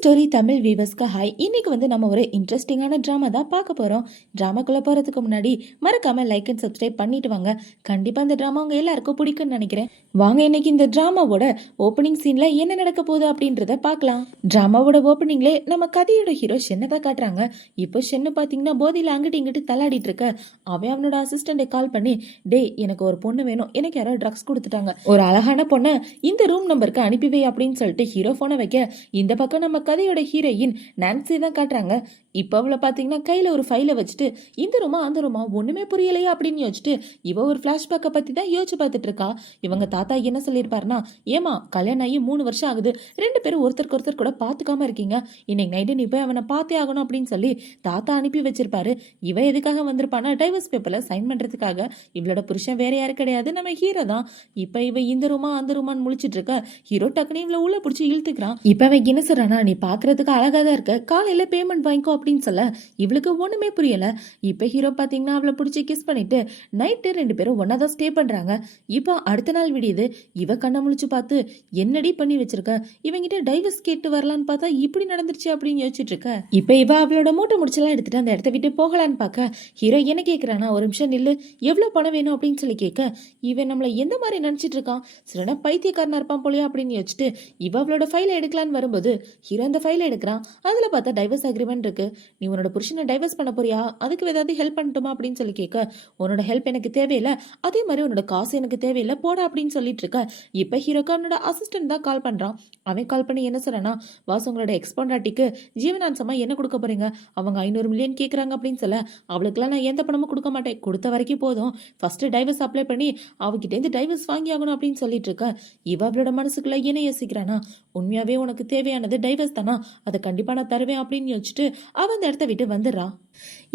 Story Tamil வீவர்ஸ்க்கு hi. இன்னைக்கு நம்ம ஒரு இன்ட்ரெஸ்டிங்கான ட்ராமா தான் பார்க்க போகிறோம். ட்ராமாக்குள்ளே போகிறதுக்கு முன்னாடி மறக்காமல் லைக் அண்ட் சப்ஸ்கிரைப் பண்ணிட்டு வாங்க. கண்டிப்பாக இந்த ட்ராமா உங்கள் எல்லாருக்கும் பிடிக்கும்னு நினைக்கிறேன். வாங்க இன்னைக்கு இந்த ட்ராமாவோட ஓப்பனிங் சீனில் என்ன நடக்க போகுது அப்படின்றத பார்க்கலாம். ட்ராமாவோட ஓப்பனிங்லே நம்ம கதையோட ஹீரோ ஷென்னை தான் காட்டுறாங்க. இப்போ ஷென்னு பார்த்தீங்கன்னா போதையில் அங்கிட்டு இங்கிட்டு தள்ளாடிட்டு இருக்க. அவனோட அசிஸ்டண்ட்டை கால் பண்ணி, டே எனக்கு ஒரு பொண்ணு வேணும், எனக்கு யாரோ ட்ரக்ஸ் கொடுத்துட்டாங்க, ஒரு அழகான பொண்ணை இந்த ரூம் நம்பருக்கு அனுப்பிவை அப்படின்னு சொல்லிட்டு ஹீரோ ஃபோனை வைக்க, இந்த பக்கம் நம்ம கதையோட ஹீரோயின் நான்சி தான் காட்டுறாங்க. இப்போ அவளை பார்த்தீங்கன்னா கையில் ஒரு ஃபைலை வச்சுட்டு இந்த ரூமா அந்த ரூமா ஒன்றுமே புரியலையா அப்படின்னு யோசிச்சுட்டு இவ ஒரு ஃப்ளாஷ்பேக்கை பற்றி தான் யோசிச்சு பார்த்துட்டு இருக்கா. இவங்க தாத்தா என்ன சொல்லியிருப்பாருன்னா, ஏமா கல்யாணம் ஆகி 3 வருஷம் ஆகுது, 2 பேரும் ஒருத்தருக்கு ஒருத்தர் கூட பார்த்துக்காம இருக்கீங்க, இன்னைக்கு நைட்டு நீ போய் அவனை பார்த்தே ஆகணும் அப்படின்னு சொல்லி தாத்தா அனுப்பி வச்சிருப்பாரு. இவ எதுக்காக வந்திருப்பானா, டைவர்ஸ் பேப்பரில் சைன் பண்ணுறதுக்காக. இவளோட புருஷன் வேற யாரு கிடையாது, நம்ம ஹீரோ தான். இப்போ இவ இந்த ரூமா அந்த ரூமான்னு முழிச்சிட்டு இருக்க. ஹீரோ டக்குன்னு இவளை உள்ள பிடிச்சி இழுத்துக்கிறான். இப்போ அவன் என்ன சொல்றானா, நீ பார்க்கறதுக்கு அழகாக தான் இருக்க, காலையில் பேமெண்ட் வாங்கிக்கோ அப்படின்னு சொல்ல இவளுக்கு ஒண்ணுமே புரியல. இப்ப ஹீரோ பாத்தீங்கன்னா அவளை பிடிச்சி கிஸ் பண்ணிட்டு நைட்டு 2 பேரும் ஒன்னா தான் ஸ்டே பண்றாங்க. இப்போ அடுத்த நாள் விடியுது. இவ கண்ணை முழிச்சு பார்த்து, என்னடி பண்ணி வச்சிருக்க, இவங்கிட்ட டைவர்ஸ் கேட்டு வரலான்னு பார்த்தா இப்படி நடந்துருச்சு அப்படின்னு யோசிச்சுட்டு இருக்க. இப்ப இவ அவளோட மூட்டை முடிச்செல்லாம் எடுத்துட்டு அந்த இடத்த விட்டு போகலான்னு பார்க்க ஹீரோ என்ன கேட்கிறானா, ஒரு நிமிஷம் நில்லு, எவ்வளவு பணம் வேணும் அப்படின்னு சொல்லி கேட்க, இவன் நம்மள எந்த மாதிரி நினைச்சிட்டு இருக்கான், சில பைத்தியக்காரனா இருப்பான் போலியா அப்படின்னு யோசிச்சுட்டு இவ அவளோட ஃபைலை எடுக்கலான்னு வரும்போது ஹீரோ அந்த ஃபைலை எடுக்கிறான். அதுல பார்த்தா டைவர்ஸ் அக்ரிமெண்ட் இருக்கு. நீ உன்னோட புருஷனை டைவர்ஸ் பண்ண போறியா, அதுக்கு ஏதாவது ஹெல்ப் பண்ணட்டுமா அப்படின்னு சொல்லி கேட்க, உன்னோட ஹெல்ப் எனக்கு தேவையில்லை, அதே மாதிரி உன்னோட காசு எனக்கு தேவையில்லை, போடா அப்படின்னு சொல்லிட்டு இருக்க. இப்ப ஹீரோக்கு அவனோட அசிஸ்டன்ட் தான் கால் பண்றான். அவன் கால் பண்ணி என்ன சொல்றானா, வாஸ் உங்களோட எக்ஸ்போண்டாட்டிக்கு ஜீவனாம்சமா என்ன கொடுக்க போறீங்க, அவங்க 500 மில்லியன் கேட்கறாங்க அப்படின்னு சொல்ல, அவளுக்குலாம் நான் எந்த பணமும் கொடுக்க மாட்டேன், கொடுத்த வரைக்கும் போதும், ஃபர்ஸ்ட் டைவர்ஸ் அப்ளை பண்ணி அவகிட்ட இருந்து டைவர்ஸ் வாங்கி ஆகணும் அப்படின்னு சொல்லிட்டு இருக்க. இவ அவளோட மனசுக்குள்ள என்ன யோசிக்கிறானா, உண்மையாவே உனக்கு தேவையானது டைவர்ஸ் தானா, அதை கண்டிப்பா நான் தருவேன் அப்படின்னு யோசிச்சுட்டு அவன் அந்த இடத்த விட்டு வந்துடுறா.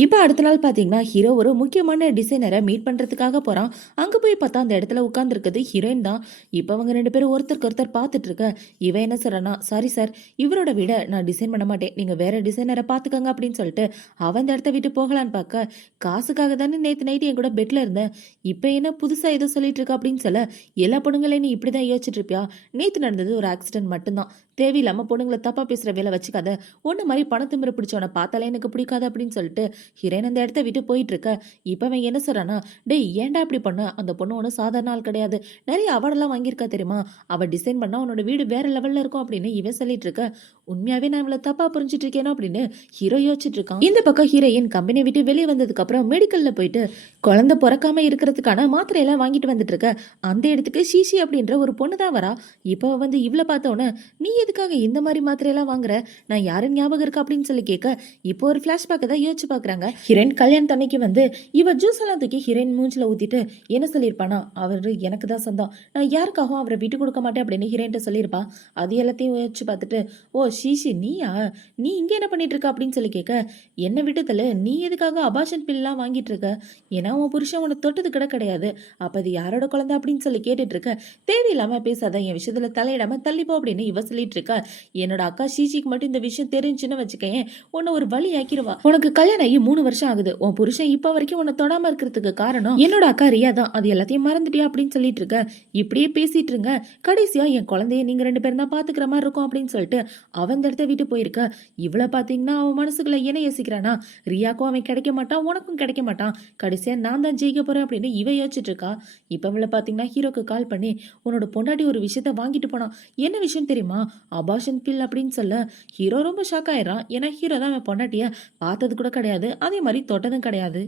இப்போ அடுத்த நாள் பார்த்தீங்கன்னா ஹீரோ ஒரு முக்கியமான டிசைனரை மீட் பண்ணுறதுக்காக போகிறான். அங்கே போய் பார்த்தா அந்த இடத்துல உட்காந்துருக்குது ஹீரோயின் தான். இப்போ அவங்க 2 பேரும் ஒருத்தருக்கு ஒருத்தர் பார்த்துட்டு இருக்க. இவன் என்ன சொல்கிறானா, சாரி சார், இவரோட வீட நான் டிசைன் பண்ண மாட்டேன், நீங்கள் வேற டிசைனரை பார்த்துக்கங்க அப்படின்னு சொல்லிட்டு அவன் அந்த இடத்த விட்டு போகலான்னு பார்க்க, காசுக்காக தானே நேற்று நைட்டு என் கூட பெட்டில் இருந்தேன், இப்போ என்ன புதுசாக ஏதோ சொல்லிட்டு இருக்க அப்படின்னு சொல்ல, எல்லா பொண்ணுங்களையும் நீ இப்படி தான் யோசிச்சுட்டு இருப்பியா, நேற்று நடந்தது ஒரு ஆக்சிடென்ட் மட்டும்தான், தேவையில்லாமல் பொண்ணுங்களை தப்பாக பேசுகிற வேலை வச்சுக்காத, ஒன்று மாதிரி பணத்திமிர பிடிச்சவனை பார்த்தாலே எனக்கு பிடிக்காது அப்படின்னு சொல்லிட்டு ஹீரோயின் அந்த இடத்த விட்டு போயிட்டு இருக்க. இப்ப அவன் என்ன சொல்றானா, டேய் ஏன்டா இப்படி பண்ண, அந்த பொண்ணு ஒன்றும் சாதாரண ஆள் கிடையாது, நிறைய அவார்டெல்லாம் வாங்கியிருக்கா தெரியுமா, அவ டிசைன் பண்ணா உன்னோட வீடு வேற லெவல்ல இருக்கும் அப்படின்னு இவன் சொல்லிட்டு இருக்க. உண்மையாவே நான் இவ்வளவு தப்பா புரிஞ்சிட்டு இருக்கேனோ அப்படின்னு ஹீரோ யோசிச்சுட்டு இருக்கான். இந்த பக்கம் ஹீரோயின் கம்பெனி விட்டு வெளியே வந்ததுக்கு அப்புறம் மெடிக்கல்ல போயிட்டு குழந்தை பிறக்காம இருக்கிறதுக்கான மாத்திரையெல்லாம் வாங்கிட்டு வந்துட்டு இருக்க. அந்த இடத்துக்கு ஷீஷி அப்படின்ற ஒரு பொண்ணு தான் வரா. இப்போ இவ்வளவு பார்த்தோன்னே, நீ எதுக்காக இந்த மாதிரி மாத்திரையெல்லாம் வாங்குற, நான் யாருன்னு ஞாபகம் இருக்கா அப்படின்னு சொல்லி கேட்க, இப்போ ஒரு பிளாஷ்பேக்கை தான் யோசிச்சு பாக்குறாங்க. ஹீரோயின் கல்யாணத்தன்னைக்கு இவ ஜூஸ் எல்லாம் தூக்கி ஹீரோயின் மூஞ்சில ஊத்திட்டு என்ன சொல்லியிருப்பானா, அவரு எனக்கு தான் சொந்தம், நான் யாருக்காகவும் அவரை விட்டு கொடுக்க மாட்டேன் அப்படின்னு ஹீரோயின்ட்ட சொல்லியிருப்பா. அது எல்லாத்தையும் யோசிச்சு பார்த்துட்டு, ஓ ஷீஷி நீயா, நீ இங்க என்ன பண்ணிட்டு இருக்க அப்படின்னு சொல்லி கேட்க, என்ன விட்டுதல, நீ எதுக்காக அபார்ஷன் பில்லாம் வாங்கிட்டு இருக்க, ஏன்னா உன் புருஷன் உன்னை தொட்டது கூட கிடையாது, அப்ப அது யாரோட குழந்தை அப்படின்னு சொல்லி கேட்டுட்டு இருக்க. தேவையில்லாம பேசாத, என் விஷயத்துல தலையிடாம தள்ளிப்போ அப்படின்னு இவ சொல்லிட்டு இருக்க. என்னோட அக்கா ஷீஷிக்கு மட்டும் இந்த விஷயம் தெரிஞ்சுன்னு வச்சுக்கேன், உன்னை ஒரு வழி ஆக்கிடுவா, உனக்கு கல்யாணம் ஆகி 3 வருஷம் ஆகுது, உன் புருஷன் இப்ப வரைக்கும் உன்னை தொடாம இருக்கிறதுக்கு காரணம் என்னோட அக்கா ரியா தான், அது எல்லாத்தையும் மறந்துட்டியா அப்படின்னு சொல்லிட்டு இருக்க. இப்படியே பேசிட்டு இருங்க, கடைசியா என் குழந்தைய நீங்க 2 பேரும் தான் பாத்துக்கிற மாதிரி இருக்கும் அப்படின்னு சொல்லிட்டு அவன் இந்த இடத்த விட்டு போயிருக்க. இவ்வளவு பாத்தீங்கன்னா அவன் மனசுக்குள்ள என்ன யோசிக்கிறானா, ரியாக்கும் அவன் கிடைக்க மாட்டான், உனக்கும் கிடைக்க மாட்டான், கடைசியா நான் தான் ஜெயிக்க போறேன் அப்படின்னு இவ யோசிச்சுட்டு இருக்கா. இப்ப இவளை பாத்தீங்கன்னா ஹீரோக்கு கால் பண்ணி, உன்னோட பொண்டாட்டி ஒரு விஷயத்த வாங்கிட்டு போனான், என்ன விஷயம் தெரியுமா, அபார்ஷன் பில் அப்படின்னு சொல்ல. ஹீரோ ரொம்ப ஷாக் ஆயிடுறான். ஏன்னா ஹீரோ தான் அவன் பொண்டாட்டிய பார்த்தது கூட கிடையாது, அதே மாதிரி தொட்டதும் கிடையாது.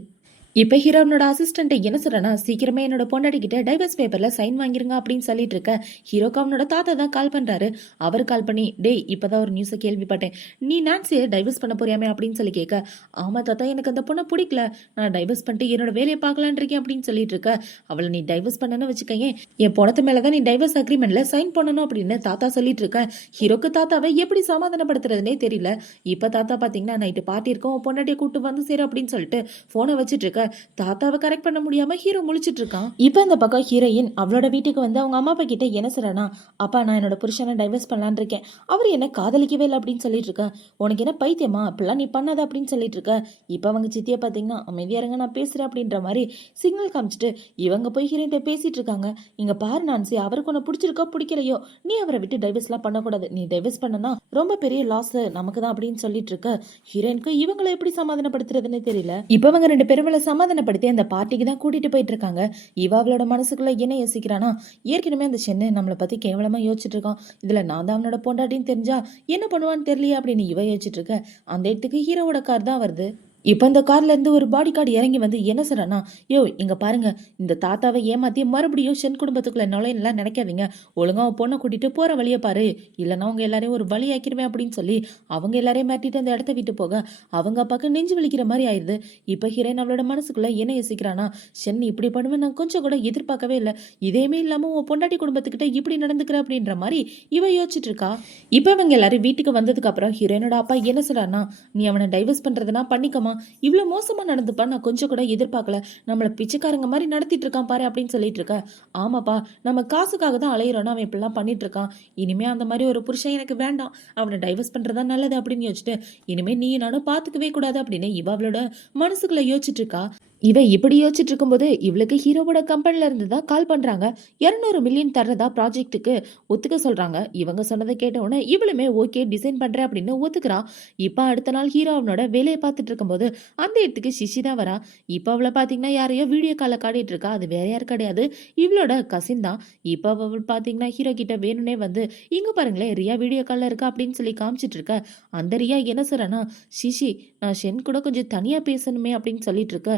இப்போ ஹீரோனோட அசிஸ்டன்ட் என்ன சொல்றனா, சீக்கிரமே என்னோட பொண்டாட்டி கிட்ட டைவர்ஸ் பேப்பர்ல சைன் வாங்கிருங்க அப்படின்னு சொல்லிட்டு இருக்க. ஹீரோக்கு அவனோட தாத்தா தான் கால் பண்றாரு. அவர் கால் பண்ணி, டேய் இப்பதான் ஒரு நியூஸை கேள்விப்பட்டேன், நீ நான்சியை டைவர்ஸ் பண்ண போறியாமே அப்படின்னு சொல்லி கேட்க. ஆமா தாத்தா, எனக்கு அந்த பொண்ணை பிடிக்கல, நான் டைவர்ஸ் பண்ணிட்டு என்னோட வேலையை பார்க்கலான் இருக்கேன் அப்படின்னு சொல்லிட்டு இருக்க. அவளை நீ டைவர்ஸ் பண்ணனு வச்சுக்கேன், என் பொணத்து மேலதான் நீ டைவர்ஸ் அக்ரிமெண்ட்ல சைன் பண்ணணும் அப்படின்னு தாத்தா சொல்லிட்டு இருக்க. ஹீரோக்கு தாத்தாவை எப்படி சமாதானப்படுத்துறதுனே தெரியல. இப்ப தாத்தா பாத்தீங்கன்னா நைட்டு பார்ட்டி இருக்கும், பொண்டாட்டியை கூட்டு வந்து சேரும் அப்படின்னு சொல்லிட்டு போனை வச்சுட்டு இருக்க. இருக்க தாத்தாவை கரெக்ட் பண்ண முடியாம ஹீரோ முழிச்சிட்டு இருக்கான். இப்போ இந்த பக்கம் ஹீரோயின் அவளோட வீட்டுக்கு வந்து அவங்க அம்மா அப்பா கிட்ட என்ன சொல்றானா, அப்பா நான் என்னோட புருஷனை டைவர்ஸ் பண்ணலான்னு இருக்கேன், அவர் என்ன காதலிக்கவே இல்லை அப்படின்னு சொல்லிட்டு இருக்க, உனக்கு என்ன பைத்தியமா அப்படிலாம் நீ பண்ணாத அப்படின்னு சொல்லிட்டு இருக்க. இப்போ அவங்க சித்தியை பார்த்தீங்கன்னா அமைதியா இருங்க நான் பேசுறேன் அப்படின்ற மாதிரி சிக்னல் காமிச்சிட்டு இவங்க போய் ஹீரோயின் பேசிட்டு இருக்காங்க. இங்க பாரு நான்சி, அவருக்கு உன்னை பிடிச்சிருக்கோ பிடிக்கலையோ நீ அவரை விட்டு டைவர்ஸ்லாம் பண்ணக்கூடாது, நீ டைவர்ஸ் பண்ணனா ரொம்ப பெரிய லாஸ் நமக்கு தான் அப்படின்னு சொல்லிட்டு இருக்க. ஹீரோயினுக்கு இவங்களை எப்படி சமாதானப்படுத்துறதுன்னு தெரியல. இப்போ இவங்க ரெண்டு பேரும் சமாதானப்படுத்தி அந்த பார்ட்டிக்கு தான் கூட்டிட்டு போயிட்டு இருக்காங்க. இவ அவளோட மனசுக்குள்ள என்ன யோசிக்கிறானா, ஏற்கனவே அந்த சென்னை நம்மளை பத்தி கேவலமா யோசிச்சுட்டு இருக்கான், இதுல நான் தான் அவனோட பொண்டாட்டின்னு தெரிஞ்சா என்ன பண்ணுவான்னு தெரியலையா அப்படின்னு இவ யோசிச்சுட்டு இருக்க. அந்த இடத்துக்கு ஹீரோவோட கார் தான் வருது. இப்போ இந்த கார்ல இருந்து ஒரு பாடி கார்டு இறங்கி வந்து என்ன சொல்றானா, யோ இங்க பாருங்க, இந்த தாத்தாவை ஏமாத்தி மறுபடியும் சென் குடும்பத்துக்குள்ள நுழையலாம் நினைக்காதீங்க, ஒழுங்கா அவன் பொண்ணை கூட்டிட்டு போற வழியை பாரு, இல்லைன்னா அவங்க எல்லாரையும் ஒரு வழி ஆக்கிடுவேன் அப்படின்னு சொல்லி அவங்க எல்லாரையும் மாட்டிட்டு அந்த இடத்த விட்டு போக அவங்க அப்பாக்கு நெஞ்சு வலிக்கிற மாதிரி ஆயிடுது. இப்போ ஹீரோயின் அவளோட மனசுக்குள்ள என்ன யோசிக்கிறானா, சென் இப்படி பண்ணுவேன் நான் கொஞ்சம் கூட எதிர்பார்க்கவே இல்லை, இதேமே இல்லாம உன் பொண்டாட்டி குடும்பத்துக்கிட்ட இப்படி நடந்துக்கிற அப்படின்ற மாதிரி இவ யோசிச்சுட்டு இருக்கா. இப்போ இவங்க எல்லாரும் வீட்டுக்கு வந்ததுக்கு அப்புறம் ஹீரோயினோட அப்பா என்ன சொல்றானா, நீ அவனை டைவர்ஸ் பண்றதுனா பண்ணிக்கமா, இவ்வளோ மோசமா நடந்துப்பா நான் கொஞ்சம் கூட எதிர்பார்க்கல, நம்மள பிச்சைக்காரங்க மாதிரி நடத்திட்டு இருக்கான் பாரு அப்படின்னு சொல்லிட்டு இருக்க. ஆமாப்பா, நம்ம காசுக்காக தான் அலையிறோம்னா அவன் இப்படிலாம் பண்ணிட்டு இருக்கான், இனிமே அந்த மாதிரி ஒரு புருஷன் எனக்கு வேண்டாம், அவனை டைவர்ஸ் பண்றதா நல்லது அப்படின்னு யோசிச்சுட்டு இனிமே நீ நானும் பாத்துக்கவே கூடாது அப்படின்னு இவ அவளோட மனசுக்குள்ள யோசிச்சுட்டு இருக்கா. இவ இப்படி யோசிச்சுட்டு இருக்கும்போது இவளுக்கு ஹீரோவோட கம்பெனில இருந்து தான் கால் பண்றாங்க. 200 மில்லியன் தர்றதா ப்ராஜெக்ட்டுக்கு ஒத்துக்க சொல்றாங்க. இவங்க சொன்னதை கேட்ட உடனே இவளுமே ஓகே டிசைன் பண்றேன் அப்படின்னு ஒத்துக்கிறா. இப்ப அடுத்த நாள் ஹீரோ அவனோட வேலையை பார்த்துட்டு இருக்கும்போது அந்த இடத்துக்கு சிஷி தான் வரா. இப்ப அவளை பாத்தீங்கன்னா யாரையோ வீடியோ கால காட்டிட்டு இருக்கா, அது வேற யாரும் கிடையாது, இவளோட கசின் தான். இப்ப அவள் பாத்தீங்கன்னா ஹீரோ கிட்ட வேணும்னே வந்து இங்க பாருங்களேன் ரியா வீடியோ கால்ல இருக்கா அப்படின்னு சொல்லி காமிச்சிட்டு இருக்க. அந்த ரியா என்ன சொல்றானா, சிஷி நான் ஷென் கூட கொஞ்சம் தனியா பேசணுமே அப்படின்னு சொல்லிட்டு இருக்க.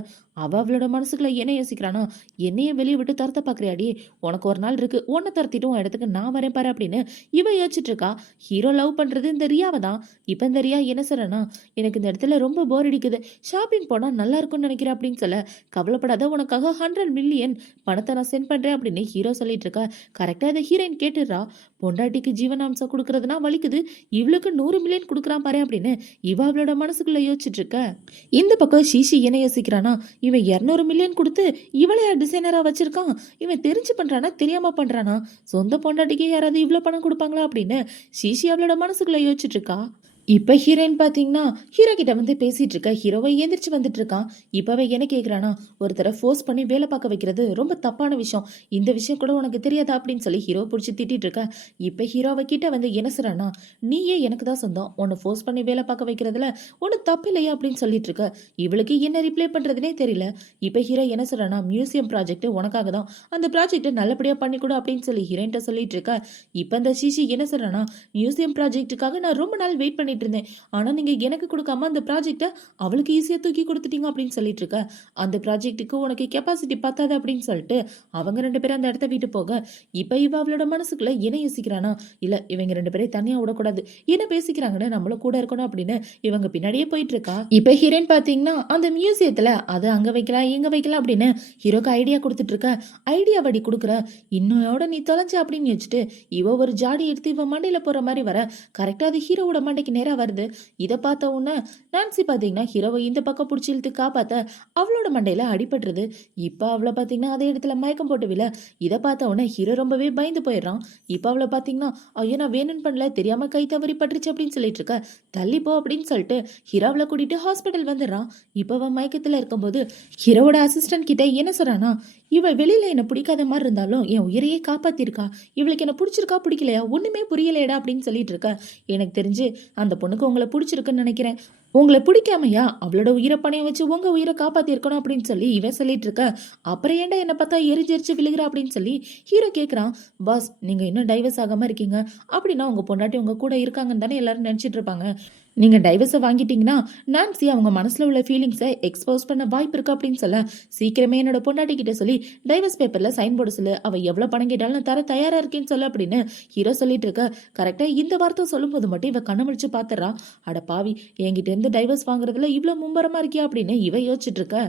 அவளோட மனசுக்குள்ள என்ன யோசிக்கிறானா, என்னைய வெளியே விட்டு துரத்த பாக்குறியாடி, உனக்கு ஒரு நாள் இருக்கு, உன்னை துரத்திட்டு உன் இடத்துக்கு நான் வரேன் பாரு அப்படின்னு இவ யோசிச்சுட்டு இருக்கா. ஹீரோ லவ் பண்றது இந்த ரியாவை தான். இப்ப இந்த ரியா என்ன சொல்றனா, எனக்கு இந்த இடத்துல ரொம்ப போர் அடிக்குது, ஷாப்பிங் போனா நல்லா இருக்கும்னு நினைக்கிறேன் அப்படின்னு சொல்ல. கவலைப்படாத, உனக்காக 100 மில்லியன் பணத்தை நான் சென்ட் பண்றேன் அப்படின்னு ஹீரோ சொல்லிட்டு இருக்க. கரெக்டா இதை ஹீரோயின் கேட்டுடுறா. பொண்டாட்டிக்கு ஜீவனாம்சம் கொடுக்கறதுனா வலிக்குது, இவளுக்கு 100 மில்லியன் கொடுக்குறான் பாரு அப்படின்னு இவ அவளோட மனசுக்குள்ள யோசிச்சுட்டு இருக்க. இந்த பக்கம் ஷீஷி என்ன யோசிக்கிறானா, இவன் 200 மில்லியன் கொடுத்து இவளையா டிசைனரா வச்சிருக்கான், இவன் தெரிஞ்சு பண்றானா தெரியாம பண்றானா, சொந்த பொண்டாட்டிக்கு யாராவது இவ்வளவு பணம் கொடுப்பாங்களா அப்படின்னு ஷீஷி அவளோட மனசுக்குள்ள யோசிச்சுட்டு இருக்கா. இப்ப ஹீரோயின் பாத்தீங்கன்னா ஹீரோ கிட்ட வந்து பேசிட்டு இருக்க. ஹீரோவை எந்திரிச்சு வந்துட்டு இருக்கான். இப்பவே என்ன கேக்குறானா, ஒருத்தரை ஃபோர்ஸ் பண்ணி வேலை பார்க்க வைக்கிறது ரொம்ப தப்பான விஷயம், இந்த விஷயம் கூட உனக்கு தெரியாதா அப்படின்னு சொல்லி ஹீரோ பிடிச்சி திட்டிட்டு இருக்க. இப்ப ஹீரோவை கிட்ட வந்து என்ன சொல்றானா, நீயே எனக்கு தான் சொந்தம், உன்னை ஃபோர்ஸ் பண்ணி வேலை பார்க்க வைக்கிறதுல ஒன்னு தப்பு இல்லையா அப்படின்னு சொல்லிட்டு இருக்க. இவளுக்கு என்ன ரிப்ளை பண்றதுனே தெரியல. இப்ப ஹீரோ என்ன சொல்றானா, மியூசியம் ப்ராஜெக்ட் உனக்காக தான், அந்த ப்ராஜெக்ட் நல்லபடியா பண்ணி கொடு அப்படின்னு சொல்லி ஹீரோயின்ட்ட சொல்லிட்டு இருக்க. இப்ப இந்த சிசி என்ன சொல்றானா, மியூசியம் ப்ராஜெக்டுக்காக நான் ரொம்ப நாள் வெயிட் பண்ணிட்டு இருந்தேன், ஆனா நீங்க எனக்கு கொடுக்காம அந்த ப்ராஜெக்ட அவளுக்கு ஈஸியா தூக்கி கொடுத்துட்டீங்க அப்படின்னு சொல்லிட்டு இருக்க. அந்த ப்ராஜெக்ட்டுக்கு உனக்கு கெப்பாசிட்டி பத்தாது அப்படின்னு சொல்லிட்டு அவங்க ரெண்டு பேரும் அந்த இடத்த விட்டு போக. இப்ப இவ அவளோட மனசுக்குள்ள என்ன யோசிக்கிறானா, இல்ல இவங்க ரெண்டு பேரும் தனியா விடக்கூடாது, என்ன பேசிக்கிறாங்கன்னு நம்மளும் கூட இருக்கணும் அப்படின்னு இவங்க பின்னாடியே போயிட்டு இருக்கா. இப்ப ஹீரோயின் பாத்தீங்கன்னா அந்த மியூசியத்துல அது அங்க வைக்கலாம் இங்க வைக்கலாம் அப்படின்னு ஹீரோக்கு ஐடியா கொடுத்துட்டு இருக்க. ஐடியா வடி கொடுக்குற, இன்னோட நீ தொலைஞ்ச அப்படின்னு வச்சுட்டு இவ ஒரு ஜாடி எடுத்து இவ மண்டையில போற மாதிரி வர. கரெக்டா அது ஹீரோவோட மண்டைக்கு நேரா வருது. இதை பார்த்த உடனே நான்சி பாத்தீங்கன்னா ஹீரோவை இந்த பக்கம் பிடிச்சி இழுத்து காப்பாத்த அவளோட மண்டையில அடிபட்டுருது. இப்ப அவளை பாத்தீங்கன்னா அதே இடத்துல மயக்கம் போட்டு விழ. இதை பார்த்த உடனே ஹீரோ ரொம்பவே பயந்து போயிடுறான். இப்ப அவளை பாத்தீங்கன்னா ஐயோ நான் வேணும்னு பண்ணல, தெரியாம கை தவறி பட்டுருச்சு அப்படின்னு சொல்லிட்டு இருக்க. தள்ளி போ அப்படின்னு சொல்லிட்டு ஹீரோ அவளை கூட்டிட்டு ஹாஸ்பிட்டல் வந்துடுறான். இப்ப அவன் மயக்கத்துல இருக்கும்போது ஹீரோவோட அசிஸ்டன்ட் கிட்ட என்ன சொல்றானா, இவ வெளியில என்ன பிடிக்காத மாதிரி இருந்தாலும் என் உயிரையே காப்பாத்திருக்கா, இவளுக்கு என்ன பிடிச்சிருக்கா பிடிக்கலையா ஒண்ணுமே புரியலையடா அப்படின்னு சொல்லிட்டு இருக்க. எனக்கு தெரிஞ்சு அந்த பொண்ணுக்கு உங்களை பிடிச்சிருக்குன்னு நினைக்கிறேன், உங்களை பிடிக்காமையா அவளோட உயிரை பணைய வச்சு உங்க உயிரை காப்பாத்தி இருக்கணும் அப்படின்னு சொல்லி இவன் சொல்லிட்டு இருக்க. அப்புறம் ஏன்டா என்ன பார்த்தா எரிஞ்சு விழுகிற அப்படின்னு சொல்லி ஹீரோ கேட்குறான். பாஸ் நீங்க இன்னும் டைவர்ஸ் ஆகாம இருக்கீங்க அப்படின்னா உங்க பொண்டாட்டி உங்க கூட இருக்காங்கன்னு தானே எல்லாரும் நினைச்சிட்டு இருப்பாங்க, நீங்க டைவர்ஸை வாங்கிட்டீங்கன்னா நான்சி அவங்க மனசுல உள்ள ஃபீலிங்ஸை எக்ஸ்போஸ் பண்ண வாய்ப்பு இருக்கு அப்படின்னு சொல்ல. சீக்கிரமே என்னோட பொண்டாட்டி கிட்ட சொல்லி டைவர்ஸ் பேப்பர்ல சைன் போட சொல்லு, அவ எவ்வளவு பணம் கேட்டாலும் நான் தர தயாரா இருக்கேன்னு சொல்ல அப்படின்னு ஹீரோ சொல்லிட்டு இருக்க. கரெக்டா இந்த வார்த்தை சொல்லும் போது மட்டும் இவ கண்ணு முழிச்சு பாத்துறா. அட பாவி, என்கிட்ட இருந்து டைவர்ஸ் வாங்குறதுல இவ்வளவு மும்பரமா இருக்கியா அப்படின்னு இவ யோசிச்சுட்டு இருக்க.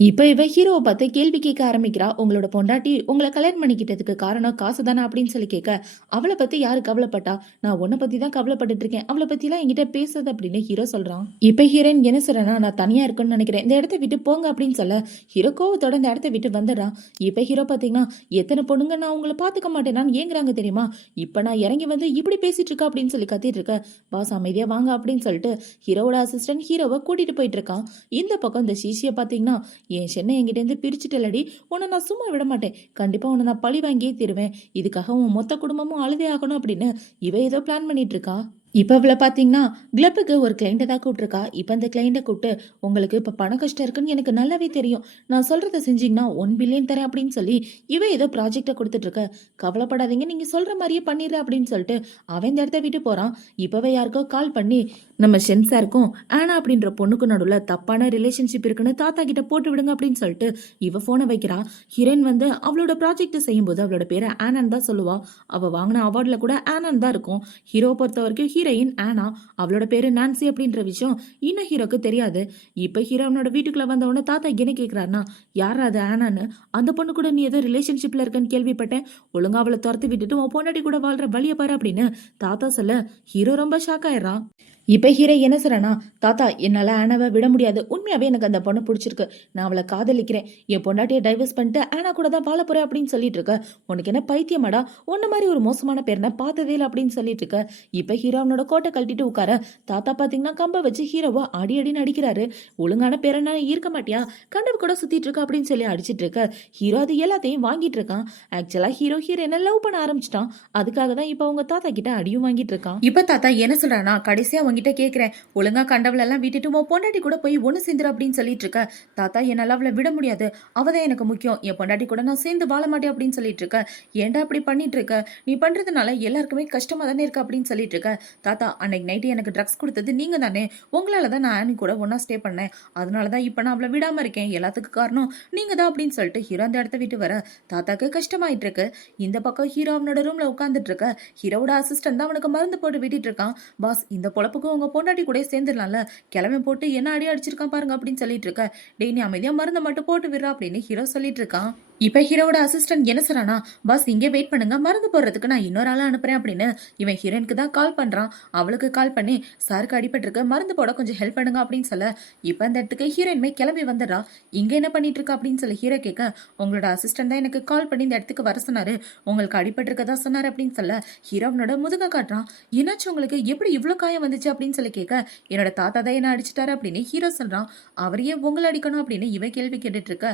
இப்ப இவ ஹீரோவை பார்த்து கேள்வி கேட்க ஆரம்பிக்கிறா. உங்களோட பொண்டாட்டி உங்கள கல்யாணம் பண்ணிக்கிட்டதுக்கு காரணம் காசு தானா அப்படின்னு சொல்லி கேட்க, அவள பத்தி யாரு கவலைப்பட்டா? நான் உன்ன பத்தி தான் கவலைப்பட்டுட்டு இருக்கேன். அவள பத்திலாம் என்கிட்ட பேசாத அப்படின்னு ஹீரோ சொல்றான். இப்ப ஹீரோயின் என்ன சொல்றேன்னா, நான் தனியா இருக்கேன்னு நினைக்கிறேன். இந்த இடத்த விட்டு போங்க அப்படின்னு சொல்ல, ஹீரோ கோவத்தோட இந்த இடத்த விட்டு வந்துடுறான். இப்ப ஹீரோ பாத்தீங்கன்னா, எத்தனை பொண்ணுங்க நான் உங்களை பாத்துக்க மாட்டேனான்னு ஏங்குறாங்க தெரியுமா? இப்ப நான் இறங்கி வந்து இப்படி பேசிட்டு இருக்கா அப்படின்னு சொல்லி கத்திட்டு இருக்க, பாஸ் அமைதியா வாங்க அப்படின்னு சொல்லிட்டு ஹீரோவோட அசிஸ்டன்ட் ஹீரோவை கூட்டிட்டு போயிட்டு இருக்கான். இந்த பக்கம் இந்த சீசிய பாத்தீங்கன்னா, என் சென்னை என்கிட்டேருந்து பிரிச்சுட்டலடி, உன்னை நான் சும்மா விட மாட்டேன், கண்டிப்பா உன்னை நான் பழி வாங்கியே தருவேன், இதுக்காக உன் மொத்த குடும்பமும் அழுதே ஆகணும் அப்படின்னு இவ ஏதோ பிளான் பண்ணிட்டு இருக்கா. இப்போ இவ்வளோ பார்த்தீங்கன்னா கிளப்புக்கு ஒரு கிளைண்ட்டை தான் கூப்பிட்ருக்கா. இப்போ அந்த கிளைண்ட்டை கூப்பிட்டு, உங்களுக்கு இப்போ பண கஷ்டம் இருக்குன்னு எனக்கு நல்லாவே தெரியும், நான் சொல்கிறத செஞ்சிங்கன்னா 1 பில்லியன் தரேன் அப்படின்னு சொல்லி இவ ஏதோ ப்ராஜெக்டை கொடுத்துட்ருக்க. கவலைப்படாதீங்க, நீங்கள் சொல்கிற மாதிரியே பண்ணிடுற அப்படின்னு சொல்லிட்டு அவன் இந்த இடத்த விட்டு போகிறான். இப்போவே யாருக்கோ கால் பண்ணி, நம்ம ஷென்சாருக்கும் ஆனா அப்படின்ற பொண்ணுக்கு நடுவில் தப்பான ரிலேஷன்ஷிப் இருக்குன்னு தாத்தா கிட்ட போட்டு விடுங்க அப்படின்னு சொல்லிட்டு இவ ஃபோனை வைக்கிறா. ஹீரோயின் வந்து அவளோட ப்ராஜெக்ட் செய்யும்போது அவளோட பேரை ஆனான் தான் சொல்லுவா. அவள் வாங்கின அவார்டில் கூட ஆனான் தான் இருக்கும். ஹீரோ பொறுத்த வரைக்கும் ஹீரோயின் ஆனா, அவளோட பேரு நான்சி அப்படின்ற விஷயம் இன்னும் ஹீரோக்கு தெரியாது. இப்ப ஹீரோனோட வீட்டுக்குள்ள வந்தவொடனே தாத்தா என்ன கேட்கிறாருன்னா, யார் அது ஆனான்னு? அந்த பொண்ணு கூட நீ ஏதோ ரிலேஷன்ஷிப்ல இருக்கன்னு கேள்விப்பட்டேன், ஒழுங்கா அவளை துரத்து விட்டுட்டு உன் பொண்டாட்டி கூட வாழ்ற வழிய பாரு அப்படின்னு தாத்தா சொல்ல ஹீரோ ரொம்ப ஷாக் ஆயிடுறான். இப்ப ஹீரோ என்ன சொல்றானா, தாத்தா என்னால ஆனாவை விட முடியாது, உண்மையாவே எனக்கு அந்த பொண்ணை பிடிச்சிருக்கு, நான் அவளை காதலிக்கிறேன், என் பொண்டாட்டியை டைவர்ஸ் பண்ணிட்டு ஆனா கூட தான் வாழ போறேன் அப்படின்னு சொல்லிட்டு இருக்க. உனக்கு என்ன பைத்தியமாடா, உன்ன மாதிரி ஒரு மோசமான பேரை பார்த்ததே இல்லை அப்படின்னு சொல்லிட்டு இருக்க. இப்ப ஹீரோ அவனோட கோட்டை கழட்டிட்டு உட்கார, தாத்தா பாத்தீங்கன்னா கம்ப வச்சு ஹீரோவை அடி அடின்னு அடிக்கிறாரு. ஒழுங்கான பேரனா இருக்க மாட்டியா, கண்டவு கூட சுத்திட்டு இருக்க அப்படின்னு சொல்லி அடிச்சிட்டு இருக்க. ஹீரோ அது எல்லாத்தையும் வாங்கிட்டு இருக்கான். ஆக்சுவலா ஹீரோ ஹீரோயினை லவ் பண்ண ஆரம்பிச்சிட்டான். அதுக்காக தான் இப்ப அவங்க தாத்தா கிட்ட அடியும் வாங்கிட்டு இருக்கான். இப்ப தாத்தா என்ன சொல்றானா, கடைசியா கிட்ட கேக்குறேன், ஒழுங்கா கண்டவள எல்லாம் விட்டுட்டு உன் பொண்டாட்டி கூட போய் ஒண்ணு சேர்ந்துரு அப்படின்னு சொல்லிட்டு இருக்க. தாத்தா என்னால அவளை விட முடியாது, அவதான் எனக்கு முக்கியம், என் பொண்டாட்டி கூட நான் சேர்ந்து வாழ மாட்டேன் அப்படின்னு சொல்லிட்டு இருக்க. ஏன்டா அப்படி பண்ணிட்டு இருக்க, நீ பண்றதுனால எல்லாருக்குமே கஷ்டமா தானே இருக்கு அப்படின்னு சொல்லிட்டு இருக்க. தாத்தா அன்னைக்கு நைட்டு எனக்கு ட்ரக்ஸ் கொடுத்தது நீங்க தானே, உங்களாலதான் நான் ஆனி கூட ஒன்னா ஸ்டே பண்ணேன், அதனாலதான் இப்ப நான் அவளை விடாம இருக்கேன், எல்லாத்துக்கும் காரணம் நீங்க தான் அப்படின்னு சொல்லிட்டு ஹீரோ அந்த இடத்த விட்டு வர தாத்தாக்கு கஷ்டமாயிட்டு இருக்கு. இந்த பக்கம் ஹீரோ அவனோட ரூம்ல உட்காந்துட்டு இருக்க. ஹீரோட அசிஸ்டன்ட் தான் அவனுக்கு மருந்து போட்டு விட்டுட்டு இருக்கான். பாஸ் இந்த பொழப்புக்கு உங்க பொண்டாட்டி கூட சேர்ந்துடலாம்ல, கிளம்பி போட்டு என்ன அடி அடிச்சிருக்கான் பாருங்க அப்படின்னு சொல்லிட்டு இருக்க. டேய் நீ அமைதியா மருந்தை மட்டும் போட்டு விடுறா அப்படின்னு ஹீரோ சொல்லிட்டு இருக்கான். இப்ப ஹீரோட அசிஸ்டன்ட் என்ன சொல்றானா, பாஸ் இங்கே வெயிட் பண்ணுங்க, மருந்து போடுறதுக்கு நான் இன்னொரு ஆளா அனுப்புறேன் அப்படின்னு இவன் ஹீரோயினுக்கு தான் கால் பண்றான். அவளுக்கு கால் பண்ணி, சாருக்கு அடிபட்டிருக்கு, மருந்து போட கொஞ்சம் ஹெல்ப் பண்ணுங்க அப்படின்னு சொல்ல, இப்ப அந்த இடத்துக்கு ஹீரோயின்மே கிளம்பி வந்துடுறா. இங்க என்ன பண்ணிட்டு இருக்கா அப்படின்னு சொல்லி ஹீரோ கேட்க, உங்களோட அசிஸ்டன்ட் தான் எனக்கு கால் பண்ணி இந்த இடத்துக்கு வர சொன்னாரு, உங்களுக்கு அடிபட்டிருக்கதா சொன்னாரு அப்படின்னு சொல்ல ஹீரோவனோட முதுக காட்டுறான். என்னாச்சு உங்களுக்கு, எப்படி இவ்வளவு காயம் வந்துச்சு அப்படின்னு சொல்லி கேட்க, என்னோட தாத்தா தான் என்ன அடிச்சிட்டாரு அப்படின்னு ஹீரோ சொல்றான். அவரையே உங்களை அடிக்கணும் அப்படின்னு இவன் கேள்வி கேட்டுட்டு இருக்க.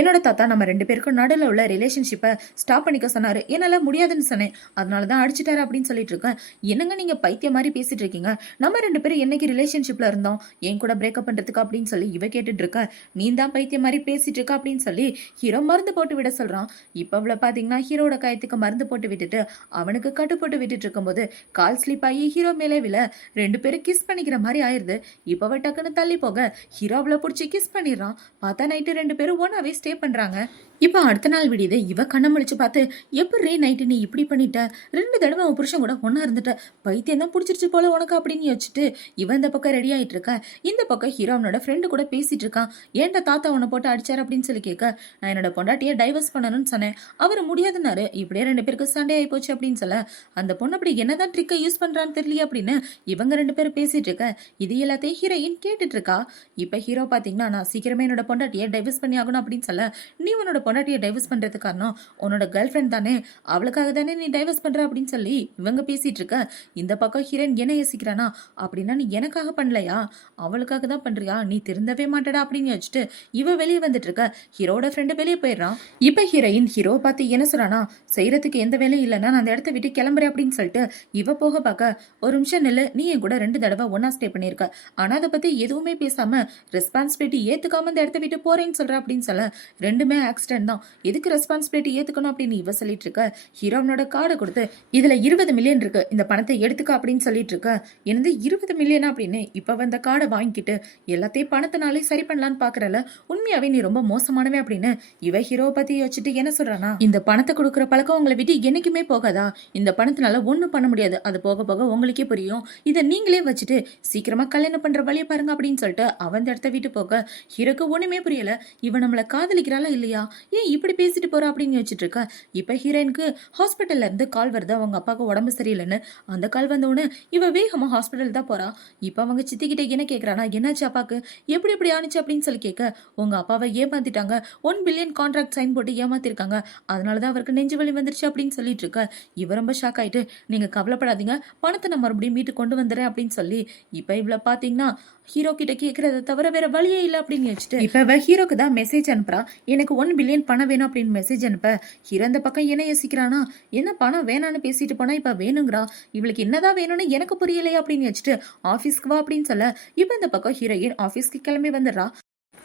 என்னோட தாத்தா நம்ம 2 பேருக்கும் நடுவில் உள்ள ரிலேஷன்ஷிப்பை ஸ்டாப் பண்ணிக்க சொன்னாரு, என்னால முடியாதுன்னு சொன்னேன், அதனாலதான் அடிச்சிட்டாரு அப்படின்னு சொல்லிட்டு இருக்கேன். என்னங்க நீங்க பைத்திய மாதிரி பேசிட்டு இருக்கீங்க, நம்ம 2 பேரும் என்னைக்கு ரிலேஷன்ஷிப்ல இருந்தோம், என் கூட பிரேக்கப் பண்றதுக்கு அப்படின்னு சொல்லி இவ கேட்டுட்டு இருக்க. நீ தான் பைத்திய மாதிரி பேசிட்டு இருக்க அப்படின்னு சொல்லி ஹீரோ மருந்து போட்டு விட சொல்றான். இப்ப அவளை பாத்தீங்கன்னா ஹீரோட காயத்துக்கு மருந்து போட்டு விட்டுட்டு அவனுக்கு கட்டு போட்டு விட்டுட்டு இருக்கும்போது கால் ஸ்லிப் ஆகி ஹீரோ மேலே விழ 2 பேரும் கிஸ் பண்ணிக்கிற மாதிரி ஆயிருது. இப்ப அவ டக்குன்னு தள்ளி போக ஹீரோ அவளை பிடிச்சி கிஸ் பண்ணிடுறான். பார்த்தா நைட்டு 2 பேரும் ஒன்னாவே ஸ்டே பண்றாங்க. இப்ப அடுத்த நாள் விடியுது. இவ கண்ணை முழிச்சு பார்த்து, எப்படி நைட்டு நீ இப்படி பண்ணிட்ட, 2 தடவை அவன் புருஷன் கூட ஒன்னா இருந்துட்ட, பைத்தியம் தான் பிடிச்சிருச்சு போல உனக்கு அப்படின்னு யோசிச்சுட்டு இவன் இந்த பக்கம் ரெடி ஆயிட்டு இருக்க. இந்த பக்கம் ஹீரோனோட ஃப்ரெண்டு கூட பேசிட்டு இருக்கான். ஏன்டா தாத்தா உன்னை போட்டு அடிச்சாரு அப்படின்னு சொல்லி கேட்க, நான் என்னோட பொண்டாட்டியை டைவர்ஸ் பண்ணணும்னு சொன்னேன், அவர் முடியாதுன்னாரு, இப்படியே 2 பேருக்கு சண்டே ஆகி போச்சு அப்படின்னு சொல்ல, அந்த பொண்ணு அப்படி என்னதான் ட்ரிக்கை யூஸ் பண்றான்னு தெரியல அப்படின்னு இவங்க 2 பேரும் பேசிட்டு இருக்க. இது எல்லாத்தையும் ஹீரோயின் கேட்டுட்டு இருக்கா. இப்ப ஹீரோ பாத்தீங்கன்னா, நான் சீக்கிரமே என்னோட பொண்டாட்டியை டைவர்ஸ் பண்ணி ஆகணும் அப்படின்னு சொல்ல, நீ உன்னோட பொண்டாட்டியை டைவர்ஸ் பண்றது காரணம் உன்னோட கேர்ள் ஃப்ரெண்ட் தானே, அவளுக்காக தானே நீ டைவர்ஸ் பண்ற அப்படின்னு சொல்லி இவங்க பேசிட்டு இருக்க. இந்த பக்கம் ஹீரோயின் என்ன யோசிக்கிறானா, அப்படின்னா நீ எனக்காக பண்ணலையா, அவளுக்காக தான் பண்றியா, நீ திருந்தவே மாட்டடா அப்படின்னு யோசிச்சுட்டு இவ வெளியே வந்துட்டு இருக்க. ஹீரோட ஃப்ரெண்டு வெளியே போயிடுறான். இப்ப ஹீரோயின் ஹீரோ பார்த்து என்ன சொல்றானா, செய்யறதுக்கு எந்த வேலையும் இல்லைன்னா நான் அந்த இடத்த விட்டு கிளம்புறேன் அப்படின்னு சொல்லிட்டு இவ போக பார்க்க, ஒரு நிமிஷம் நில்லு, நீ என் கூட 2 தடவை ஒன்னா ஸ்டே பண்ணிருக்க, ஆனா அதை பத்தி எதுவுமே பேசாம ரெஸ்பான்சிபிலிட்டி ஏத்துக்காம இந்த இடத்த விட்டு போறேன்னு சொல்ற அப்படின்னு சொல்ல, 2மே ஆக்சிடென்ட் தான், தான், எதுக்கு ரெஸ்பான்சிபிலிட்டி ஏத்துக்கணும் அப்படின்னு இவ சொல்லிட்டு இருக்க. ஹீரோனோட கார்டை கொடுத்து இதுல 20 மில்லியன் இருக்கு, இந்த பணத்தை எடுத்துக்க அப்படின்னு சொல்லிட்டு இருக்க. என்னது 20 மில்லியனா அப்படின்னு இப்ப வந்த கார்டை வாங்கிக்கிட்டு எல்லாத்தையும் பணத்தினாலே சரி பண்ணலான்னு பாக்குறல, உண்மையாவே நீ ரொம்ப மோசமானவே அப்படின்னு இவ ஹீரோவை பத்தி யோசிச்சுட்டு என்ன சொல்றானா, இந்த பணத்தை கொடுக்குற பழக்கம் உங்களை விட்டு என்னைக்குமே போகாதா, இந்த பணத்தினால ஒண்ணும் பண்ண முடியாது, அது போக போக உங்களுக்கே புரியும், இதை நீங்களே வச்சுட்டு சீக்கிரமா கல்யாணம் பண்ற வழியை பாருங்க அப்படின்னு சொல்லிட்டு அவன் அந்த இடத்த விட்டு போக ஹீரோக்கு ஒண்ணுமே புரியல. இவன் நம்மள காதலிக்கிறாளா இல்லையா, ஏன் இப்படி பேசிட்டு போறா அப்படின்னு யோசிச்சுட்டு இருக்க. இப்ப ஹீரோயினுக்கு ஹாஸ்பிட்டல்ல இருந்து கால் வருது, அவங்க அப்பாவுக்கு உடம்பு சரியில்லைன்னு. அந்த கால் வந்தவுடனே இவ வேகமா ஹாஸ்பிட்டல் தான் போறா. இப்ப அவங்க சித்தி கிட்ட என்ன கேக்குறானா, என்னாச்சு அப்பாக்கு, எப்படி எப்படி ஆனிச்சு அப்படின்னு சொல்லி கேட்க, உங்க அப்பாவை ஏமாத்திட்டாங்க, 1 பில்லியன் கான்ட்ராக்ட் சைன் போட்டு ஏமாத்திருக்காங்க, அதனாலதான் அவருக்கு நெஞ்சு வலி வந்துருச்சு அப்படின்னு சொல்லிட்டு இருக்க. இவ ரொம்ப ஷாக் ஆயிட்டு, நீங்க கவலைப்படாதீங்க, பணத்தை நான் மறுபடியும் மீட்டு கொண்டு வந்துடுறேன் அப்படின்னு சொல்லி இப்ப இவ்வளவு பாத்தீங்கன்னா ஹீரோ கிட்ட கேட்கறத தவிர வேற வழியே இல்லை அப்படின்னு வச்சுட்டு இப்ப ஹீரோக்கு தான் மெசேஜ் அனுப்புறா, எனக்கு 1 பில்லியன் பணம் வேணும் அப்படின்னு மெசேஜ் அனுப்ப. ஹீரோ அந்த பக்கம் என்ன யோசிக்கிறானா, என்ன பணம் வேணான்னு பேசிட்டு போனா இப்ப வேணுங்கிறா, இவளுக்கு என்னதான் வேணும்னு எனக்கு புரியலையே அப்படின்னு வச்சுட்டு ஆபீஸ்க்கு வா அப்படின்னு சொல்ல இப்ப இந்த பக்கம் ஹீரோயின் ஆபீஸ்க்கு கிளம்பி வந்துடுறா.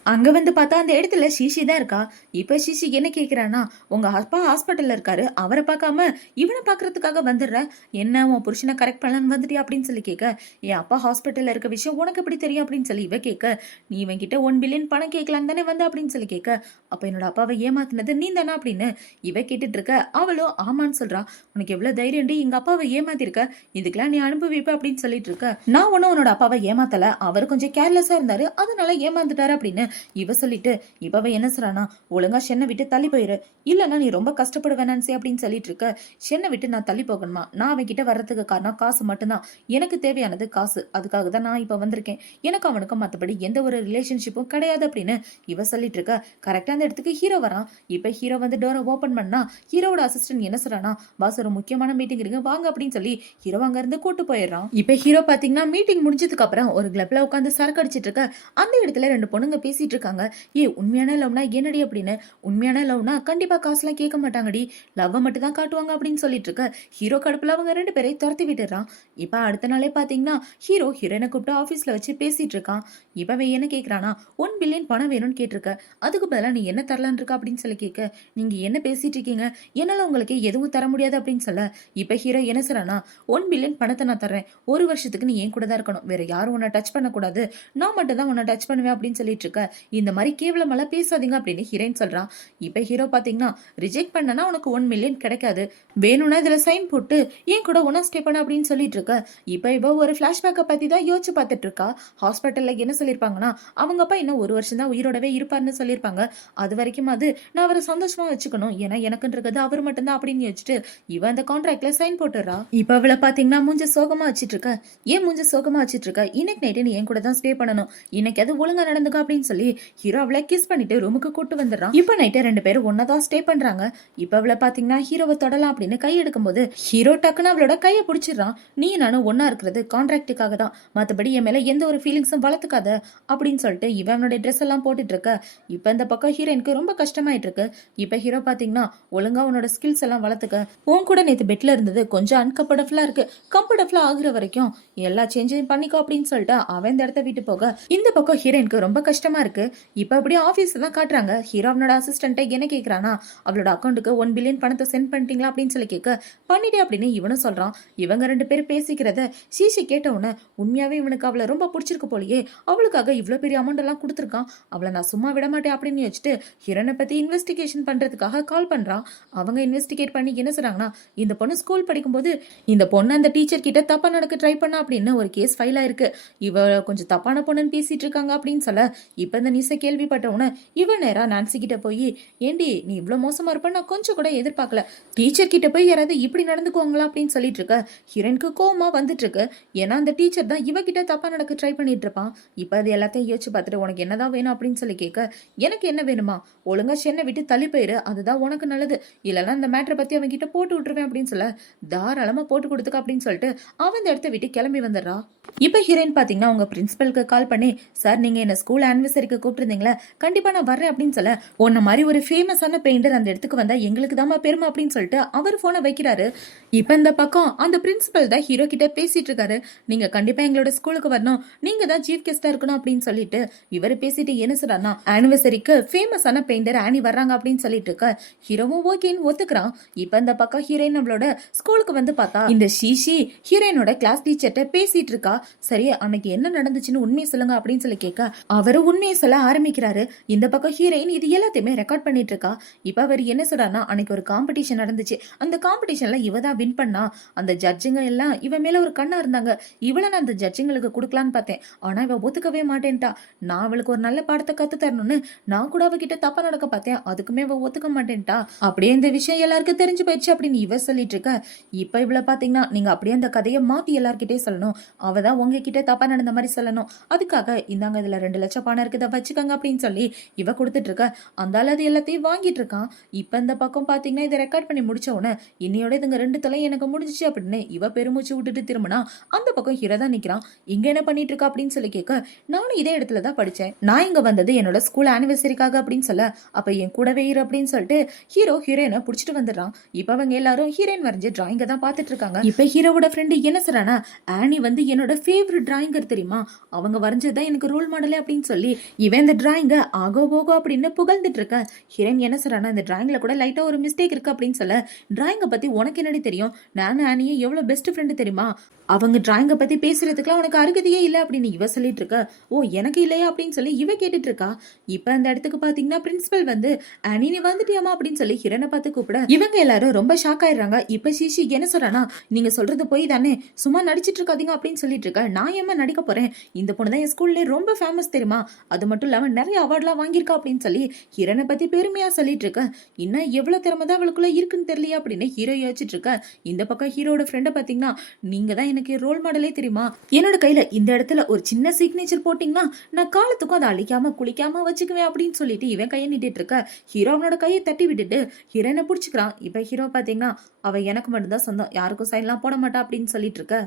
அங்க வந்து பார்த்தா அந்த இடத்துல ஷிஷி தான் இருக்கா. இப்ப ஷிஷி என்ன கேக்குறானா, உங்க அப்பா ஹாஸ்பிட்டல்ல இருக்காரு, அவரை பார்க்காம இவனை பாக்குறதுக்காக வந்துடுற, என்ன உன் புருஷனை கரெக்ட் பண்ணலான்னு வந்துட்டியா அப்படின்னு சொல்லி கேட்க, என் அப்பா ஹாஸ்பிட்டல்ல இருக்க விஷயம் உனக்கு எப்படி தெரியும் அப்படின்னு சொல்லி இவ கேட்க, நீ இவன் கிட்ட 1 பில்லியன் பணம் கேட்கலாம் தானே வந்த அப்படின்னு சொல்லி கேட்க, அப்ப என்னோட அப்பாவை ஏமாத்தினது நீ தானா அப்படின்னு இவ கேட்டுட்டு இருக்க. அவளும் ஆமான்னு சொல்றா. உனக்கு எவ்வளவு தைரியம் எங்க அப்பாவை ஏமாத்திருக்க, இதுக்கெல்லாம் நீ அனுபவிப்ப அப்படின்னு சொல்லிட்டு இருக்க. நான் ஒன்னும் உன்னோட அப்பாவை ஏமாத்தல, அவர் கொஞ்சம் கேர்லெஸ்ஸா இருந்தாரு, அதனால ஏமாந்துட்டாரு அப்படின்னு இவ சொல்லிட்டு இப்ப என்ன சொல்றானா, ஒழுங்கா சென்னை விட்டு தள்ளி போயிரு, இல்லன்னா நீ ரொம்ப கஷ்டப்படுவ நான்சி அப்படின்னு சொல்லிட்டு இருக்க. சென்னை விட்டு நான் தள்ளி போகணுமா, நான் அவன் கிட்ட வர்றதுக்கு காரணம் காசு மட்டும்தான், எனக்கு தேவையானது காசு, அதுக்காக தான் நான் இப்ப வந்திருக்கேன், எனக்கு அவனுக்கும் மத்தபடி எந்த ஒரு ரிலேஷன்ஷிப்பும் கிடையாது அப்படின்னு இவ சொல்லிட்டு இருக்க. கரெக்டா அந்த இடத்துக்கு ஹீரோ வரான். இப்ப ஹீரோ வந்து டோரை ஓபன் பண்ணா ஹீரோட அசிஸ்டன்ட் என்ன சொல்றானா, பாஸ் ஒரு முக்கியமான மீட்டிங் இருக்கு வாங்க அப்படின்னு சொல்லி ஹீரோ அங்க இருந்து கூட்டு போயிடுறான். இப்ப ஹீரோ பாத்தீங்கன்னா மீட்டிங் முடிஞ்சதுக்கு அப்புறம் ஒரு கிளப்ல உட்காந்து சரக்கு அடிச்சிட்டு இருக்க. அந்த இடத்துல 2 பொண்ணுங்க பேசிட்டு இருக்காங்க. உண்மையான லவ்னா என்னடி அப்படின்னு, உண்மையான லவ்னா கண்டிப்பா காசுலாம் கேட்க மாட்டாங்கடி, லவ் மட்டும் தான் காட்டுவாங்க அப்படின்னு சொல்லிட்டு இருக்க. ஹீரோ கடுப்புல அவங்க 2 பேரையும் துரத்தி விட்டுறான். இப்ப அடுத்த நாளே பாத்தீங்கன்னா ஹீரோ ஹீரோனை கூப்பிட்டு ஆபீஸ்ல வச்சு பேசிட்டு இருக்கான். இப்ப என்ன கேக்குறானா, 1 பில்லியன் பணம் வேணும்னு கேட்டிருக்க, அதுக்கு பதிலா நீ என்ன தரலான் இருக்க அப்படின்னு சொல்லி கேட்க, நீங்க என்ன பேசிட்டு இருக்கீங்க, என்னால உங்களுக்கு எதுவும் தர முடியாது அப்படின்னு சொல்ல. இப்ப ஹீரோ என்ன சொல்றானா, 1 பில்லியன் பணத்தை நான் தர்றேன், 1 வருஷத்துக்கு நீ ஏன் கூட தான் இருக்கணும், வேற யாரும் உன்னை டச் பண்ண கூடாது, நான் மட்டும் தான் உன்னை டச் பண்ணுவேன் அப்படின்னு சொல்லிட்டு இருக்க. இந்த மாதிரி கேவலமெல்லாம் பேசாதீங்க அப்படின்னு ஹீரோயின் சொல்றான். இப்ப ஹீரோ பாத்தீங்கன்னா, ரிஜெக்ட் பண்ணனா உனக்கு 1 மில்லியன் கிடைக்காது, வேணும்னா இதுல சைன் போட்டு ஏன் கூட ஒன்னா ஸ்டே பண்ண அப்படின்னு சொல்லிட்டு இருக்க. இப்ப ஒரு பிளாஷ்பேக்கை பத்தி தான் யோசிச்சு பார்த்துட்டு இருக்கா. ஹாஸ்பிட்டல்ல என்ன சொல்லிருப்பாங்கன்னா, அவங்க அப்பா இன்னும் 1 வருஷம் தான் உயிரோடவே இருப்பாருன்னு சொல்லியிருப்பாங்க, அது வரைக்கும் அது நான் அவரை சந்தோஷமா வச்சுக்கணும், ஏன்னா எனக்குன்றது அவர் மட்டும்தான் அப்படின்னு யோசிச்சுட்டு இவன் அந்த கான்ட்ராக்ட்ல சைன் போட்டுறா. இப்ப அவளை பாத்தீங்கன்னா மூஞ்ச சோகமா வச்சிட்டு இருக்க. ஏன் மூஞ்ச சோகமா வச்சிட்டு இருக்க, இன்னைக்கு நைட்டு நீ என் கூட தான் ஸ்டே பண்ணணும், இன்னைக்கு அது ஒழுங்கா நடந்துக்க அப்படின்னு சொல்லி ஹீரோ அவளை கிஸ் பண்ணிட்டு ரூமுக்கு கூட்டு வந்துடுறான். இப்ப நைட்டு 2 பேரும் ஒன்னதான் ஸ்டே பண்றாங்க. இப்ப அவளை பாத்தீங்கன்னா ஹீரோவை தொடலாம் அப்படின்னு கை எடுக்கும் போது ஹீரோ டக்குன்னு அவளோட கையை பிடிச்சிடறான். நீ நானும் ஒன்னா இருக்கிறது கான்ட்ராக்டுக்காக தான், மத்தபடி என் மேல எந்த ஒரு ஃபீலிங்ஸும் வளர்த்துக்காத அப்படின்னு சொல்லிட்டு இவனுடைய ட்ரெஸ் எல்லாம் போட்டுட்டு இருக்க. இப்ப இந்த பக்கம் ஹீரோயினுக்கு ரொம்ப கஷ்டமாயிட்டு இருக்கு. இப்ப ஹீரோ பாத்தீங்கன்னா, ஒழுங்கா உன்னோட ஸ்கில்ஸ் எல்லாம் வளர்த்துக்க, உன் கூட நேத்து பெட்ல இருந்தது கொஞ்சம் அன்கம்ஃபர்டபுளா இருக்கு, கம்ஃபர்டபுளா ஆகுற வரைக்கும் எல்லா சேஞ்சையும் பண்ணிக்கோ அப்படின்னு சொல்லிட்டு அவன் இந்த இடத்த விட்டு போக இந்த பக்கம் ஹீரோயினுக்கு ரொம்ப கஷ்டமா இருக்கு. இப்ப அப்படியே ஆபீஸ் தான் காட்டுறாங்க. ஹீரோ அவனோட அசிஸ்டன்ட்டை என்ன கேக்குறானா, அவளோட அக்கௌண்ட்டுக்கு 1 பில்லியன் பணத்தை சென்ட் பண்ணிட்டீங்களா அப்படின்னு சொல்லி கேட்க, பண்ணிட்டே அப்படின்னு இவனும் சொல்றான். இவங்க 2 பேரும் பேசிக்கிறத சீசி கேட்டவுடனே உண்மையாவே இவனுக்கு அவளை ரொம்ப பிடிச்சிருக்கு போலயே, அவளுக்காக இவ்வளவு பெரிய அமௌண்ட் எல்லாம் கொடுத்துருக்கான், அவளை நான் சும்மா விட மாட்டேன் அப்படின்னு வச்சுட்டு ஹீரோனை பத்தி இன்வெஸ்டிகேஷன் பண்றதுக்காக கால் பண்றான். அவங்க இன்வெஸ்டிகேட் பண்ணி என்ன சொல்றாங்கன்னா, இந்த பொண்ணு ஸ்கூல் படிக்கும்போது இந்த பொண்ணு அந்த டீச்சர் கிட்ட தப்பா நடக்க ட்ரை பண்ணா அப்படின்னு ஒரு கேஸ் ஃபைல் ஆயிருக்கு, இவ கொஞ்சம் தப்பான பொண்ணுன்னு பேசிட்டு இருக்காங்க அப்படின்னு சொல்ல. இப்ப இந்த நியூஸை கேள்விப்பட்டவுடனே இவன் நேரா நான்சி கிட்ட போய், ஏண்டி நீ இவ்வளவு மோசமா இருப்ப நான் கொஞ்சம் கூட எதிர்பார்க்கல, டீச்சர் கிட்ட போய் யாராவது இப்படி நடந்துக்குவாங்களா அப்படின்னு சொல்லிட்டு இருக்க. ஹீரோனுக்கு கோவமா வந்துட்டு இருக்கு, ஏன்னா அந்த டீச்சர் தான் இவகிட்ட தப்பா நடக்க ட்ரை பண்ணிட்டு இருப்பான். இப்ப அது எல்லாத்தையும் யோசிச்சு பார்த்துட்டு உனக்கு என்னதான் வேணும் அப்படின்னு சொல்லி கேட்க, எனக்கு என்ன வேணுமா, ஒழுங்கா சென்னை விட்டு தள்ளி போயிரு, அதுதான் உனக்கு நல்லது, இல்லைன்னா இந்த மேட்டரை பத்தி அவன் கிட்ட போட்டு விட்டுருவேன் அப்படின்னு சொல்ல. தாராளமா போட்டு கொடுத்துக்க அப்படின்னு சொல்லிட்டு அவன் இந்த இடத்த விட்டு கிளம்பி வந்துடுறா. இப்ப ஹீரோயின் பாத்தீங்கன்னா உங்க பிரின்சிபலுக்கு கால் பண்ணி, சார் நீங்க என்ன ஸ்கூல் ஆனிவர்சரிக்கு ஆனிவர்சரிக்கு கூப்பிட்டுருந்தீங்களே, கண்டிப்பா நான் வர்றேன் அப்படின்னு சொல்ல, உன்ன மாதிரி ஒரு ஃபேமஸான பெயிண்டர் அந்த இடத்துக்கு வந்தா எங்களுக்கு தாமா பெருமை அப்படின்னு சொல்லிட்டு அவர் போனை வைக்கிறாரு. இப்ப இந்த பக்கம் அந்த பிரின்சிபல் தான் ஹீரோ கிட்ட பேசிட்டு இருக்காரு. நீங்க கண்டிப்பா எங்களோட ஸ்கூலுக்கு வரணும், நீங்க தான் சீஃப் கெஸ்டா இருக்கணும் அப்படின்னு சொல்லிட்டு இவர் பேசிட்டு என்ன சொல்றாருன்னா, ஆனிவர்சரிக்கு ஃபேமஸான பெயிண்டர் ஆனி வர்றாங்க அப்படின்னு சொல்லிட்டு இருக்க ஹீரோவும் ஓகேன்னு ஒத்துக்கிறான். இப்ப இந்த பக்கம் ஹீரோயின் நம்மளோட ஸ்கூலுக்கு வந்து பார்த்தா இந்த ஷீஷி ஹீரோயினோட கிளாஸ் டீச்சர்ட்ட பேசிட்டு இருக்கா. சரி, அன்னைக்கு என்ன நடந்துச்சுன்னு உண்மையை சொல்லுங்க அப்படின்னு சொல்லி கேட்க அவரு உண்மையை சொல்ல ஆரம்பிக்கிறாரு. இந்த பக்கம் ஹீரோயின் இது எல்லாத்தையுமே ரெக்கார்ட் பண்ணிட்டு இருக்கா. இப்ப அவர் என்ன சொல்றாருன்னா, அன்னைக்கு ஒரு காம்படிஷன் நடந்துச்சு, அந்த காம்படிஷன்ல இவ தான் வின் பண்ணா, அந்த ஜட்ஜுங்க எல்லாம் இவ மேல ஒரு கண்ணா இருந்தாங்க, இவளை நான் அந்த ஜட்ஜுங்களுக்கு கொடுக்கலான்னு பார்த்தேன், ஆனா இவ ஒத்துக்கவே மாட்டேன்ட்டா. நான் அவளுக்கு ஒரு நல்ல பாடத்தை கத்து தரணும்னு நான் கூட அவகிட்ட தப்பா நடக்க பார்த்தேன், அதுக்குமே அவ ஒத்துக்க மாட்டேன்ட்டா. அப்படியே இந்த விஷயம் எல்லாருக்கும் தெரிஞ்சு போயிடுச்சு அப்படின்னு இவ சொல்லிட்டு இருக்க. இப்ப இவ்வளவு பாத்தீங்கன்னா, நீங்க அப்படியே அந்த கதையை மாத்தி எல்லார்கிட்டே சொல்லணும், அவதான் உங்ககிட்ட தப்பா நடந்த மாதிரி சொல்லணும், அதுக்காக இந்தாங்க இதுல 2 லட்சம் பணம் இருக்குத வச்சுக்கோங்க அப்படின்னு சொல்லி இவ கொடுத்துட்டு இருக்க. அந்த அது எல்லாத்தையும் வாங்கிட்டு இருக்கான். இப்ப இந்த பக்கம் பாத்தீங்கன்னா இதை ரெக்கார்ட் பண்ணி முடிச்ச உடனே இன்னையோட இதுங்க 2 தலை எனக்கு முடிஞ்சிச்சு அப்படின்னு இவ பெருமூச்சு விட்டுட்டு திரும்பினா அந்த பக்கம் ஹீரோ தான் நிக்கிறான். இங்க என்ன பண்ணிட்டு இருக்கா அப்படின்னு சொல்லி கேட்க, நானும் இதே இடத்துல தான் படிச்சேன், நான் இங்க வந்தது என்னோட ஸ்கூல் ஆனிவர்சரிக்காக அப்படின்னு சொல்ல, அப்ப என் கூடவே இரு அப்படின்னு சொல்லிட்டு ஹீரோ ஹீரோயினை புடிச்சிட்டு வந்துடுறான். இப்ப அவங்க எல்லாரும் ஹீரோயின் வரைஞ்ச டிராயிங்க தான் பாத்துட்டு இருக்காங்க. இப்ப ஹீரோவோட ஃப்ரெண்டு என்ன சொல்றானா, ஆனி வந்து என்னோட ஃபேவரட் டிராயிங்கர் தெரியுமா, அவங்க வரைஞ்சதுதான் எனக்கு ரோல் மாடலே அப்படின்னு சொல்லி இவன் இந்த டிராயிங்க ஆகோ போகோ அப்படின்னு புகழ்ந்துட்டு இருக்க. ஹீரோயின் என்ன சொல்றானா, இந்த டிராயிங்ல கூட லைட்டா ஒரு மிஸ்டேக் இருக்கு அப்படின்னு சொல்ல, டிராயிங்க பத்தி உனக்கு என்னடி தெரியும், நானும் ஆனியும் எவ்வளவு பெஸ்ட் ஃப்ரெண்டு தெரியுமா, அவங்க டிராயிங்க பத்தி பேசுறதுக்குலாம் உனக்கு அருகதையே இல்ல அப்படின்னு இவ சொல்லிட்டு இருக்க. ஓ எனக்கு இல்லையா அப்படின்னு சொல்லி இவ கேட்டுட்டு இருக்கா. இப்ப அந்த இடத்துக்கு பாத்தீங்கன்னா பிரின்சிபல் வந்து, ஆனி நீ வந்துட்டியாமா அப்படின்னு சொல்லி ஹீரோனை பார்த்து கூப்பிட இவங்க எல்லாரும் ரொம்ப ஷாக் ஆயிடுறாங்க. இப்ப சீஷி என்ன சொல்றானா, நீங்க சொல்றது போய் தானே, சும்மா நடிச்சிட்டு இருக்காதீங்க அப்படின்னு சொல்லிட்டு இருக்க, நான் ஏமா நடிக்க போறேன், இந்த பொண்ணு தான் என் ஸ்கூல்ல ரொம்ப ஃபேமஸ் தெரியுமா, அது மட்டும் இல்லாம நிறைய அவார்ட்லாம் வாங்கியிருக்கா அப்படின்னு சொல்லி ஹீரோனை பத்தி பெருமையா சொல்லிட்டு இருக்க. இன்னும் எவ்வளவு திறமைதான் அவளுக்குள்ள இருக்குன்னு தெரியலையா அப்படின்னு ஹீரோ யோசிச்சுட்டு இருக்க. இந்த பக்கம் ஹீரோட ஃப்ரெண்ட பாத்தீங்கன்னா, நீங்க தான் எனக்கு ரோல் மாடலே தெரியுமா, என்னோட கையில இந்த இடத்துல ஒரு சின்ன சிக்னேச்சர் போட்டீங்கன்னா நான் காலத்துக்கும் அதை அழிக்காம குளிக்காம வச்சுக்குவேன் அப்படின்னு சொல்லிட்டு இவன் கையை நீட்டிட்டு இருக்க. ஹீரோ அவனோட கையை தட்டி விட்டுட்டு ஹீரோனை புடிச்சுக்கிறான். இப்ப ஹீரோ பாத்தீங்கன்னா, அவ எனக்கு மட்டும்தான் சொந்தம், யாருக்கும் சைன்லாம் போட மாட்டா அப்படின்னு சொல்லிட்டு இருக்க.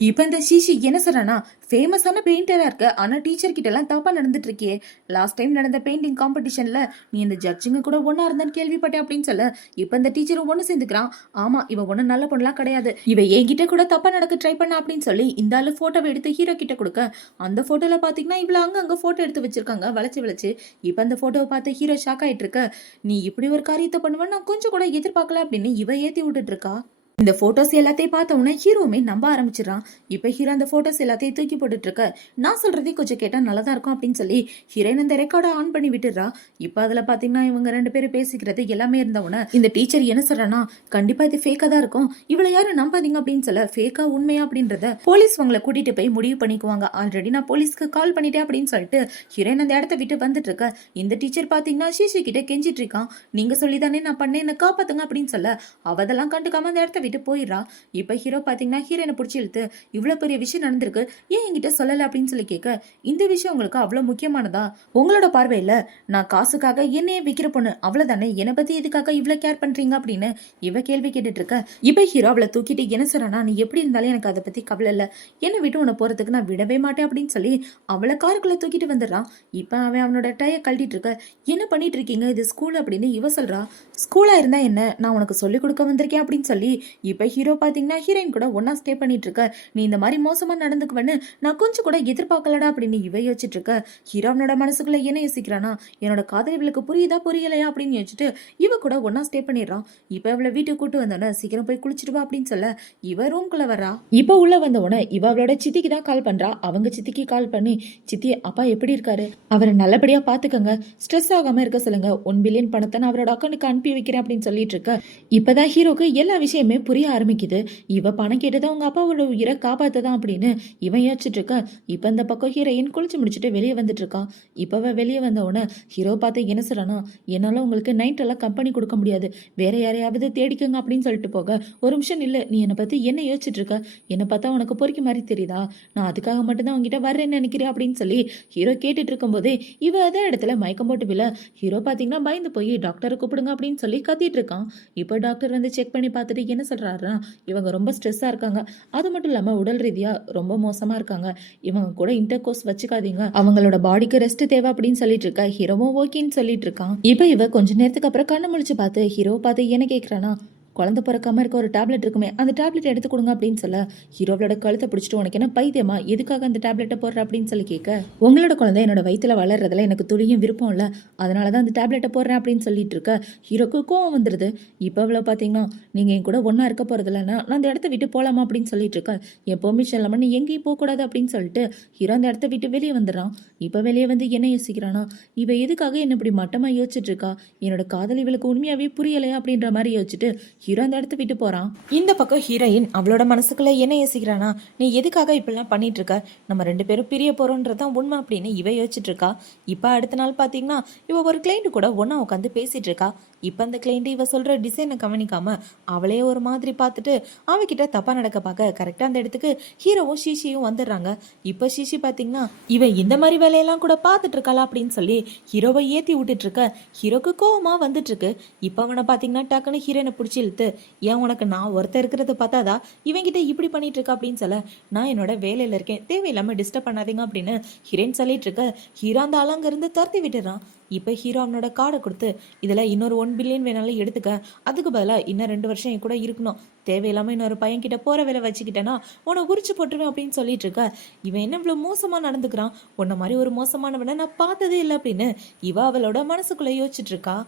இப்ப இந்த சீஷி என்ன சொல்றானா, ஃபேமஸான பெயிண்டரா இருக்க, ஆனா டீச்சர் கிட்ட எல்லாம் தப்பா நடந்துட்டு இருக்கே, லாஸ்ட் டைம் நடந்த பெயிண்டிங் காம்படிஷன்ல நீ இந்த ஜட்ஜுங்க கூட ஒன்னா இருந்தான்னு கேள்விப்பட்டேன் அப்படின்னு சொல்ல, இப்ப இந்த டீச்சரும் ஒண்ணு சேர்ந்துக்கிறான். ஆமா இவ ஒண்ணு நல்ல பொண்ணுலாம் கிடையாது, இவ என்கிட்ட கூட தப்பா நடக்க ட்ரை பண்ண அப்படின்னு சொல்லி இந்த ஆளு போட்டோவை எடுத்து ஹீரோ கிட்ட கொடுக்க, அந்த போட்டோல பாத்தீங்கன்னா இவ்வளவு அங்க போட்டோ எடுத்து வச்சிருக்காங்க வளைச்சு வளைச்சு. இப்ப அந்த போட்டோவை பார்த்து ஹீரோ ஷாக் ஆயிட்டு இருக்க. நீ இப்படி ஒரு காரியத்தை பண்ணுவேன்னு நான் கொஞ்சம் கூட எதிர்பார்க்கல அப்படின்னு இவ ஏத்தி விட்டுட்டு இருக்கா. இந்த போட்டோஸ் எல்லாத்தையும் பார்த்த உடனே ஹீரோவுமே நம்ப ஆரம்பிச்சிடறான். இப்ப ஹீரோ அந்த போட்டோஸ் எல்லாத்தையும் தூக்கி போட்டுட்டு இருக்க. நான் சொல்றதே கொஞ்சம் கேட்டா நல்லதா இருக்கும் அப்படின்னு சொல்லி ஹீரோயின் அந்த ரெக்கார்டை ஆன் பண்ணி விட்டுறா. இப்ப அதுல பாத்தீங்கன்னா இவங்க 2 பேரும் பேசிக்கிறது எல்லாமே இருந்த உடனே இந்த டீச்சர் என்ன சொல்றானா, கண்டிப்பா இது ஃபேக்கா தான் இருக்கும், இவளை யாரும் நம்பாதீங்க அப்படின்னு சொல்ல, ஃபேக்கா உண்மையா அப்படின்றத போலீஸ் உங்களை கூட்டிட்டு போய் முடிவு பண்ணிக்குவாங்க, ஆல்ரெடி நான் போலீஸ்க்கு கால் பண்ணிட்டேன் அப்படின்னு சொல்லிட்டு ஹீரோயின் அந்த இடத்த விட்டு வந்துட்டு இருக்க. இந்த டீச்சர் பாத்தீங்கன்னா சீஷி கிட்ட கெஞ்சிட்டு இருக்கான், நீங்க சொல்லிதானே நான் பண்ணேன், என்ன காப்பாத்துங்க அப்படின்னு சொல்ல, அவதெல்லாம் கண்டுக்காம அந்த இடத்த விட்டு போயிடுறா. இப்ப ஹீரோ பாத்தீங்கன்னா ஹீரோனை பிடிச்சி இழுத்து, இவ்வளவு பெரிய விஷயம் நடந்திருக்கு, ஏன் என்கிட்ட சொல்லல அப்படின்னு சொல்லி கேட்க, இந்த விஷயம் உங்களுக்கு அவ்வளவு முக்கியமானதா, உங்களோட பார்வையில நான் காசுக்காக என்னையே விக்கிற பொண்ணு அவ்வளவுதானே, என்னை பத்தி எதுக்காக இவ்வளவு கேர் பண்றீங்க அப்படின்னு இவ கேள்வி கேட்டுட்டு இருக்க. இப்ப ஹீரோ அவளை தூக்கிட்டு என்ன சொல்றானா, நீ எப்படி இருந்தாலும் எனக்கு அதை பத்தி கவலை இல்ல, என்னை விட்டு உன்னை போறதுக்கு நான் விடவே மாட்டேன் அப்படின்னு சொல்லி அவளை காருக்குள்ள தூக்கிட்டு வந்துடுறான். இப்ப அவன் அவனோட டைய கழட்டிட்டு இருக்க. என்ன பண்ணிட்டு இருக்கீங்க, இது ஸ்கூல் அப்படின்னு இவ சொல்றா. ஸ்கூலா இருந்தா என்ன, நான் உனக்கு சொல்லிக் கொடுக்க வந்திருக்கேன் அப்படின்னு சொல்லி இப்ப ஹீரோ பாத்தீங்கன்னா ஹீரோயின் கூட ஒன்னா ஸ்டே பண்ணிட்டு இருக்க. நீ இந்த மாதிரி மோசமா நடந்துக்குவேன்னு நான் கொஞ்சம் கூட எதிர்பார்க்கலடா அப்படின்னு இவ யோசிச்சுட்டு இருக்க. ஹீரோ அவனோட மனசுக்குள்ள என்ன யோசிக்கிறானா, என்னோட காதல் இவளுக்கு புரியுதா புரியலையா அப்படின்னு யோசிச்சுட்டு இவ கூட ஒன்னா ஸ்டே பண்ணிடுறான். இப்ப இவளை வீட்டுக்கு கூட்டு வந்தோடனே சீக்கிரம் போய் குளிச்சுட்டு வா அப்படின்னு சொல்ல இவ ரூம்குள்ள வரா. இப்ப உள்ள வந்த உடனே இவ அவளோட சித்திக்கு தான் கால் பண்றா. அவங்க சித்திக்கு கால் பண்ணி, சித்தி அப்பா எப்படி இருக்காரு, அவரை நல்லபடியா பாத்துக்கங்க, ஸ்ட்ரெஸ் ஆகாம இருக்க சொல்லுங்க, 1 பில்லியன் பணத்தை நான் அவரோட அக்கௌண்ட்டுக்கு அனுப்பி வைக்கிறேன் அப்படின்னு சொல்லிட்டு இருக்க. இப்பதான் ஹீரோக்கு எல்லா விஷயமே புரிய ஆரம்பிக்குது. இவ பணம் கேட்டதான் உங்க அப்பாவோட உயிரை காப்பாத்ததான் அப்படின்னு இவன் யோசிச்சுட்டு இருக்க. இப்ப இந்த பக்கம் ஹீரோயின் குளிச்சு முடிச்சுட்டு வெளியே வந்துட்டு இருக்கா. இப்ப வெளியே வந்த உடனே ஹீரோ பார்த்து என்ன சொல்றானா, என்னால உங்களுக்கு நைட் எல்லாம் கம்பெனி கொடுக்க முடியாது, வேற யாரையாவது தேடிக்கங்க அப்படின்னு சொல்லிட்டு போக, ஒரு நிமிஷம் இல்ல, நீ என்னை பத்தி என்ன யோசிச்சுட்டு இருக்க, என்னை பார்த்தா உனக்கு பொறிக்க மாதிரி தெரியுதா, நான் அதுக்காக மட்டும்தான் உங்ககிட்ட வர்றேன்னு நினைக்கிறேன் அப்படின்னு சொல்லி ஹீரோ கேட்டுட்டு இருக்கும் போதே இவ அதே இடத்துல மயக்கம் போட்டு விழ. ஹீரோ பாத்தீங்கன்னா பயந்து போய் டாக்டரை கூப்பிடுங்க அப்படின்னு சொல்லி கத்திட்டு இருக்கான். இப்போ டாக்டர் வந்து செக் பண்ணி பார்த்துட்டு என்ன சொல்கிறாருன்னா இவங்க ரொம்ப ஸ்ட்ரெஸ்ஸாக இருக்காங்க, அது மட்டும் இல்லாமல் உடல் ரீதியாக ரொம்ப மோசமாக இருக்காங்க, இவங்க கூட இன்டர் கோர்ஸ் வச்சுக்காதீங்க, அவங்களோட பாடிக்கு ரெஸ்ட் தேவை அப்படின்னு சொல்லிட்டு இருக்கா. ஹீரோவும் ஓகேன்னு சொல்லிட்டு இருக்கான். இப்போ இவ கொஞ்ச நேரத்துக்கு அப்புறம் கண்ணை முழிச்சு பார்த்து ஹீரோ பார்த்து என்ன கேட்குறானா, குழந்தை பிறக்காம இருக்க ஒரு டேப்லெட் இருக்குமே, அந்த டேப்லெட் எடுத்து கொடுங்க அப்படின்னு சொல்ல ஹீரோவோட கழுத்தை பிடிச்சிட்டு உனக்கு என்ன பைத்தியமா, எதுக்காக அந்த டேப்லெட்டை போடுற அப்படின்னு சொல்லி கேட்க, உங்களோட குழந்தை என்னோட வயிற்றுல வளர்றதுல எனக்கு துளியும் விருப்பம் இல்லை, அதனால தான் அந்த டேப்லெட்டை போடுறேன் அப்படின்னு சொல்லிட்டு இருக்க. ஹீரோக்கு கோவம் வந்துடுது. இப்போ இவ்வளோ பார்த்தீங்கன்னா நீங்கள் என் கூட ஒன்றா இருக்க போகிறது இல்லைன்னா நான் அந்த இடத்த விட்டு போகலாமா அப்படின்னு சொல்லிட்டு இருக்க. என் பெர்மிஷன் இல்லாமல் நீ எங்கேயும் போகக்கூடாது அப்படின்னு சொல்லிட்டு ஹீரோ அந்த இடத்த விட்டு வெளியே வந்துடுறான். இப்போ வெளியே வந்து என்ன யோசிக்கிறானா, இவ எதுக்காக என்ன இப்படி மட்டமாக யோசிச்சுட்டு இருக்கா, என்னோட காதல் இவளுக்கு உண்மையாகவே புரியலையா அப்படின்ற மாதிரி யோசிச்சுட்டு ஹீரோ அந்த இடத்த விட்டு போறான். இந்த பக்கம் ஹீரோயின் அவளோட மனசுக்குள்ள என்ன யோசிக்கிறானா, நீ எதுக்காக இப்படிலாம் பண்ணிட்டு இருக்க, நம்ம 2 பேரும் பிரிய போறோன்றதான் உண்மை அப்படின்னு இவ யோசிச்சுட்டு இருக்கா. இப்ப அடுத்த நாள் பாத்தீங்கன்னா இவ ஒரு கிளைண்ட் கூட ஒன்னா உட்காந்து பேசிட்டு இருக்கா. இப்ப அந்த கிளைண்ட் இவ சொல்ற டிசைனை கவனிக்காம அவளே ஒரு மாதிரி பார்த்துட்டு அவகிட்ட தப்பா நடக்க பார்க்க கரெக்டா அந்த இடத்துக்கு ஹீரோவும் ஷீஷியும் வந்துடுறாங்க. இப்ப ஷீஷி பாத்தீங்கன்னா இவ இந்த மாதிரி வேலையெல்லாம் கூட பார்த்துட்டு இருக்காளா அப்படின்னு சொல்லி ஹீரோவை ஏத்தி விட்டுட்டு இருக்க. ஹீரோக்கு கோவமா வந்துட்டு இருக்கு. இப்ப அவனை பாத்தீங்கன்னா டக்குன்னு ஹீரோனை பிடிச்சி இழுத்து, ஏன் உனக்கு நான் ஒருத்தர் இருக்கிறத பார்த்தாதா இவங்கிட்ட இப்படி பண்ணிட்டு இருக்கா அப்படின்னு சொல்ல, நான் என்னோட வேலையில இருக்கேன், தேவையில்லாம டிஸ்டர்ப் பண்ணாதீங்க அப்படின்னு ஹீரோயின் சொல்லிட்டு இருக்க. ஹீரோ அந்த ஆளாங்க இருந்து துரத்தி விட்டுறான். இப்போ ஹீரோ அவனோட கார்டை கொடுத்து, இதில் இன்னொரு 1 பில்லியன் வேணாலும் எடுத்துக்க, அதுக்கு பதிலாக இன்னும் 2 வருஷம் என் கூட இருக்கணும், தேவையில்லாமல் இன்னொரு பையன்கிட்ட போகிற வேலை வச்சுக்கிட்டேன்னா உன்னை உரிச்சு போட்டுருவேன் அப்படின்னு சொல்லிட்டு இருக்க. இவன் என்ன இவ்வளோ மோசமாக நடந்துக்கிறான், உன்ன மாதிரி ஒரு மோசமானவனை நான் பார்த்ததே இல்லை அப்படின்னு இவ அவளோட மனசுக்குள்ளே யோசிச்சுட்டு இருக்கா.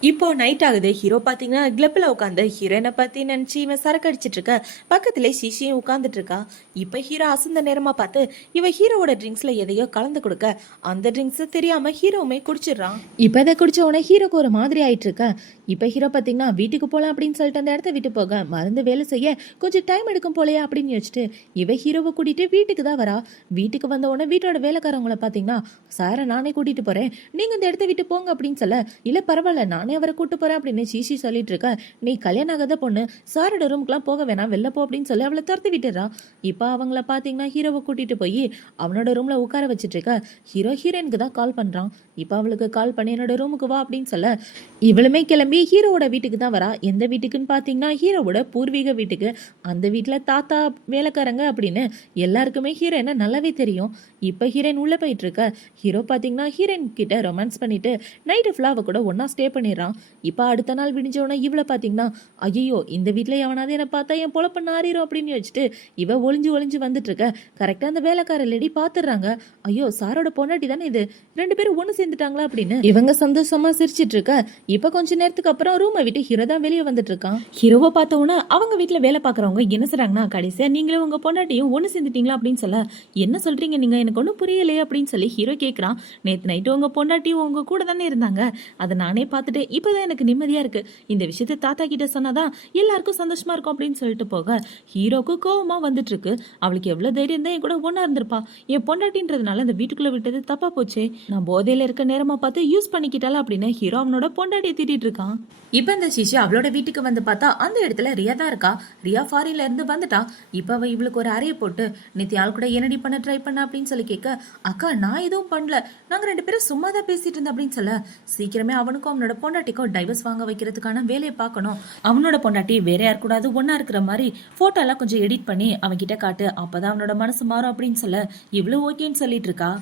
இப்போ நைட் ஆகுது. ஹீரோ பாத்தீங்கன்னா கிளப்ல உட்காந்து ஹீரோயினை பத்தி நினைச்சு இவன் சரக்கு அடிச்சிட்டு இருக்க. பக்கத்துல சிஷியும் உட்காந்துட்டு இருக்கா. இப்ப ஹீரோ அசந்த நேரமா பார்த்து இவ ஹீரோவோட ட்ரிங்க்ஸ்ல எதையோ கலந்து கொடுக்க அந்த ட்ரிங்க்ஸ் தெரியாம ஹீரோவுமே குடிச்சிடறான். இப்ப இதை குடிச்ச உடனே ஹீரோக்கு ஒரு மாதிரி ஆயிட்டு இருக்க. இப்ப ஹீரோ பாத்தீங்கன்னா வீட்டுக்கு போலாம் அப்படின்னு சொல்லிட்டு அந்த இடத்த விட்டு போக மருந்து வேலை செய்ய கொஞ்சம் டைம் எடுக்கும் போலையா அப்படின்னு யோசிச்சுட்டு இவ ஹீரோவை கூட்டிட்டு வீட்டுக்கு தான் வரா. வீட்டுக்கு வந்த உடனே வீட்டோட வேலைக்காரவங்களை பாத்தீங்கன்னா, சாரை நானே கூட்டிட்டு போறேன், நீங்க இந்த இடத்த விட்டு போங்க அப்படின்னு சொல்ல, இல்ல பரவாயில்ல நானே அவரை கூட்டு போறேன் அப்படின்னு சீசி சொல்லிட்டு இருக்க. நீ கல்யாணம் ஆகாத பொண்ணு, சாரோட ரூமுக்குலாம் போக வேணாம், வெளில போ அப்படின்னு சொல்லி அவளை துரத்தி விட்டுறா. இப்ப அவங்கள பாத்தீங்கன்னா ஹீரோவை கூட்டிட்டு போய் அவனோட ரூம்ல உட்கார வச்சிட்டு இருக்க. ஹீரோ ஹீரோயினுக்கு தான் கால் பண்றான். இப்ப அவளுக்கு கால் பண்ணி என்னோட ரூமுக்கு வா அப்படின்னு சொல்ல இவளுமே கிளம்பி ஹீரோவோட வீட்டுக்கு தான் வரா. எந்த வீட்டுக்குன்னு பாத்தீங்கன்னா ஹீரோவோட பூர்வீக வீட்டுக்கு. அந்த வீட்டுல தாத்தா வேலைக்காரங்க அப்படின்னு எல்லாருக்குமே ஹீரோயினை நல்லாவே தெரியும். இப்ப ஹீரோயின் உள்ள போயிட்டு இருக்க. ஹீரோ பாத்தீங்கன்னா ஹீரோயின் கிட்ட ரொமான்ஸ் பண்ணிட்டு நைட்டு ஃபுல்லா அவ கூட ஒன்னா ஸ்டே பண்ணிடுறான். இப்ப அடுத்த நாள் விடிஞ்சவன இவளை பாத்தீங்கன்னா, ஐயோ இந்த வீட்டுல எவனாவது என்ன பார்த்தா என் பொழப்ப நாரிரும் அப்படின்னு வச்சுட்டு இவ ஒளிஞ்சு ஒளிஞ்சு வந்துட்டு இருக்க. கரெக்டா அந்த வேலைக்கார லேடி பாத்துடுறாங்க. ஐயோ சாரோட பொண்டாட்டி தானே இது, 2 பேரும் ஒண்ணு சேர்ந்துட்டாங்களா அப்படின்னு இவங்க சந்தோஷமா சிரிச்சிட்டு இருக்க. இப்ப கொஞ்ச நேரத்துக்கு அப்புறம் ரூமை விட்டு ஹீரோ தான் வெளியே வந்துட்டு இருக்கான். ஹீரோவை பார்த்தவொன்னே அவங்க வீட்டுல வேலை பாக்குறவங்க என்ன சொல்றாங்கன்னா, கடைசியா நீங்களும் உங்க பொண்டாட்டியும் ஒண்ணு சேர்ந்துட்டீங்களா அப்படின்னு சொல்ல, என்ன சொல்றீங்க நீங்க, எனக்கு ஒன்றும் புரியலையே அப்படின்னு சொல்லி ஹீரோ கேட்குறான். நேற்று நைட்டு உங்க பொண்டாட்டியும் உங்க கூட தானே இருந்தாங்க, அதை நானே பார்த்துட்டு இப்போதான் எனக்கு நிம்மதியா இருக்கு, இந்த விஷயத்த தாத்தா கிட்ட சொன்னாதான் எல்லாருக்கும் சந்தோஷமா இருக்கும் அப்படின்னு சொல்லிட்டு போக ஹீரோக்கு கோவமா வந்துட்டு இருக்கு. அவளுக்கு எவ்வளவு தைரியம் தான் என் கூட ஒன்னா இருந்திருப்பா, என் பொண்டாட்டின்றதுனால அந்த வீட்டுக்குள்ள விட்டது தப்பா போச்சே, நான் போதையில இருக்க நேரமா பார்த்து யூஸ் பண்ணிக்கிட்டால அப்படின்னு ஹீரோ அவனோட பொண்டாட்டியை திட்டிட்டு இருக்கான். இப்ப இந்த சிஷி அவளோட வீட்டுக்கு வந்து பார்த்தா அந்த இடத்துல ரியா தான் இருக்கா. ரியா ஃபாரின்ல இருந்து வந்துட்டா. இப்ப அவ இவளுக்கு ஒரு அறையை போட்டு, நேத்து ஆள் கூட என்னடி பண்ண ட்ரை பண்ண அப்படின்னு சொல்லி கேட்க, அக்கா நான் எதுவும் பண்ணல, நாங்க 2 பேரும் சும்மா தான் பேசிட்டு இருந்தோம் அப்படின்னு சொல்ல, சீக்கிரமே அவனுக்கும் அவனோட பொண்டாட்டிக்கும் டைவர்ஸ் வாங்க வைக்கிறதுக்கான வேலையை பார்க்கணும், அவனோட பொண்டாட்டி வேற யார் கூடாது ஒன்னா இருக்கிற மாதிரி போட்டோ எல்லாம் கொஞ்சம் எடிட் பண்ணி அவன் கிட்ட காட்டு, அப்பதான் அவனோட மனசு மாறும் அப்படின்னு சொல்ல இவ்வளவு ஓகேன்னு சொல்லிட்டு இருக்கா.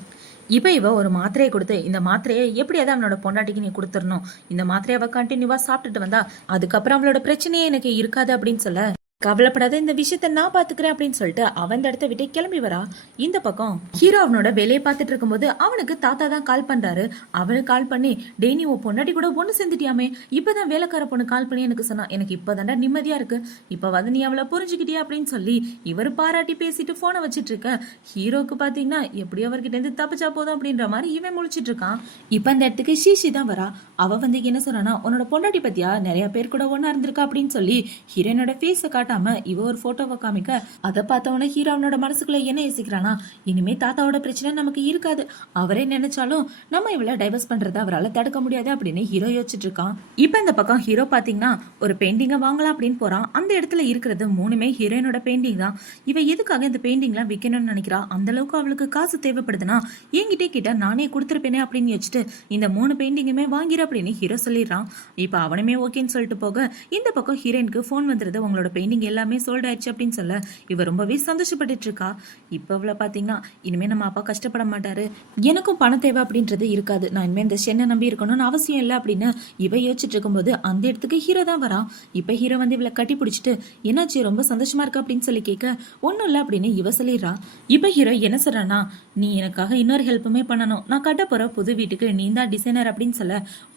இப்போ இவ ஒரு மாத்திரையை கொடுத்து, இந்த மாத்திரையை எப்படியாவது அவனோட பொண்டாட்டிக்கு நீ கொடுத்துடணும், இந்த மாத்திரையை அவ கண்டினியூவா சாப்பிட்டுட்டு வந்தா அதுக்கப்புறம் அவளோட பிரச்சனையே எனக்கு இருக்காது அப்படின்னு சொல்ல, கவலைப்படாத இந்த விஷயத்த நான் பாத்துக்கிறேன் அப்படின்னு சொல்லிட்டு அவன் இந்த இடத்த விட்டு கிளம்பி வரா. இந்த பக்கம் ஹீரோ அவனோட வேலையை பார்த்துட்டு இருக்கும்போது அவனுக்கு தாத்தா தான் கால் பண்றாரு. அவனுக்கு கால் பண்ணி, டேய் நீ உன் பொண்டாட்டி கூட ஒண்ணு சேர்ந்துட்டியாமே, இப்பதான் வேலைக்கார பொண்ணு கால் பண்ணி எனக்கு சொன்னா, எனக்கு இப்பதான்டா நிம்மதியா இருக்கு, இப்ப வந்து நீ அவளை புரிஞ்சுக்கிட்டியா அப்படின்னு சொல்லி இவர் பாராட்டி பேசிட்டு போனை வச்சிட்டு இருக்க. ஹீரோக்கு பாத்தீங்கன்னா எப்படி அவர்கிட்ட இருந்து தப்பிச்சா போதும் அப்படின்ற மாதிரி இவன் முழிச்சிட்டு இருக்கான். இப்ப அந்த இடத்துக்கு ஷீஷி தான் வரா. அவ வந்து என்ன சொன்னா, உன்னோட பொண்டாட்டி பத்தியா நிறைய பேர் கூட ஒன்னா இருந்திருக்கா அப்படின்னு சொல்லி ஹீரோனோட ஃபேஸை காட்ட இவ ஒரு போட்டோவை காமிக்க, அதை பார்த்தவன ஹீரோ அவனோட மனசுக்குள்ள என்ன யோசிக்கிறானா, இனிமே தாத்தாவோட பிரச்சனை நமக்கு இருக்காது, அவரே நினைச்சாலும் நம்ம இவளை டைவர்ஸ் பண்றதை அவரால் தடுக்க முடியாது அப்படின்னு ஹீரோ யோசிச்சுட்டு இருக்கான். இப்ப இந்த பக்கம் ஹீரோ பாத்தீங்கன்னா ஒரு பெயிண்டிங்கை வாங்கலாம் அப்படின்னு போறான். அந்த இடத்துல இருக்கிறது 3மே ஹீரோயினோட பெயிண்டிங் தான். இவ எதுக்காக இந்த பெயிண்டிங்லாம் விற்கணும்னு நினைக்கிறா, அந்த அளவுக்கு அவளுக்கு காசு தேவைப்படுதுன்னா என்கிட்டே கிட்ட நானே கொடுத்துருப்பேனே அப்படின்னு யோசிச்சுட்டு இந்த 3 பெயிண்டிங்குமே வாங்கிற அப்படின்னு ஹீரோ சொல்லிடுறான். இப்போ அவனுமே ஓகேன்னு சொல்லிட்டு போக இந்த பக்கம் ஹீரோயினுக்கு ஃபோன் வந்துருது. உங்களோட பெயிண்டிங் எல்லாமே சோல்ட் ஆயிடுச்சு அப்படின்னு சொல்ல இவ ரொம்பவே சந்தோஷப்பட்டுட்டு இருக்கா. இப்போ அவளை பார்த்தீங்கன்னா இனிமே நம்ம அப்பா கஷ்டப்பட மாட்டாரு, எனக்கும் பண தேவை அப்படின்றது இருக்காது, நான் இனிமே இந்த சென்னை நம்பி இருக்கணும்னு அவசியம் இல்லை அப்படின்னு இவ யோசிச்சுட்டு இருக்கும்போது அந்த இடத்துக்கு ஹீரோ தான் வரான். இப்போ ஹீரோ வந்து இவளை கட்டி பிடிச்சிட்டு என்னாச்சு ரொம்ப சந்தோஷமா இருக்கு அப்படின்னு சொல்லி கேட்க ஒன்றும் இல்லை அப்படின்னு இவ சொல்லிடுறா. இப்போ ஹீரோ என்ன சொல்றானா, நீ எனக்காக இன்னொரு ஹெல்ப்புமே பண்ணணும், நான் கட்ட போற புது வீட்டுக்கு நீ தான் டிசைனர் அப்படின்னு சொல்ல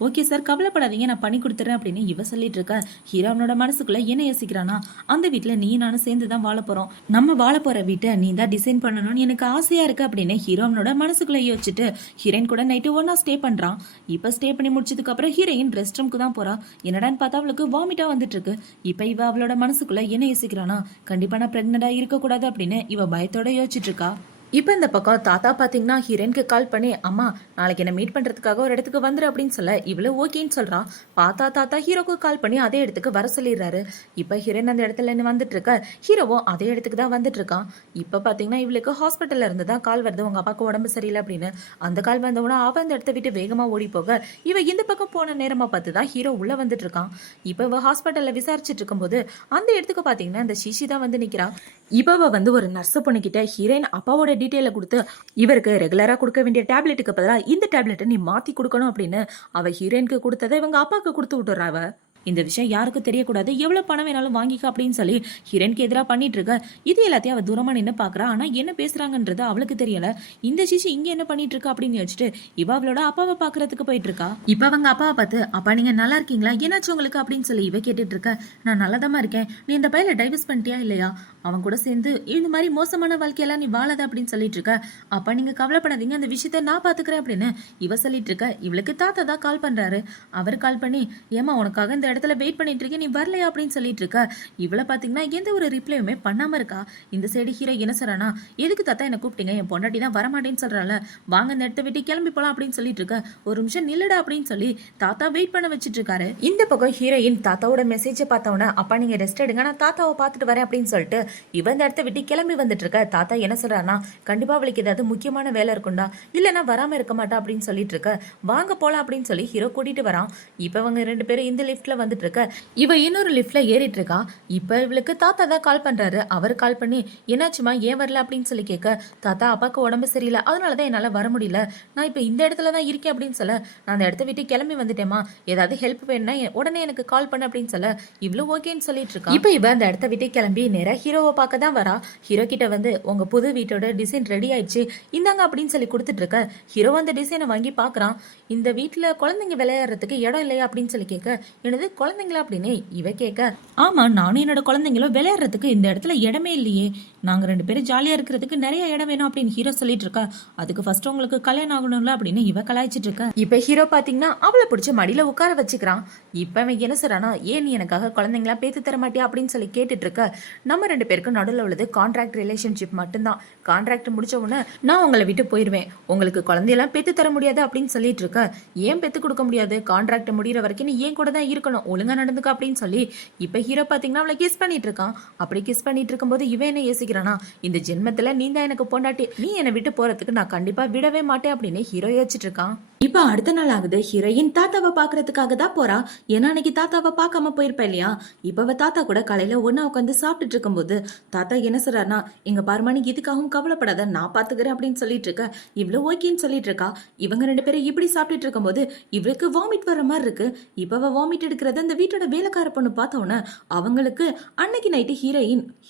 ஓகே சார் கவலைப்படாதீங்க நான் பண்ணி கொடுத்துறேன் அப்படின்னு இவ சொல்லிட்டு இருக்க. ஹீரோ அவனோட மனசுக்குள்ள என்ன யோசிக்கிறானா, அந்த வீட்டுல நீ நானும் சேர்ந்து தான் வாழ போறோம், நம்ம வாழ போற வீட்டை நீ தான் டிசைன் பண்ணணும்னு எனக்கு ஆசையா இருக்கு அப்படின்னு ஹீரோ அவனோட மனசுக்குள்ள யோசிச்சுட்டு ஹீரோயின் கூட நைட்டு ஒன்னா ஸ்டே பண்றான். இப்ப ஸ்டே பண்ணி முடிச்சதுக்கு அப்புறம் ஹீரோயின் ரெஸ்ட் ரூம்க்கு தான் போறா. என்னடான்னு பார்த்தா அவளுக்கு வாமிட்டா வந்துட்டு இருக்கு. இப்ப இவ அவளோட மனசுக்குள்ள என்ன யோசிக்கிறானா, கண்டிப்பா நான் பிரெக்னண்டா இருக்க கூடாது அப்படின்னு இவ பயத்தோட யோசிச்சுட்டு இருக்கா. இப்போ இந்த பக்கம் தாத்தா பார்த்தீங்கன்னா ஹீரோயினுக்கு கால் பண்ணி அம்மா நாளைக்கு என்ன மீட் பண்ணுறதுக்காக ஒரு இடத்துக்கு வந்துரு அப்படின்னு சொல்ல இவ்வளோ ஓகேன்னு சொல்கிறான். பார்த்தா தாத்தா ஹீரோக்கு கால் பண்ணி அதே இடத்துக்கு வர சொல்லிடுறாரு. இப்போ ஹீரோயின் அந்த இடத்துல வந்துட்டு இருக்க, ஹீரோவும் அதே இடத்துக்கு தான் வந்துட்டு இருக்கான். இப்போ பார்த்தீங்கன்னா இவளுக்கு ஹாஸ்பிட்டலில் இருந்து தான் கால் வருது, உங்கள் அப்பாவுக்கு உடம்பு சரியில்லை அப்படின்னு. அந்த கால் வந்தவுடனே அவன் அந்த இடத்த விட்டு வேகமாக ஓடி போக இவ இந்த பக்கம் போன நேரமாக பார்த்து தான் ஹீரோ உள்ளே வந்துட்டு இருக்கான். இப்போ இவ ஹாஸ்பிட்டலில் விசாரிச்சுட்டு இருக்கும்போது அந்த இடத்துக்கு பார்த்தீங்கன்னா இந்த சிஷி தான் வந்து நிற்கிறான். இவ வந்து ஒரு நர்ஸ் பொண்ணுக்கிட்ட ஹீரோயின் அப்பாவோட டீட்டெயிலை கொடுத்து இவருக்கு ரெகுலராக கொடுக்க வேண்டிய டேப்லெட்டுக்கு பதிலாக இந்த டேப்லெட்டை நீ மாற்றி கொடுக்கணும் அப்படின்னு அவ ஹீரோயினுக்கு கொடுத்ததை இவங்க அப்பாவுக்கு கொடுத்து விட்டுறா. அவ இந்த விஷயம் யாருக்கும் தெரியக்கூடாது, எவ்வளோ பணம் வேணாலும் வாங்கிக்க அப்படின்னு சொல்லி ஹீரோயினுக்கு எதிராக பண்ணிட்டு இருக்க. இது எல்லாத்தையும் அவள் தூரமாக நின்று பார்க்குறா. ஆனால் என்ன பேசுறாங்கன்றது அவளுக்கு தெரியல. இந்த சிசி இங்கே என்ன பண்ணிட்டு இருக்கா அப்படின்னு யோசிச்சுட்டு இவ அவளோட அப்பாவை பார்க்கறதுக்கு போயிட்டு இருக்கா. இப்போ அவங்க அப்பாவை பார்த்து அப்பா நீங்க நல்லா இருக்கீங்களா, என்னாச்சு உங்களுக்கு அப்படின்னு சொல்லி இவ கேட்டுட்டு இருக்க. நான் நல்லதாமா இருக்கேன், நீ இந்த பையனை டைவர்ஸ் பண்ணிட்டியா இல்லையா, அவன் கூட சேர்ந்து இந்த மாதிரி மோசமான வாழ்க்கையெல்லாம் நீ வாழாத அப்படின்னு சொல்லிட்டு இருக்க. அப்பா நீங்க கவலைப்படாதீங்க, அந்த விஷயத்த நான் பாத்துக்கிறேன் அப்படின்னு இவ சொல்லிட்டு இருக்க. இவளுக்கு தாத்தா தான் கால் பண்றாரு. அவர் கால் பண்ணி ஏமா உனக்காக இந்த இடத்துல வெயிட் பண்ணிட்டு இருக்கேன், நீ வரலையா அப்படின்னு சொல்லிட்டு இருக்க. இவளை பாத்தீங்கன்னா எந்த ஒரு ரிப்ளையுமே பண்ணாம இருக்கா. இந்த சைடு ஹீரோ என்ன சொல்றானா, எதுக்கு தாத்தா என்ன கூப்பிட்டீங்க, என் பொண்டாட்டி தான் வரமாட்டேன்னு சொல்றாள், வாங்க இந்த இடத்த விட்டு கிளம்பி போலாம் அப்படின்னு சொல்லிட்டு இருக்க. ஒரு நிமிஷம் நில்லுடா அப்படின்னு சொல்லி தாத்தா வெயிட் பண்ண வச்சிட்டு இருக்காரு. இந்த பக்கம் ஹீரோயின் தாத்தாவோட மெசேஜை பார்த்தவன அப்பா நீங்க ரெஸ்ட் எடுங்க, நான் தாத்தாவை பார்த்துட்டு வரேன் அப்படின்னு சொல்லிட்டு இவன் இந்த இடத்த விட்டு கிளம்பி வந்துட்டு இருக்க. தாத்தா என்ன சொல்றானா, கண்டிப்பா அவளுக்கு ஏதாவது முக்கியமான வேலை இருக்கும்டா, இல்லைன்னா வராம இருக்க மாட்டா அப்படின்னு சொல்லிட்டு இருக்க. வாங்க போலாம் அப்படின்னு சொல்லி ஹீரோ கூட்டிட்டு வரான். இப்ப அவங்க ரெண்டு பேரும் இந்த லிஃப்ட்ல வந்துட்டு இருக்க. இவ இன்னொரு லிஃப்ட்ல ஏறிட்டு இருக்கா. இப்ப இவளுக்கு தாத்தா தான் கால் பண்றாரு. அவர் கால் பண்ணி என்னாச்சுமா ஏன் வரல அப்படின்னு சொல்லி கேட்க, தாத்தா அப்பாவுக்கு உடம்பு சரியில்லை, அதனாலதான் என்னால வர முடியல, நான் இப்ப இந்த இடத்துல தான் இருக்கேன் அப்படின்னு சொல்ல, நான் அந்த இடத்த விட்டு கிளம்பி வந்துட்டேமா, ஏதாவது ஹெல்ப் வேணும்னா உடனே எனக்கு கால் பண்ண அப்படின்னு சொல்ல இவ்வளவு ஓகேன்னு சொல்லிட்டு இருக்கா. இப்ப இவ அந்த இடத்த விட்டு கிளம்பி நேரா ஹீரோவை பார்க்க தான் வரா. ஹீரோ கிட்ட வந்து உங்க புது வீட்டோட டிசைன் ரெடி ஆயிடுச்சு இந்தாங்க அப்படின்னு சொல்லி கொடுத்துட்டு இருக்க. ஹீரோ அந்த டிசைனை வாங்கி பாக்குறான். இந்த வீட்டுல குழந்தைங்க விளையாடுறதுக்கு இடம் இல்லையா அப்படின்னு சொல்லி கேட்க, எனது குழந்தைங்களா அப்படின்னு இவ கேட்க, ஆமா நானும் என்னோட குழந்தைங்களும் விளையாடுறதுக்கு இந்த இடத்துல இடமே இல்லையே, நாங்க ரெண்டு பேரும் ஜாலியா இருக்கிறதுக்கு நிறைய இடம் வேணும் அப்படின்னு ஹீரோ சொல்லிட்டு இருக்கா. அதுக்கு ஃபர்ஸ்ட் உங்களுக்கு கல்யாணம் ஆகணும்ல அப்படின்னு இவ கலாய்ச்சிட்டு இருக்க. இப்ப ஹீரோ பாத்தீங்கன்னா அவளை பிடிச்ச மடியில உட்கார வச்சுக்கிறான். இப்ப அவன் என்ன சொல்றானா, ஏன் நீ எனக்காக குழந்தைங்களா பேத்து தர மாட்டியா அப்படின்னு சொல்லி கேட்டுட்டு இருக்க. நம்ம ரெண்டு பேருக்கும் நடுவில் உள்ளது கான்ட்ராக்ட் ரிலேஷன்ஷிப் மட்டும்தான், கான்ட்ராக்ட் முடிச்ச உடனே நான் உங்களை விட்டு போயிடுவேன், உங்களுக்கு குழந்தையெல்லாம் பெத்து தர முடியாது அப்படின்னு சொல்லிட்டு இருக்க. ஏன் பெத்து கொடுக்க முடியாது, கான்ட்ராக்ட் முடிகிற வரைக்கும் நீ ஏன் கூட தான் இருக்கணும், ஒழுங்கா நடந்துக்க அப்படின்னு சொல்லி இப்ப ஹீரோ பாத்தீங்கன்னா அவளை கிஸ் பண்ணிட்டு இருக்கான். அப்படி கிஸ் பண்ணிட்டு இருக்கும்போது இவன் என்ன யோசிக்கிறானா, இந்த ஜென்மத்துல நீ தான் எனக்கு பொண்டாட்டி, நீ என்னை விட்டு போறதுக்கு நான் கண்டிப்பா விடவே மாட்டேன் அப்படின்னு ஹீரோ யோசிச்சுட்டு இருக்கான். இப்ப அடுத்த நாள் ஆகுது. ஹீரோயின் தாத்தாவை பாக்குறதுக்காக தான் போறா. ஏன்னா அன்னைக்கு தாத்தாவை பார்க்காம போயிருப்பா இல்லையா. இப்ப தாத்தா கூட காலையில ஒன்னா உட்காந்து சாப்பிட்டுட்டு இருக்கும்போது தாத்தா என்ன சொல்றாருன்னா, எங்க பாருமானி இதுக்காகவும் கவலைப்படாத நான் பாத்துக்கிறேன் அப்படின்னு சொல்லிட்டு இருக்க. இவ்வளவு ஓகேன்னு சொல்லிட்டு இருக்கா. இவங்க ரெண்டு பேரும் இப்படி சாப்பிட்டுட்டு இருக்கும்போது இவளுக்கு வாமிட் வர மாதிரி இருக்கு. இப்ப வாமிட் எடுக்கிறத அந்த வீட்டோட வேலைக்கார பொண்ணு பார்த்தவொன்னே அவங்களுக்கு அன்னைக்கு நைட்டு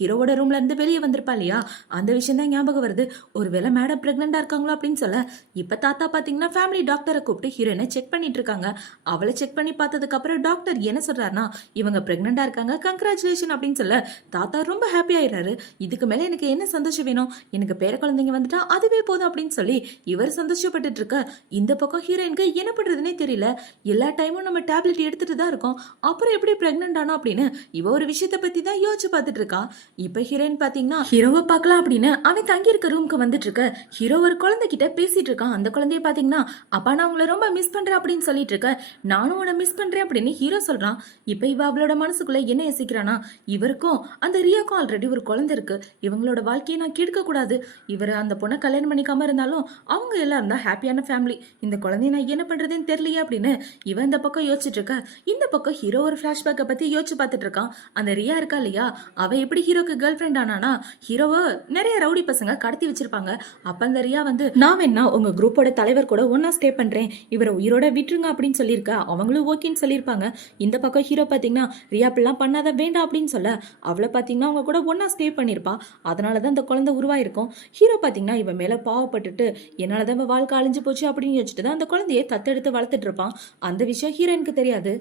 ஹீரோவோட ரூம்ல இருந்து வெளியே வந்திருப்பா இல்லையா, அந்த விஷயம் தான் ஞாபகம் வருது. ஒருவேளை மேடம் பிரெக்னண்டா இருக்காங்களோ அப்படின்னு சொல்ல இப்ப தாத்தா பாத்தீங்கன்னா ஃபேமிலி டாக்டரை கூப்பிட்டு ஹீரோயினை செக் பண்ணிட்டு இருக்காங்க. அவளை செக் பண்ணி பார்த்ததுக்கு அப்புறம் டாக்டர் என்ன சொல்றாருன்னா, இவங்க பிரெக்னண்டா இருக்காங்க, கங்க்ராச்சுலேஷன் அப்படின்னு சொல்ல தாத்தா ரொம்ப ஹாப்பி ஆயிடுறாரு. இதுக்கு மேல எனக்கு என்ன சந்தோஷம் வேணும், எனக்கு பேர குழந்தைங்க வந்துட்டா அதுவே போதும் அப்படின்னு சொல்லி இவர் சந்தோஷப்பட்டுட்டு இருக்க. இந்த பக்கம் ஹீரோயினுக்கு என்ன பண்றதுன்னே தெரியல. எல்லா டைமும் நம்ம டேப்லெட் எடுத்துட்டு தான் இருக்கோம், அப்புறம் எப்படி பிரெக்னன்ட் ஆனோம் அப்படின்னு இவ ஒரு விஷயத்தை பத்தி தான் யோசிச்சு பார்த்துட்டு இருக்கா. இப்ப ஹீரோயின் பாத்தீங்கன்னா ஹீரோவை பார்க்கலாம் அப்படின்னு அவன் தங்கி இருக்க ரூமுக்கு வந்துட்டு இருக்க. ஹீரோ ஒரு குழந்தை கிட்ட பேசிட்டு இருக்கான். அந்த குழந்தைய பாத்தீங்கன்னா அப்பா அப்பா நான் உங்களை ரொம்ப மிஸ் பண்றேன் அப்படின்னு சொல்லிட்டு இருக்க. நானும் உன்னை மிஸ் பண்றேன் அப்படின்னு ஹீரோ சொல்றான். இப்ப இவ அவளோட மனசுக்குள்ள என்ன யோசிக்கிறானா, இவருக்கும் அந்த ரியாக்கும் ஆல்ரெடி ஒரு குழந்தை இருக்கு, இவங்களோட வாழ்க்கையை நான் கெடுக்க கூடாது, இவர் அந்த பொண்ணை கல்யாணம் பண்ணிக்காம இருந்தாலும் அவங்க எல்லாரும் தான் ஹாப்பியான ஃபேமிலி, இந்த குழந்தைய நான் என்ன பண்றதுன்னு தெரியலையே அப்படின்னு இவன் இந்த பக்கம் யோசிச்சுட்டு இருக்க. இந்த பக்கம் ஹீரோ ஒரு பிளாஷ்பேக்கை பத்தி யோசிச்சு பார்த்துட்டு இருக்கான். அந்த ரியா இருக்கா இல்லையா, அவ எப்படி ஹீரோக்கு கேர்ள் ஃப்ரெண்ட் ஆனானா, ஹீரோவை நிறைய ரவுடி பசங்க கடத்தி வச்சிருப்பாங்க. அப்ப அந்த ரியா வந்து நான் வேணா உங்க குரூப்போட தலைவர் கூட ஒன்னா ஸ்டே பண்றேன், இவரை உயிரோட விட்டுருங்க அப்படின்னு சொல்லியிருக்க. அவங்களும் ஓகேன்னு சொல்லியிருப்பாங்க. இந்த பக்கம் ஹீரோ பாத்தீங்கன்னா ரியா அப்படிலாம் பண்ணாத வேண்டாம் அப்படின்னு சொல்ல, அவளை பாத்தீங்கன்னா அவங்க கூட ஒன்னா ஸ்டே பண்ணிருப்பா. அதனாலதான் அந்த குழந்தை உருவாயிருக்கும். ஹீரோ பாத்தீங்கன்னா இவன் மேல பாவப்பட்டுட்டு என்னாலதான் இவன் வாழ்க்கை அழிஞ்சு போச்சு அப்படின்னு வச்சுட்டு தான் அந்த குழந்தைய தத்தெடுத்து வளர்த்துட்டு இருப்பான். அந்த விஷயம் ஹீரோனுக்கு தெரியாது.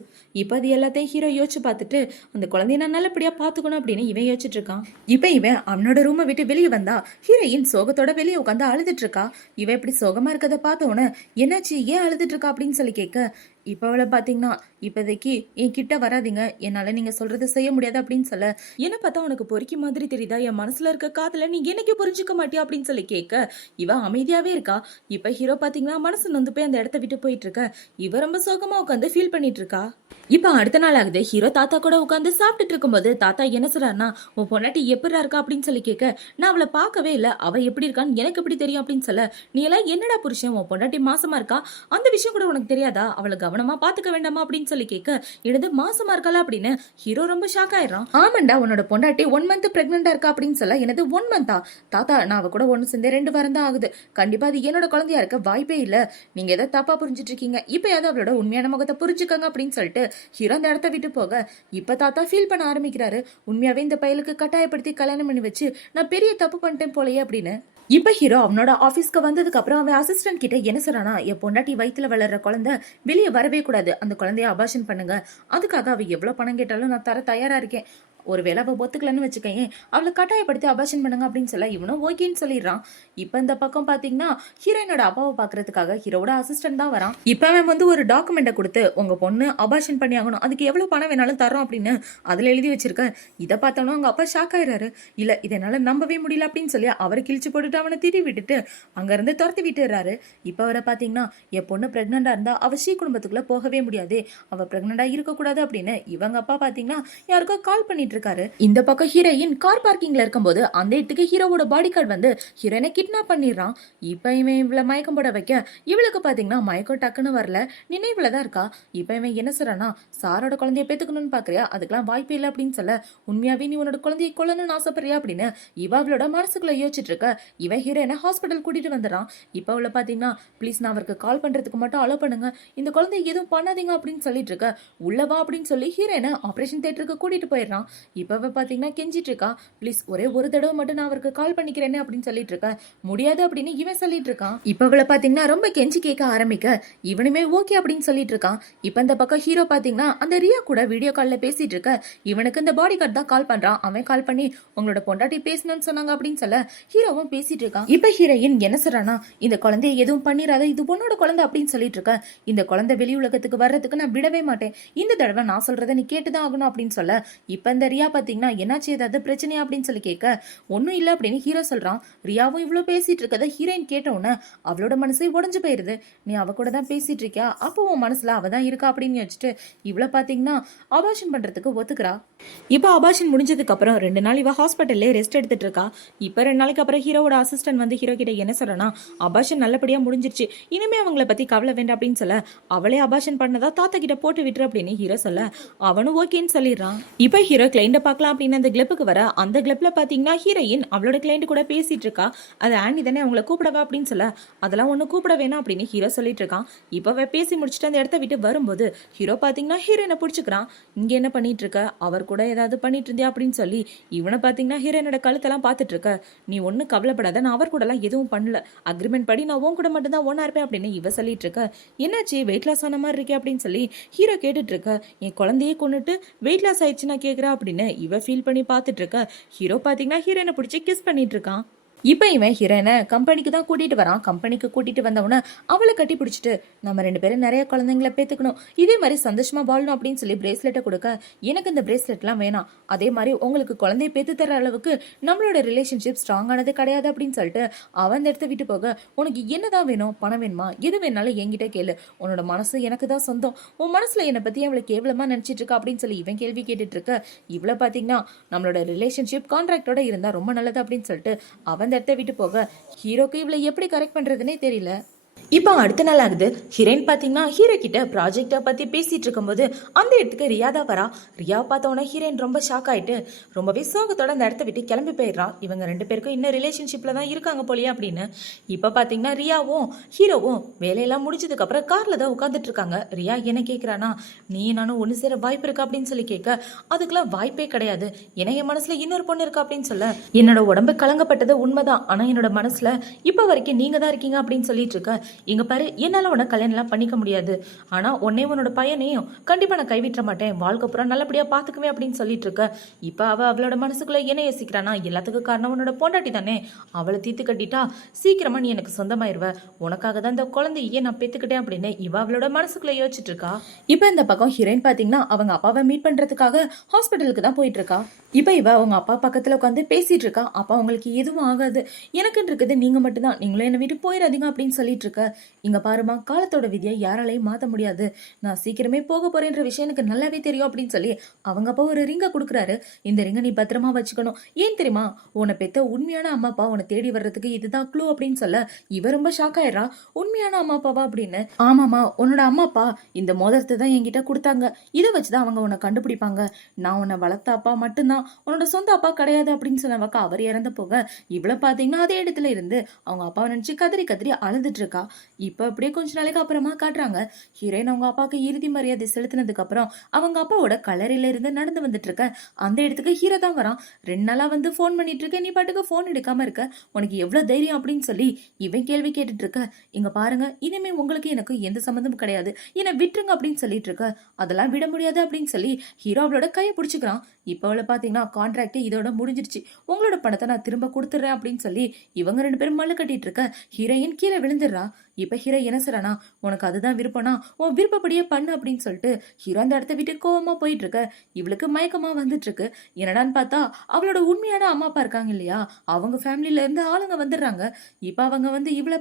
இப்ப அது எல்லாத்தையும் ஹீரோ யோசிச்சு பார்த்துட்டு அந்த குழந்தைய நான் நல்லபடியா பாத்துக்கணும் அப்படின்னு இவன் யோசிச்சுட்டு இருக்கான். இப்ப இவன் அவனோட ரூமை விட்டு வெளியே வந்தா ஹீரோயின் சோகத்தோட வெளியே உட்காந்து அழுதுட்டு இருக்கா. இவன் இப்படி சோகமா இருக்கதை பார்த்தோன்னு என்னாச்சு ஏன் அழுதுட்டு இருக்கா அப்படின்னு சொல்லி கேட்க, இப்ப அவளை பாத்தீங்கன்னா இப்போதைக்கு என் கிட்ட வராதிங்க, என்னால நீங்க சொல்றது செய்ய முடியாது அப்படின்னு சொல்ல, என்ன பார்த்தா உனக்கு பொறுக்கி மாதிரி தெரியுதா, என் மனசுல இருக்க காதல நீ என்னைக்கு புரிஞ்சுக்க மாட்டியா அப்படின்னு சொல்லி கேட்க, இவ அமைதியாவே இருக்கா. இப்ப ஹீரோ பாத்தீங்கன்னா மனசு நொந்து போய் அந்த இடத்த விட்டு போயிட்டு இருக்க. இவ ரொம்ப சோகமா உட்காந்து ஃபீல் பண்ணிட்டு இருக்கா. இப்ப அடுத்த நாள் ஆகுது. ஹீரோ தாத்தா கூட உட்காந்து சாப்பிட்டுட்டு இருக்கும்போது தாத்தா என்ன சொல்றாருன்னா, உன் பொண்டாட்டி எப்படி இருக்கா அப்படின்னு சொல்லி கேட்க, நான் அவளை பார்க்கவே இல்லை, அவ எப்படி இருக்கான்னு எனக்கு எப்படி தெரியும் அப்படின்னு சொல்ல, நீ எல்லாம் என்னடா புருஷன், உன் பொண்டாட்டி மாசமா இருக்கா, அந்த விஷயம் கூட உனக்கு தெரியாதா, அவளை கவனமா பாத்துக்க வேண்டாமா அப்படின்னு சொல்லி கேட்க, எனது மாசமா இருக்காளா அப்படின்னு ஹீரோ ரொம்ப ஷாக் ஆயிடுறான். ஆமாண்டா உன்னோட பொண்டாட்டி 1 month பிரெக்னண்டா இருக்கா அப்படின்னு சொல்ல, எனது 1 month தாத்தா, நான் அவ கூட ஒன்னு சேர்ந்தே 2 வாரம் தான் ஆகுது, கண்டிப்பா அது என்னோட குழந்தையா இருக்க வாய்ப்பே இல்ல, நீங்க ஏதாவது தப்பா புரிஞ்சிட்டு இருக்கீங்க, இப்ப ஏதாவது அவளோட உண்மையான முகத்தை புரிஞ்சுக்கங்க அப்படின்னு சொல்லிட்டு ஹீரோ அந்த இடத்த விட்டு போக, இப்ப தாத்தா ஃபீல் பண்ண ஆரம்பிக்கிறாரு. உண்மையாவே இந்த பயலுக்கு கட்டாயப்படுத்தி கல்யாணம் பண்ணி வச்சு நான் பெரிய தப்பு பண்ணிட்டேன் போலயே அப்படின்னு. இப்ப ஹீரோ அவனோட ஆபீஸ்க்கு வந்ததுக்கு அப்புறம் அவன் அசிஸ்டன்ட் கிட்ட என்ன சொல்றானா, என் பொண்டாட்டி வயித்துல வளர்ற குழந்தை வெளியே வரவே கூடாது, அந்த குழந்தைய அபார்ஷன் பண்ணுங்க, அதுக்காக அவ எவ்வளவு பணம் கேட்டாலும் நான் தர தயாரா இருக்கேன், ஒருவேளை அவ ஒத்துக்கலன்னு வச்சுக்கேன், அவளை கட்டாயப்படுத்தி அபார்ஷன் பண்ணுங்க அப்படின்னு சொல்ல இவனும் ஓகேன்னு சொல்லிடுறான். இப்ப இந்த பக்கம் பாத்தீங்கன்னா ஹீரோயினோட அப்பாவை பாக்குறதுக்காக ஹீரோட அசிஸ்டன்ட் தான் வரான். இப்ப அவன் வந்து ஒரு டாக்குமெண்ட்டை கொடுத்து உங்க பொண்ணு அபார்ஷன் பண்ணி ஆகணும், அதுக்கு எவ்வளவு பணம் வேணாலும் தரோம் அப்படின்னு அதுல எழுதி வச்சிருக்க. இதை பார்த்தோம்னா அவங்க அப்பா ஷாக் ஆயிடுறாரு. இல்ல இதனால நம்பவே முடியல அப்படின்னு சொல்லி அவரை கிழிச்சு போட்டுட்டு அவனை திட்டி விட்டுட்டு அங்க இருந்து துரத்தி விட்டுறாரு. இப்ப அவரை பாத்தீங்கன்னா என் பொண்ணு பிரெக்னண்டா இருந்தா அவ ஸ்ரீ குடும்பத்துக்குள்ள போகவே முடியாது, அவ பிரெக்னண்டா இருக்க கூடாது அப்படின்னு இவங்க அப்பா பாத்தீங்கன்னா யாருக்கோ கால் பண்ணிட்டு இருக்காரு. இந்த பக்கம் ஹீரோயின் கார் பார்க்கிங்ல இருக்கும்போது அந்த இடத்துக்கு ஹீரோவோட பாடி கார்டு வந்து ஹீரோயினை கிட்னாப் பண்ணிடுறான். இப்ப இவன் இவளை மயக்கம் போட வைக்க இவளுக்கு பாத்தீங்கன்னா மயக்கம் டக்குன்னு வரல, நினைவுலதான் இருக்கா. இப்ப இவன் என்ன சொல்றானா, சாரோட குழந்தைய பேத்துக்கணும்னு பாக்குறியா, அதுக்கெல்லாம் வாய்ப்பு இல்லை அப்படின்னு சொல்ல, உண்மையாவே நீ உன்னோட குழந்தைய கொல்லணும்னு ஆசைப்படுறியா அப்படின்னு இவ அவளோட மனசுக்குள்ள யோசிச்சுட்டு இருக்க. இவன் ஹீரோயினை ஹாஸ்பிட்டல் கூட்டிட்டு வந்துடுறான். இப்ப அவளை பாத்தீங்கன்னா ப்ளீஸ் நான் அவருக்கு கால் பண்றதுக்கு மட்டும் அலோ பண்ணுங்க, இந்த குழந்தைய எதுவும் பண்ணாதீங்க அப்படின்னு சொல்லிட்டு இருக்க. உள்ளவா அப்படின்னு சொல்லி ஹீரோயினை ஆபரேஷன் தியேட்டருக்கு கூட்டிட்டு போயிடுறான். இப்ப பாத்தீங்கன்னா கெஞ்சிட்டு இருக்கா, ப்ளீஸ் ஒரே ஒரு தடவை மட்டும் நான் அவருக்கு கால் பண்ணிக்கிறேன்னு அப்படின்னு சொல்லிட்டு இருக்க. முடியாது அப்படின்னு இவன் சொல்லிட்டு இருக்கான். இப்ப அவளை பாத்தீங்கன்னா ரொம்ப கெஞ்சி கேட்க ஆரம்பிக்க இவனுமே ஓகே அப்படின்னு சொல்லிட்டு இருக்கான். இப்ப இந்த பக்கம் ஹீரோ பாத்தீங்கன்னா அந்த ரியா கூட வீடியோ கால்ல பேசிட்டு இருக்க. இவனுக்கு இந்த பாடி கார்டு தான் கால் பண்றான். அவன் கால் பண்ணி உங்களோட பொண்டாட்டி பேசணும்னு சொன்னாங்க அப்படின்னு சொல்ல ஹீரோவும் பேசிட்டு இருக்கான். இப்ப ஹீரோயின் என்ன சொல்றானா, இந்த குழந்தைய எதுவும் பண்ணிராத, இது உன்னோட குழந்தை அப்படின்னு சொல்லிட்டு இருக்க. இந்த குழந்தை வெளி உலகத்துக்கு வர்றதுக்கு நான் விடவே மாட்டேன், இந்த தடவை நான் சொல்றதை நீ கேட்டுதான் ஆகணும் அப்படின்னு சொல்ல, இப்ப இந்த ரியா பாத்தீங்கன்னா என்னாச்சு ஏதாவது பிரச்சனையா அப்படின்னு சொல்லி கேட்க, ஒன்னும் இல்ல அப்படின்னு ஹீரோ சொல்றான். ரியாவும் இவ்வளவு பேசிட்டு இருக்கத ஹீரோயின் கேட்டவுடனே அவளோட மனசே உடஞ்சு போயிருது. நீ அவ கூட தான் பேசிட்டு இருக்கியா, அப்போ உன் மனசுல அவதான் இருக்கா அப்படின்னு வச்சுட்டு இவ்வளவு பாத்தீங்கன்னா அபார்ஷன் பண்றதுக்கு ஒத்துக்கிறா. இப்ப அபார்ஷன் முடிஞ்சதுக்கு அப்புறம் 2 நாள் இவ ஹாஸ்பிட்டல்ல ரெஸ்ட் எடுத்துட்டு இருக்கா. இப்ப 2 நாளைக்கு அப்புறம் ஹீரோவோட அசிஸ்டன்ட் வந்து ஹீரோ கிட்ட என்ன சொல்றனா, அபார்ஷன் நல்லபடியா முடிஞ்சிருச்சு, இனிமே அவங்கள பத்தி கவலை வேண்டாம் அப்படின்னு சொல்ல, அவளே அபார்ஷன் பண்ணதா தாத்தா கிட்ட போட்டு விட்டுரு அப்படின்னு ஹீரோ சொல்ல அவனும் ஓகேன்னு சொல்லிடுறான். இப்ப ஹீரோ கிளைண்ட பார்க்கலாம் அப்படின்னு அந்த கிளப்புக்கு வர, அந்த கிளப்ல பாத்தீங்கன்னா ஹீரோயின் அவளோட கிளைண்ட் கூட பேசிட்டு இருக்கா. அது ஆண்டி தானே அவங்கள கூப்பிடவா அப்படின்னு சொல்ல, அதெல்லாம் ஒண்ணு கூப்பிட வேணாம் அப்படின்னு ஹீரோ சொல்லிட்டு இருக்கான். இப்ப பேசி முடிச்சுட்டு அந்த இடத்த விட்டு வரும்போது ஹீரோ பாத்தீங்கன்னா ஹீரோயினை பிடிச்சுக்கிறான். இங்க என்ன பண்ணிட்டு இருக்க, அவர் கூட ஏதாவது பண்ணிட்டு இருந்தியா அப்படின்னு சொல்லி இவனை பாத்தீங்கன்னா ஹீரோயினோட கழுத்தெல்லாம் பாத்துட்டு இருக்க. நீ ஒண்ணு கவலைப்படாத, நான் அவர் கூட எல்லாம் எதுவும் பண்ணல, அக்ரிமெண்ட் படி நான் உன் கூட மட்டும் தான் ஒன்னா இருப்பேன் அப்படின்னு இவ சொல்லிட்டு இருக்க. என்னாச்சு வெயிட் லாஸ் ஆன மாதிரி இருக்கே அப்படின்னு சொல்லி ஹீரோ கேட்டுட்டு இருக்க. என் குழந்தையே கொண்டுட்டு வெயிட் லாஸ் ஆயிடுச்சு நான் கேக்குறா அப்படின்னு இவ ஃபீல் பண்ணி பாத்துட்டு இருக்க. ஹீரோ பாத்தீங்கன்னா ஹீரோயினை பிடிச்சி கிஸ் பண்ணிட்டு இருக்கான். இப்போ இவன் ஹீரோயினை கம்பெனிக்கு தான் கூட்டிட்டு வரான். கம்பெனிக்கு கூட்டிட்டு வந்தவன அவளை கட்டி பிடிச்சிட்டு நம்ம 2 பேரும் நிறைய குழந்தைங்களை பேத்துக்கணும், இதே மாதிரி சந்தோஷமா வாழணும் அப்படின்னு சொல்லி பிரேஸ்லெட்டை கொடுக்க, எனக்கு இந்த பிரேஸ்லெட்லாம் வேணாம், அதே மாதிரி உங்களுக்கு குழந்தைய பேத்து தர அளவுக்கு நம்மளோட ரிலேஷன்ஷிப் ஸ்ட்ராங் ஆனது கிடையாது அப்படின்னு சொல்லிட்டு அவன் அந்த இடத்த விட்டு போக, உனக்கு என்னதான் வேணும், பணம் வேணுமா, எது வேணாலும் என்கிட்ட கேளு, உன்னோட மனசு எனக்கு தான் சொந்தம், உன் மனசுல என்னை பத்தி அவளை கேவலமா நினைச்சிட்டு இருக்கா அப்படின்னு சொல்லி இவன் கேள்வி கேட்டுட்டு இருக்க, இவ்வளவு பாத்தீங்கன்னா நம்மளோட ரிலேஷன்ஷிப் கான்ட்ராக்டோட இருந்தா ரொம்ப நல்லது அப்படின்னு சொல்லிட்டு அவன் இடத்த விட்டு போக, ஹீரோக்கு இவளை எப்படி கரெக்ட் பண்றதுன்னே தெரியல. இப்போ அடுத்த நாள் ஆகுது. ஹீரோயின் பார்த்தீங்கன்னா ஹீரோ கிட்ட ப்ராஜெக்டை பற்றி பேசிட்டு இருக்கும்போது அந்த இடத்துக்கு ரியா தான் வரா. ரியா பார்த்தோன்னே ஹீரோயின் ரொம்ப ஷாக் ஆயிட்டு ரொம்பவே சோகத்தோட அந்த இடத்த விட்டு கிளம்பி போயிடுறான். இவங்க 2 பேருக்கும் இன்னும் ரிலேஷன்ஷிப்பில் தான் இருக்காங்க போலியா அப்படின்னு. இப்போ பார்த்தீங்கன்னா ரியாவும் ஹீரோவும் வேலையெல்லாம் முடிச்சதுக்கப்புறம் காரில் தான் உட்காந்துட்டு இருக்காங்க. ரியா என்ன கேட்குறானா, நீ நானும் ஒன்று சேர வாய்ப்பு இருக்கா அப்படின்னு சொல்லி கேட்க, அதுக்கெல்லாம் வாய்ப்பே கிடையாது, ஏன்னா என் மனசில் இன்னொரு பொண்ணு இருக்கா அப்படின்னு சொல்ல, என்னோட உடம்பு கலங்கப்பட்டது உண்மைதான், ஆனால் என்னோட மனசில் இப்போ வரைக்கும் நீங்கள் தான் இருக்கீங்க அப்படின்னு சொல்லிட்டு இருக்க. இங்க பாரு, என்னால உன கல்யாணம்லாம் பண்ணிக்க முடியாது, ஆனா உன்னே உன்னோட பையனையும் கண்டிப்பா நான் கைவிட்ட மாட்டேன், வாழ்க்கை புறம் நல்லபடியா பாத்துக்குவேன் அப்படின்னு சொல்லிட்டு இருக்க. இப்ப அவளோட மனசுக்குள்ள என்ன யோசிக்கிறானா, எல்லாத்துக்கும் காரணம் உன்னோட பொண்டாட்டி தானே, அவளை தீர்த்து கட்டிட்டா சீக்கிரமா நீ எனக்கு சொந்தமாயிருவ, உனக்காக தான் இந்த குழந்தையே நான் பெத்துக்கிட்டேன் அப்படின்னு அவளோட மனசுக்குள்ள யோசிச்சுட்டு இருக்கா. இப்ப இந்த பக்கம் ஹீரோயின் பாத்தீங்கன்னா அவங்க அப்பாவை மீட் பண்றதுக்காக ஹாஸ்பிட்டலுக்கு தான் போயிட்டு இருக்கா. இப்ப அவங்க அப்பா பக்கத்துல உட்காந்து பேசிட்டு இருக்கா. அப்பா உங்களுக்கு எதுவும் ஆகாது, எனக்குன்னு இருக்குது நீங்க மட்டும்தான், நீங்களும் என்ன வீட்டு போயிடாதீங்க அப்படின்னு சொல்லிட்டு இருக்க. இங்க பாருமா, காலத்தோட விதியை யாராலையும் மாத்த முடியாது, நான் சீக்கிரமே போக போறேன்ற விஷயம் எனக்கு நல்லாவே தெரியும் அப்படின்னு சொல்லி அவங்க அப்பா ஒரு ரிங்கை கொடுக்குறாரு. இந்த ரிங்கை நீ பத்திரமா வச்சுக்கணும், ஏன் தெரியுமா, உன்னை பெத்த உண்மையான அம்மா அப்பா உன்னை தேடி வர்றதுக்கு இதுதான் க்ளூ அப்படின்னு சொல்ல இவ ரொம்ப ஷாக் ஆயிடுறா. உண்மையான அம்மா அப்பாவா அப்படின்னு. ஆமாமா, உன்னோட அம்மா அப்பா இந்த மோதிரத்தை தான் என்கிட்ட கொடுத்தாங்க, இதை வச்சுதான் அவங்க உன்னை கண்டுபிடிப்பாங்க, நான் உன்னை வளர்த்த அப்பா மட்டும்தான், உன்னோட சொந்த அப்பா கிடையாது அப்படின்னு சொன்னவக்கா அவர் இறந்து போக இவ்வளவு பாத்தீங்கன்னா அதே இடத்துல இருந்து அவங்க அப்பாவை நினைச்சு கதறி கதறி அழுதுட்டு இருக்கா. இப்ப அப்படியே கொஞ்ச நாளைக்கு அப்புறமா காட்டுறாங்க, ஹீரோயின் அவங்க அப்பாவுக்கு இறுதி மரியாதை செலுத்தினதுக்கு அப்புறம் அவங்க அப்பாவோட கல்லறையில இருந்து நடந்து வந்துட்டு இருக்க. அந்த இடத்துக்கு ஹீரோ தான் வரான். 2 நாளா வந்து போன் பண்ணிட்டு இருக்க, நீ பாட்டுக்கு போன் எடுக்காம இருக்க, உனக்கு எவ்வளவு தைரியம் அப்படின்னு சொல்லி இவன் கேள்வி கேட்டுட்டு இருக்க. இங்க பாருங்க, இனிமே உங்களுக்கு எனக்கு எந்த சம்மந்தமும் கிடையாது, என்னை விட்டுருங்க அப்படின்னு சொல்லிட்டு இருக்க. அதெல்லாம் விட முடியாது அப்படின்னு சொல்லி ஹீரோ அவளோட கையை பிடிச்சிக்கிறான். இப்போ அவளை பாத்தீங்கன்னா கான்ட்ராக்ட் இதோட முடிஞ்சிருச்சு, உங்களோட பணத்தை நான் திரும்ப கொடுத்துட்றேன் அப்படின்னு சொல்லி இவங்க 2 பேரும் மல்லு கட்டிட்டு இருக்க. ஹீரோயின் கீழே விழுந்துடுறா. இப்ப ஹீரோ என்ன சொல்றானா, உனக்கு அதுதான் விருப்பம்னா உன் விருப்பப்படியே பண்ணு அப்படின்னு சொல்லிட்டு ஹீரோ அந்த இடத்த விட்டு கோவமா போயிட்டு இருக்க. இவளுக்கு மயக்கமா வந்துட்டு இருக்கு. என்னடான்னு பார்த்தா அவளோட உண்மையான அம்மா அப்பா இருக்காங்க இல்லையா, அவங்க ஃபேமிலில இருந்து ஆளுங்க வந்துடுறாங்க. இப்ப அவங்க வந்து இவளை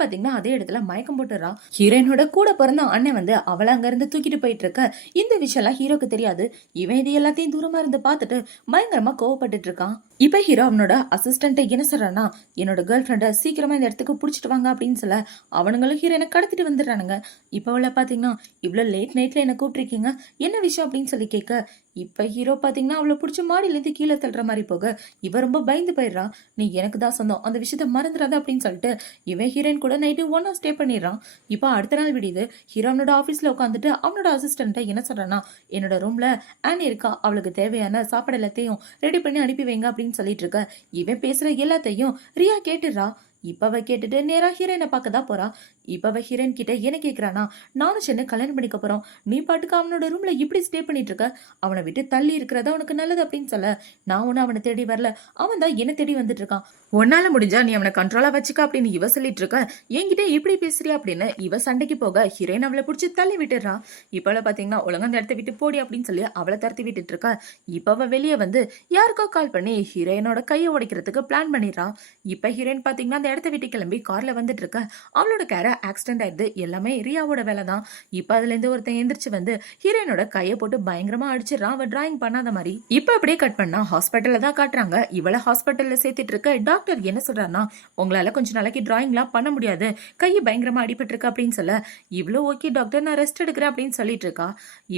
பாத்தீங்கன்னா அதே இடத்துல மயக்கம் போட்டுறா. ஹீரோயினோட கூட பிறந்த அண்ணன் வந்து அவளை அங்க இருந்து தூக்கிட்டு போயிட்டு இருக்க. இந்த விஷயம் எல்லாம் ஹீரோக்கு தெரியாது. இவன் இது எல்லாத்தையும் தூரமா இருந்து பார்த்துட்டு பயங்கரமா கோவப்பட்டுட்டு இருக்கான். இப்ப ஹீரோ அவனோட அசிஸ்டன்ட்டை என்ன சொல்றானா, என்னோட கேர்ள் ஃப்ரெண்டை சீக்கிரமா இந்த இடத்துக்கு புடிச்சிட்டு வாங்க அப்படின்னு சொல்ல அவனுங்களும் ஹீரோயினை கடத்திட்டு வந்துடுறானுங்க. இப்ப அவளை பாத்தீங்கன்னா இவ்வளவு லேட் நைட்ல என்ன கூப்பிட்டுருக்கீங்க, என்ன விஷயம் அப்படின்னு சொல்லி கேட்க, இப்ப ஹீரோ பாத்தீங்கன்னா அவளை பிடிச்சி மாடியில இருந்து கீழே தள்ளுற மாதிரி போக இவ ரொம்ப பயந்து போயிடுறான். நீ எனக்கு தான் சொந்தம், அந்த விஷயத்த மறந்துடாத அப்படின்னு சொல்லிட்டு இவன் ஹீரோயின் கூட நைட்டு ஒன்னா ஸ்டே பண்ணிடுறான். இப்போ அடுத்த நாள் விடியுது. ஹீரோ அவனோட ஆஃபீஸ்ல உட்காந்துட்டு அவனோட அசிஸ்டன்ட்டை என்ன சொல்றானா, என்னோட ரூம்ல ஆனி இருக்கா, அவளுக்கு தேவையான சாப்பாடு எல்லாத்தையும் ரெடி பண்ணி அனுப்பி வைங்க அப்படின்னு சொல்லிட்டு இருக்க. இவன் பேசுற எல்லாத்தையும் ரியா கேட்டுடுறா. இப்ப கேட்டுட்டு நேரா ஹீரோயினை பார்க்க தான் போறா. இப்ப ஹீரோயின் கிட்ட என்ன கேக்குறானா, நானும் சென்னை கல்யாணம் பண்ணிக்க போறோம், நீ பாட்டுக்கு அவனோட ரூம்ல இப்படி ஸ்டே பண்ணிட்டு இருக்க, அவனை விட்டு தள்ளி இருக்கிறதா உனக்கு நல்லது அப்படின்னு சொல்ல, நான் ஒண்ணு அவனை தேடி வரல, அவன் தான் என்ன தேடி வந்துட்டு இருக்கான், உன்னால முடிஞ்சா நீ அவனை கண்ட்ரோலா வச்சுக்க அப்படின்னு இவ சொல்லிட்டு இருக்க. என்கிட்ட இப்படி பேசுறியா அப்படின்னு இவ சண்டைக்கு போக ஹீரோயின் அவளை பிடிச்சி தள்ளி விட்டுறா. இப்ப பாத்தீங்கன்னா ஒழுங்கா அந்த இடத்த விட்டு போடி அப்படின்னு சொல்லி அவளை தரத்தி விட்டுட்டு இருக்கா. இப்ப அவ வெளியே வந்து யாருக்கோ கால் பண்ணி ஹீரோயினோட கையை உடைக்கிறதுக்கு பிளான் பண்ணிடுறான். இப்ப ஹீரோயின் பாத்தீங்கன்னா அந்த இடத்த விட்டு கிளம்பி கார்ல வந்துட்டு இருக்க. அவளோட கேர ஆக்சிடென்ட் ஆயிடுது, எல்லாமே ரியாவோட வேலை தான். இப்ப அதுல இருந்து ஒருத்தன் எந்திரிச்சு வந்து ஹீரோயினோட கையை போட்டு பயங்கரமா அடிச்சிடறான், அவ டிராயிங் பண்ணாத மாதிரி. இப்ப அப்படியே கட் பண்ணா ஹாஸ்பிட்டல்ல தான் காட்டுறாங்க. இவளை ஹாஸ்பிட்டல்ல சேர்த்துட்டு இருக்க. டாக்டர் என்ன சொல்றாருன்னா, உங்களால கொஞ்ச நாளைக்கு டிராயிங்லாம் பண்ண முடியாது, கையை பயங்கரமா அடிபட்டு இருக்கு அப்படின்னு சொல்ல, இவ்வளவு ஓகே டாக்டர் நான் ரெஸ்ட் எடுக்கிறேன் அப்படின்னு சொல்லிட்டு இருக்கா.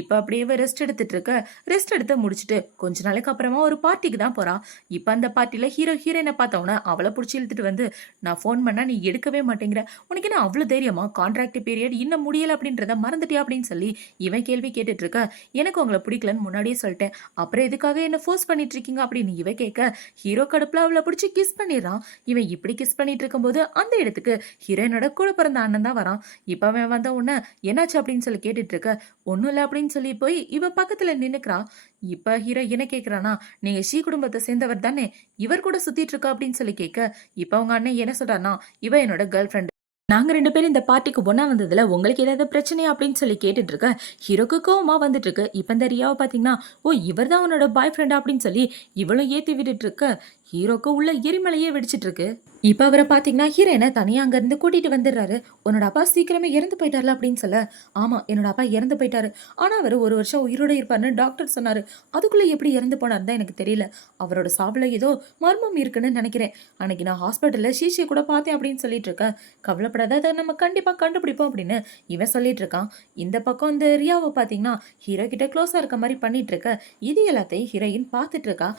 இப்ப அப்படியே ரெஸ்ட் எடுத்துட்டு இருக்க. ரெஸ்ட் எடுத்து முடிச்சுட்டு கொஞ்ச நாளைக்கு அப்புறமா ஒரு பார்ட்டிக்கு தான் போறா. இப்ப அந்த பார்ட்டில ஹீரோயினை பார்த்தவன அவளை பிடிச்சி இழுத்துட்டு வந்து, நான் ஃபோன் பண்ணா நீ எடுக்கவே மாட்டேங்கிற, உனக்கு என்ன அவ்வளவு தைரியமா? கான்ட்ராக்ட் பீரியட் இன்னும் முடியல அப்படின்றத மறந்துட்டியா அப்படின்னு சொல்லி இவன் கேள்வி கேட்டுட்டு இருக்க. எனக்கு உங்களை பிடிக்கலன்னு முன்னாடியே சொல்லிட்டேன், அப்புறம் எதுக்காக என்ன ஃபோர்ஸ் பண்ணிட்டு இருக்கீங்க அப்படின்னு இவ கேட்க, ஹீரோ கடுப்புல அவளை பிடிச்சி கிஸ் பண்ணிடுறான். இவன் இப்படி கிஸ் பண்ணிட்டு இருக்கும்போது அந்த இடத்துக்கு ஹீரோயினோட கூட பிறந்த அண்ணன் தான் வரான். இப்ப அவன் வந்த உடனே என்னாச்சு அப்படின்னு சொல்லி கேட்டுட்டு இருக்க, ஒண்ணும் இல்ல அப்படின்னு சொல்லி போய் இவ பக்கத்துல நின்னுக்கிறா. இப்ப ஹீரோ என்ன கேக்குறானா, நீங்க ஸ்ரீ குடும்பத்தை சேர்ந்தவர் தானே, இவர் கூட சுத்திட்டு இருக்கா அப்படின்னு சொல்லி கேட்க, இப்ப அவங்க அண்ணன் என்ன சொல்றானா, இவ என்னோட கேர்ள் ஃப்ரெண்ட், நாங்க 2 பேரும் இந்த பார்ட்டிக்கு ஒண்ணா வந்ததுல உங்களுக்கு ஏதாவது பிரச்சனையா அப்படின்னு சொல்லி கேட்டுட்டு இருக்க. ஹீரோக்கு கோவமா வந்துட்டு இருக்கு. இப்ப இந்த ரியாவை பாத்தீங்கன்னா, ஓ இவர் தான் உன்னோட பாய் ஃப்ரெண்ட் அப்படின்னு சொல்லி இவளும் ஏத்தி விட்டுட்டு இருக்க. ஹீரோக்கு உள்ள எரிமலையே வெடிச்சிட்டு இருக்கு. இப்ப அவரை பாத்தீங்கன்னா ஹீரோயினை தனியா அங்க இருந்து கூட்டிட்டு வந்துடுறாரு. உன்னோட அப்பா சீக்கிரமே இறந்து போயிட்டார்ல அப்படின்னு சொல்ல, ஆமா என்னோட அப்பா இறந்து போயிட்டாரு, ஆனா அவர் 1 வருஷம் உயிரோட இருப்பாருன்னு டாக்டர் சொன்னாரு, அதுக்குள்ள எப்படி இறந்து போனார் தான் எனக்கு தெரியல, அவரோட சாவுல ஏதோ மர்மம் இருக்குன்னு நினைக்கிறேன், அன்னைக்கு நான் ஹாஸ்பிட்டல்ல ஷீஷியை கூட பார்த்தேன் அப்படின்னு சொல்லிட்டு இருக்கேன், கவலைப்படாத அதை நம்ம கண்டிப்பா கண்டுபிடிப்போம் அப்படின்னு இவன் சொல்லிட்டு இருக்கான். இந்த பக்கம் இந்த ரியாவை பாத்தீங்கன்னா ஹீரோ கிட்ட க்ளோஸா இருக்க மாதிரி பண்ணிட்டு இருக்க. இது எல்லாத்தையும் ஹீரோயின் பார்த்துட்டு இருக்கா.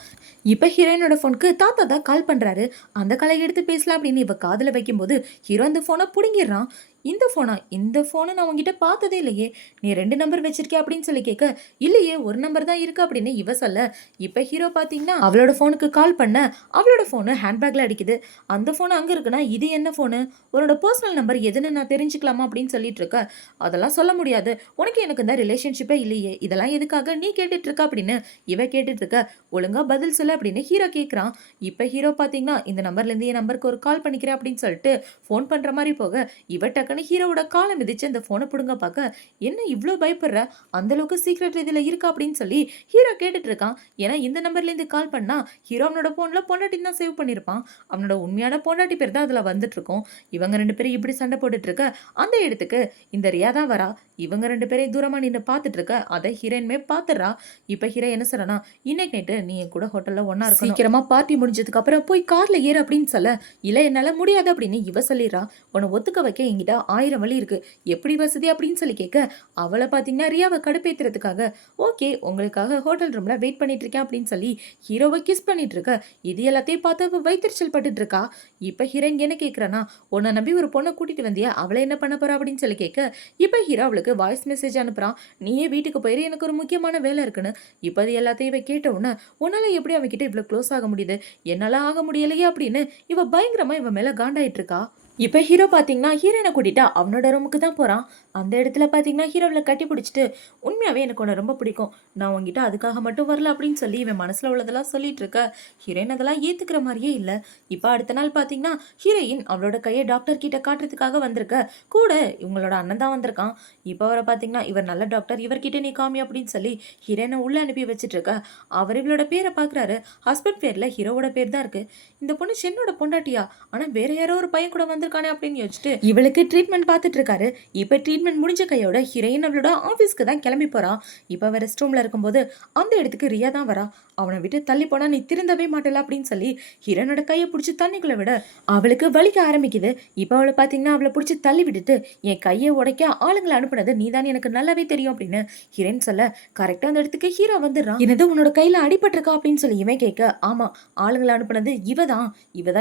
இப்ப ஹீரோயினோட போனுக்கு தாத்தா தான் கால் பண்றாரு. அந்த காலை எடுத்து பேசலாம் அப்படின்னு இவ காதுல வைக்கும்போது ஹீரோ அந்த போனை புடுங்கிடுறான். இந்த போனை நான் உங்ககிட்ட பார்த்ததே இல்லையே, நீ 2 நம்பர் வச்சிருக்கிய அப்படின்னு சொல்லி கேட்க, இல்லையே ஒரு நம்பர் தான் இருக்கு அப்படின்னு இவ சொல்ல. இப்ப ஹீரோ பாத்தீங்கன்னா அவளோட போனுக்கு கால் பண்ண, அவளோட போனு ஹேண்ட்பேக்ல அடிக்குது. அந்த போன் அங்க இருக்குன்னா இது என்ன போனு, உன்னோட பர்சனல் நம்பர் எதுன்னு நான் தெரிஞ்சுக்கலாமா அப்படின்னு சொல்லிட்டு இருக்க. அதெல்லாம் சொல்ல முடியாது, உனக்கு எனக்கு இந்த ரிலேஷன்ஷிப்பே இல்லையே, இதெல்லாம் எதுக்காக நீ கேட்டுட்டு இருக்க அப்படின்னு இவ கேட்டுட்டு இருக்க. ஒழுங்கா பதில் சொல்லு அப்படின்னு ஹீரோ கேட்குறான். இப்போ ஹீரோ பார்த்தீங்கன்னா இந்த நம்பர்லேருந்து என் நம்பருக்கு ஒரு கால் பண்ணிக்கிறேன் அப்படின்னு சொல்லிட்டு ஃபோன் பண்ணுற மாதிரி போக, இவ டக்குன்னு ஹீரோவோட காலை மிதிச்சு அந்த ஃபோனை பிடுங்க பார்க்க, என்ன இவ்வளோ பயப்படுற, அந்த அளவுக்கு சீக்ரெட் இதில் இருக்கா அப்படின்னு சொல்லி ஹீரோ கேட்டுட்டு இருக்கான். ஏன்னா இந்த நம்பர்லேருந்து கால் பண்ணா ஹீரோ அவனோட ஃபோனில் பொண்டாட்டி தான் சேவ் பண்ணியிருப்பான், அவனோட உண்மையான பொண்டாட்டி பேர் தான் அதில் வந்துட்டு இருக்கும். இவங்க 2 பேரும் இப்படி சண்டை போட்டுட்டு இருக்க. அந்த இடத்துக்கு இந்த ரியா தான் வரா. இவங்க 2 பேரையும் தூரமா நின்று பார்த்துட்டு இருக்க. அதை ஹீரோயின்மே பார்த்துடுறா. இப்ப ஹீரோ என்ன சொல்றானா, இன்னைக்கு நைட்டு நீ என் கூட ஹோட்டல்ல ஒண்ணா இருக்கணும், சீக்கிரமா பார்ட்டி முடிஞ்சதுக்கு அப்புறம் போய் கார்ல ஏறு அப்படின்னு சொல்ல, இல்ல என்னால முடியாது அப்படின்னு இவ சொல்லிடுறா. உன்னை ஒத்துக்க வைக்க என்கிட்ட 1000 வழி இருக்கு, எப்படி வசதி அப்படின்னு சொல்லி கேட்க, அவளை பாத்தீங்கன்னா ரியாவை கடுப்பேத்துறதுக்காக, ஓகே உங்களுக்காக ஹோட்டல் ரூம்ல வெயிட் பண்ணிட்டு இருக்கேன் அப்படின்னு சொல்லி ஹீரோவை கிஸ் பண்ணிட்டு இருக்க. இது எல்லாத்தையும் பார்த்து அவ வைத்தறிச்சல் பட்டுட்டு இருக்கா. இப்ப ஹீரோயின் என்ன கேட்கறானா, உன்னை நம்பி ஒரு பொண்ணை கூட்டிட்டு வந்தியா, அவளை என்ன பண்ண போறா அப்படின்னு சொல்லி கேட்க, இப்ப ஹீரோ அவளுக்கு வாய்ஸ் மெசேஜ் அனுப்புறான். நீயே வீட்டுக்கு போயிரு, எனக்கு ஒரு முக்கியமான வேலை இருக்குன்னு. இப்ப அது எல்லாத்தையும் இவ கேட்ட உடனே, உன்னால எப்படி அவகிட்ட இவ்வளவு க்ளோஸ் ஆக முடியுது, என்னால ஆக முடியலையே அப்படின்னு இவ பயங்கரமா இவ மேல காண்டாயிட்டு இருக்கா. இப்ப ஹீரோ பாத்தீங்கன்னா ஹீரோயினை கூட்டிட்டு அவனோட ரூமுக்கு தான் போறான். அந்த இடத்துல பாத்தீங்கன்னா ஹீரோவில் கட்டி பிடிச்சிட்டு, உண்மையாவே எனக்கு உன்னை ரொம்ப பிடிக்கும், நான் உங்ககிட்ட அதுக்காக மட்டும் வரல அப்படின்னு சொல்லி இவன் மனசுல உள்ளதெல்லாம் சொல்லிட்டு இருக்க. ஹீரோயின் அதெல்லாம் ஏத்துக்கிற மாதிரியே இல்ல. இப்ப அடுத்த நாள் பாத்தீங்கன்னா ஹீரோயின் அவளோட கையை டாக்டர் கிட்ட காட்டுறதுக்காக வந்திருக்க. கூட இவங்களோட அண்ணன் தான் வந்திருக்கான். இப்ப அவரை பாத்தீங்கன்னா இவர் நல்ல டாக்டர், இவர்கிட்ட நீ காமி அப்படின்னு சொல்லி ஹீரோயினை உள்ள அனுப்பி வச்சிட்டு இருக்க. அவர் இவளோட பேரை பாக்குறாரு. ஹஸ்பண்ட் பேர்ல ஹீரோவோட பேர் தான் இருக்கு. இந்த பொண்ணு சென்னோட பொண்டாட்டியா, ஆனா வேற யாரோ ஒரு பையன் கூட வந்திருக்கானே அப்படின்னு யோசிச்சுட்டு இவளுக்கு ட்ரீட்மெண்ட் பார்த்துட்டு இருக்காரு. இப்ப ட்ரீட்மெண்ட் முடிஞ்ச கையோட ஹீரோயின் அவளோட ஆபீஸ்க்கு தான் கிளம்பி போறா. இப்ப அவ ரெஸ்ட் ரூம்ல இருக்கும்போது அந்த இடத்துக்கு ரியா தான் வரா. அவனை விட்டு தள்ளி போனா நீ திருந்தவே மாட்டல அப்படின்னு சொல்லி ஹீரோனோட கையை பிடிச்சி தண்ணிக்குள்ள விட அவளுக்கு வலிக்க ஆரம்பிக்குது. இப்ப அவளை பாத்தீங்கன்னா அவளை பிடிச்சி தள்ளி விட்டுட்டு, என் கையை உடைக்க ஆளுங்களை அனுப்புனது நீதான் எனக்கு நல்லாவே தெரியும் அப்படின்னு ஹீரோயின் சொல்ல, கரெக்டா அந்த இடத்துக்கு ஹீரோ வந்துடுறான். என்னது உன்னோட கையில அடிபட்டிருக்கா அப்படின்னு சொல்லி இவன் கேட்க, ஆமா ஆளுங்களை அனுப்புனது இவதான்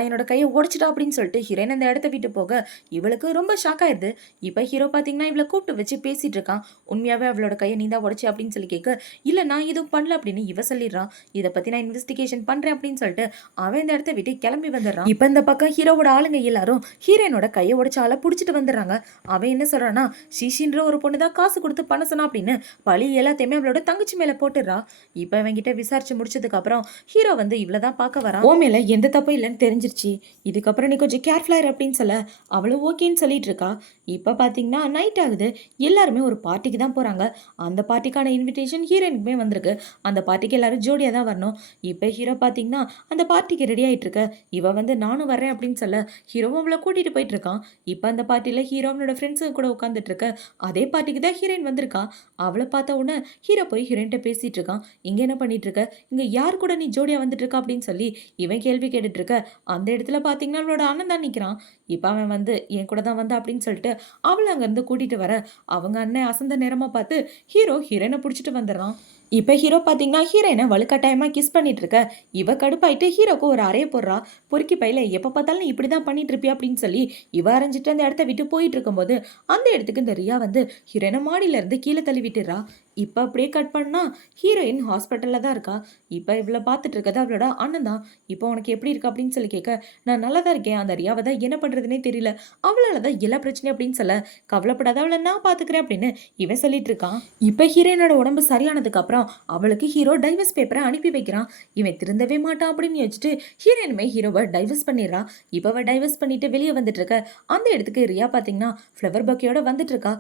என்னோட கையை உடைச்சிட்டா அப்படின்னு சொல்லிட்டு ஹீரோயின் அந்த இடத்த விட்டு போக இவளுக்கு ரொம்ப ஷாக் ஆயிருது. இப்ப ஹீரோ பாத்தீங்கன்னா இவளை கூப்பிட்டு வச்சு பேசிட்டு இருக்கான். உண்மையாவே அவளோட கையை நீ தான் உடைச்சு அப்படின்னு சொல்லி கேட்க, இல்ல நான் எதுவும் பண்ணல அப்படின்னு இவ சொல்லிடுறான். இதை பத்தி நான் இன்வெஸ்டிகேஷன் பண்றேன் அப்படின்னு சொல்லிட்டு அவன் இந்த இடத்த விட்டு கிளம்பி வந்துடுறான். இப்ப இந்த பக்கம் ஹீரோவோட ஆளுங்க எல்லாரும் ஹீரோயினோட கையை உடைச்ச ஆளை புடிச்சிட்டு வந்துடுறாங்க. அவன் என்ன சொல்றானா, ஷிஷின்ற ஒரு பொண்ணு தான் காசு கொடுத்து பண்ண சொன்னா அப்படின்னு பழி எல்லாத்தையுமே அவளோட தங்கச்சி மேல போட்டுடுறா. இப்ப அவன்கிட்ட விசாரிச்சு முடிச்சதுக்கு அப்புறம் ஹீரோ வந்து இவ்வளவுதான் பார்க்க வரான். ஓ மேல எந்த தப்பும் இல்லைன்னு தெரிஞ்சிருச்சு, இதுக்கப்புறம் நீ கொஞ்சம் கேர்ஃபுல்லா இரு அப்படின்னு சொல்ல அவளும் ஓகேன்னு சொல்லிட்டு இருக்கா. இப்போ பார்த்தீங்கன்னா நைட் ஆகுது. எல்லாருமே ஒரு பார்ட்டிக்கு தான் போகிறாங்க. அந்த பார்ட்டிக்கான இன்விடேஷன் ஹீரோயினுக்குமே வந்திருக்கு. அந்த பார்ட்டிக்கு எல்லாரும் ஜோடியாக தான் வரணும். இப்போ ஹீரோ பார்த்தீங்கன்னா அந்த பார்ட்டிக்கு ரெடி ஆகிட்டு இருக்க. இவ வந்து நானும் வரேன் அப்படின்னு சொல்ல ஹீரோவும் அவளை கூட்டிகிட்டு போயிட்டு இருக்கான். இப்போ அந்த பார்ட்டியில் ஹீரோ அவனோட ஃப்ரெண்ட்ஸுங்க கூட உட்காந்துட்டு இருக்க. அதே பார்ட்டிக்கு தான் ஹீரோயின் வந்திருக்கா. அவளை பார்த்த உடனே ஹீரோ போய் ஹீரோயின்ட்ட பேசிட்டு இருக்கான். இங்கே என்ன பண்ணிட்டு இருக்க, இங்கே யார் கூட நீ ஜோடியாக வந்துட்டு இருக்க அப்படின்னு சொல்லி இவன் கேள்வி கேட்டுட்டு இருக்க. அந்த இடத்துல பார்த்தீங்கன்னா அவளோட அண்ணன் தான் நிற்கிறான். இப்போ அவன் வந்து என் கூட தான் வந்தா அப்படின்னு சொல்லிட்டு அவளை அங்கேருந்து கூட்டிட்டு வர அவங்க அண்ணன் அசந்த நேரமா பார்த்து ஹீரோ ஹீரோயினை பிடிச்சிட்டு வந்துடுறான். இப்போ ஹீரோ பார்த்தீங்கன்னா ஹீரோயினை வலுக்கட்டாயமாக கிஸ் பண்ணிட்டு இருக்க இவ கடுப்பாயிட்டு ஹீரோக்கு ஒரு அறைய போடுறா. பொறுக்கி பையில எப்போ பார்த்தாலும் நீ இப்படி தான் பண்ணிட்டு இருப்பியா அப்படின்னு சொல்லி இவ அரைஞ்சிட்டு அந்த இடத்த விட்டு போயிட்டு இருக்கும்போது அந்த இடத்துக்கு இந்த ரியா வந்து ஹீரோயினை மாடியில இருந்து கீழே தள்ளி விட்டுறா. இப்போ அப்படியே கட் பண்ணா ஹீரோயின் ஹாஸ்பிட்டலில் தான் இருக்கா. இப்போ இவளை பார்த்துட்டு இருக்கது அவளோட அண்ணன் தான். இப்போ உனக்கு எப்படி இருக்கு அப்படின்னு சொல்லி கேட்க நான் நல்லா தான் இருக்கேன், அந்த ரியாவை தான் என்ன பண்ணுறதுனே தெரியல, அவளால தான் எல்லா பிரச்சனையும் அப்படின்னு சொல்ல கவலைப்படாத அவளை நான் பார்த்துக்கிறேன் அப்படின்னு இவன் சொல்லிட்டு இருக்கான். இப்போ ஹீரோயினோட உடம்பு சரியானதுக்கு அப்புறம் அவளுக்கு ஹீரோ டைவர்ஸ் பேப்பரை அனுப்பி வைக்கிறான். இவன் திருந்தவே மாட்டான் அப்படின்னு யோசிச்சுட்டு ஹீரோயினுமே ஹீரோவை டைவர்ஸ் பண்ணிடுறா. இப்போ அவள் டைவர்ஸ் பண்ணிட்டு வெளியே வந்துட்டு இருக்க அந்த இடத்துக்கு ரியா பார்த்தீங்கன்னா ஃப்ளவர் பக்கியோட வந்துட்டு இருக்கா.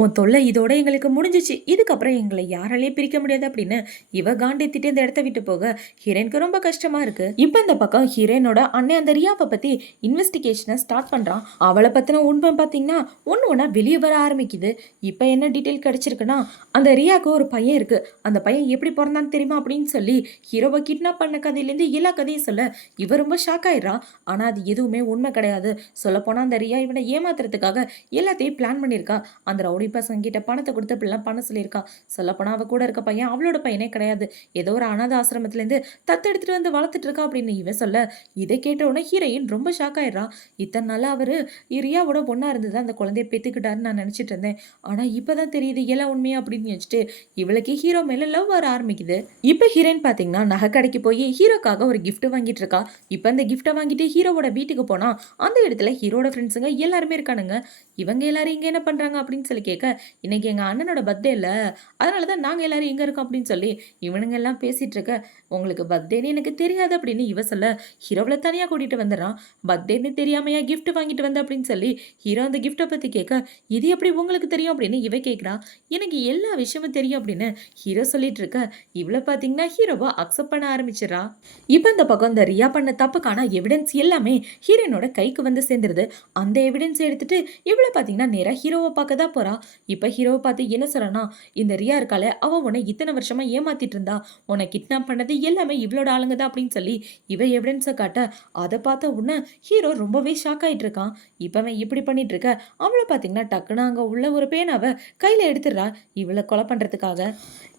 உன் தொல்லை இதோட எங்களுக்கு முடிஞ்சிச்சு, இதுக்கப்புறம் எங்களை யாராலையும் பிரிக்க முடியாது அப்படின்னு இவ காண்டேத்திட்டு இந்த இடத்த விட்டு போக ஹீரோயினுக்கு ரொம்ப கஷ்டமா இருக்கு. இப்போ இந்த பக்கம் ஹீரோயினோட அண்ணன் அந்த ரியாவை பத்தி இன்வெஸ்டிகேஷனை ஸ்டார்ட் பண்றான். அவளை பத்தின உண்மை பார்த்தீங்கன்னா ஒன்று வெளியே வர ஆரம்பிக்குது. இப்போ என்ன டீட்டெயில் கிடைச்சிருக்குன்னா அந்த ரியாவுக்கு ஒரு பையன் இருக்கு, அந்த பையன் எப்படி பிறந்தான்னு தெரியுமா அப்படின்னு சொல்லி ஹீரோவை கிட்னாப் பண்ண கதையிலேருந்து எல்லா கதையும் சொல்ல இவ ரொம்ப ஷாக் ஆயிடுறா. ஆனால் அது எதுவுமே உண்மை கிடையாது. சொல்லப்போனால் அந்த ரியா இவனை ஏமாத்துறதுக்காக எல்லாத்தையும் பிளான் பண்ணியிருக்கா. அந்த ரவுடி பசங்கிட்ட பணத்தை கொடுத்து அப்படிலாம் பண்ண சொல்லியிருக்கா. சொல்லப்போனால் அவ கூட இருக்க பையன் அவளோட பையனே கிடையாது, ஏதோ ஒரு அனாத ஆசிரமத்திலேருந்து தத்தெடுத்துட்டு வந்து வளர்த்துட்டு இருக்கா அப்படின்னு இவன் சொல்ல இதை கேட்ட உடனே ஹீரோயின் ரொம்ப ஷாக் ஆயிடுறா. இத்தனை நாளா அவரு ரியாவோட பொண்ணா இருந்தது அந்த குழந்தைய பெத்துக்கிட்டாருன்னு நான் நினைச்சிட்டு இருந்தேன், ஆனா இப்பதான் தெரியுது எல்லாம் உண்மையா அப்படின்னு வச்சுட்டு இவளுக்கு ஹீரோ மேல லவ் வர ஆரம்பிக்குது. இப்ப ஹீரோயின் பாத்தீங்கன்னா நகை கடைக்கு போய் ஹீரோக்காக ஒரு கிஃப்ட் வாங்கிட்டு இருக்கா. இப்ப அந்த கிஃப்ட்டை வாங்கிட்டு ஹீரோவோட வீட்டுக்கு போனா அந்த இடத்துல ஹீரோட ஃப்ரெண்ட்ஸுங்க எல்லாருமே இருக்கானுங்க. இவங்க எல்லாரும் இங்க என்ன பண்றாங்க அப்படின்னு சொல்லி கேட்க இன்னைக்கு எங்க அண்ணனோட பர்த்டே இல்ல, அதனாலதான் நாங்க எல்லாரும் இங்க இருக்கோம் அப்படின்னு சொல்லி இவனுங்க எல்லாம் பேசிட்டு இருக்க உங்களுக்கு பர்த்டேன்னு எனக்கு தெரியாது அப்படின்னு இவ சொல்ல ஹீரோவில் தனியா கூட்டிட்டு வந்துடுறான். பர்த்டேன்னு தெரியாமையா கிஃப்ட் வாங்கிட்டு வந்த அப்படின்னு சொல்லி ஹீரோ அந்த கிஃப்ட்டை பத்தி கேட்க இது எப்படி உங்களுக்கு தெரியும் அப்படின்னு இவ கேட்குறா. எனக்கு எல்லா விஷயமும் தெரியும் அப்படின்னு ஹீரோ சொல்லிட்டு இருக்க இவ்வளோ பார்த்தீங்கன்னா ஹீரோவை அக்செப்ட் பண்ண ஆரம்பிச்சிடறா. இப்போ இந்த பக்கம் இந்த ரியா பண்ண தப்புக்கான எவிடன்ஸ் எல்லாமே ஹீரோனோட கைக்கு வந்து சேர்ந்துருது. அந்த எவிடன்ஸ் எடுத்துட்டு இவ்வளோ பார்த்தீங்கன்னா நேராக ஹீரோவை பார்க்க தான் போறா. இப்போ ஹீரோவை பார்த்து என்ன சொல்றானா, இந்த ரியா இருக்காளே அவ உன்னை இத்தனை வருஷமா ஏமாத்திட்டு இருந்தா, உன்னை கிட்னாப் பண்ணது எல்லாமே இவளோட ஆளுங்க தான் அப்படின்னு சொல்லி இவ எவிடன்ஸை காட்ட அதை பார்த்த உடனே ஹீரோ ரொம்பவே ஷாக் ஆயிட்டு இருக்கான். இப்போ அவன் இப்படி பண்ணிட்டு இருக்க அவளை பார்த்தீங்கன்னா டக்குன்னு அங்கே உள்ள ஒரு பேனாவை கையில் எடுத்துடுறா இவளை கொலை பண்ணுறதுக்காக.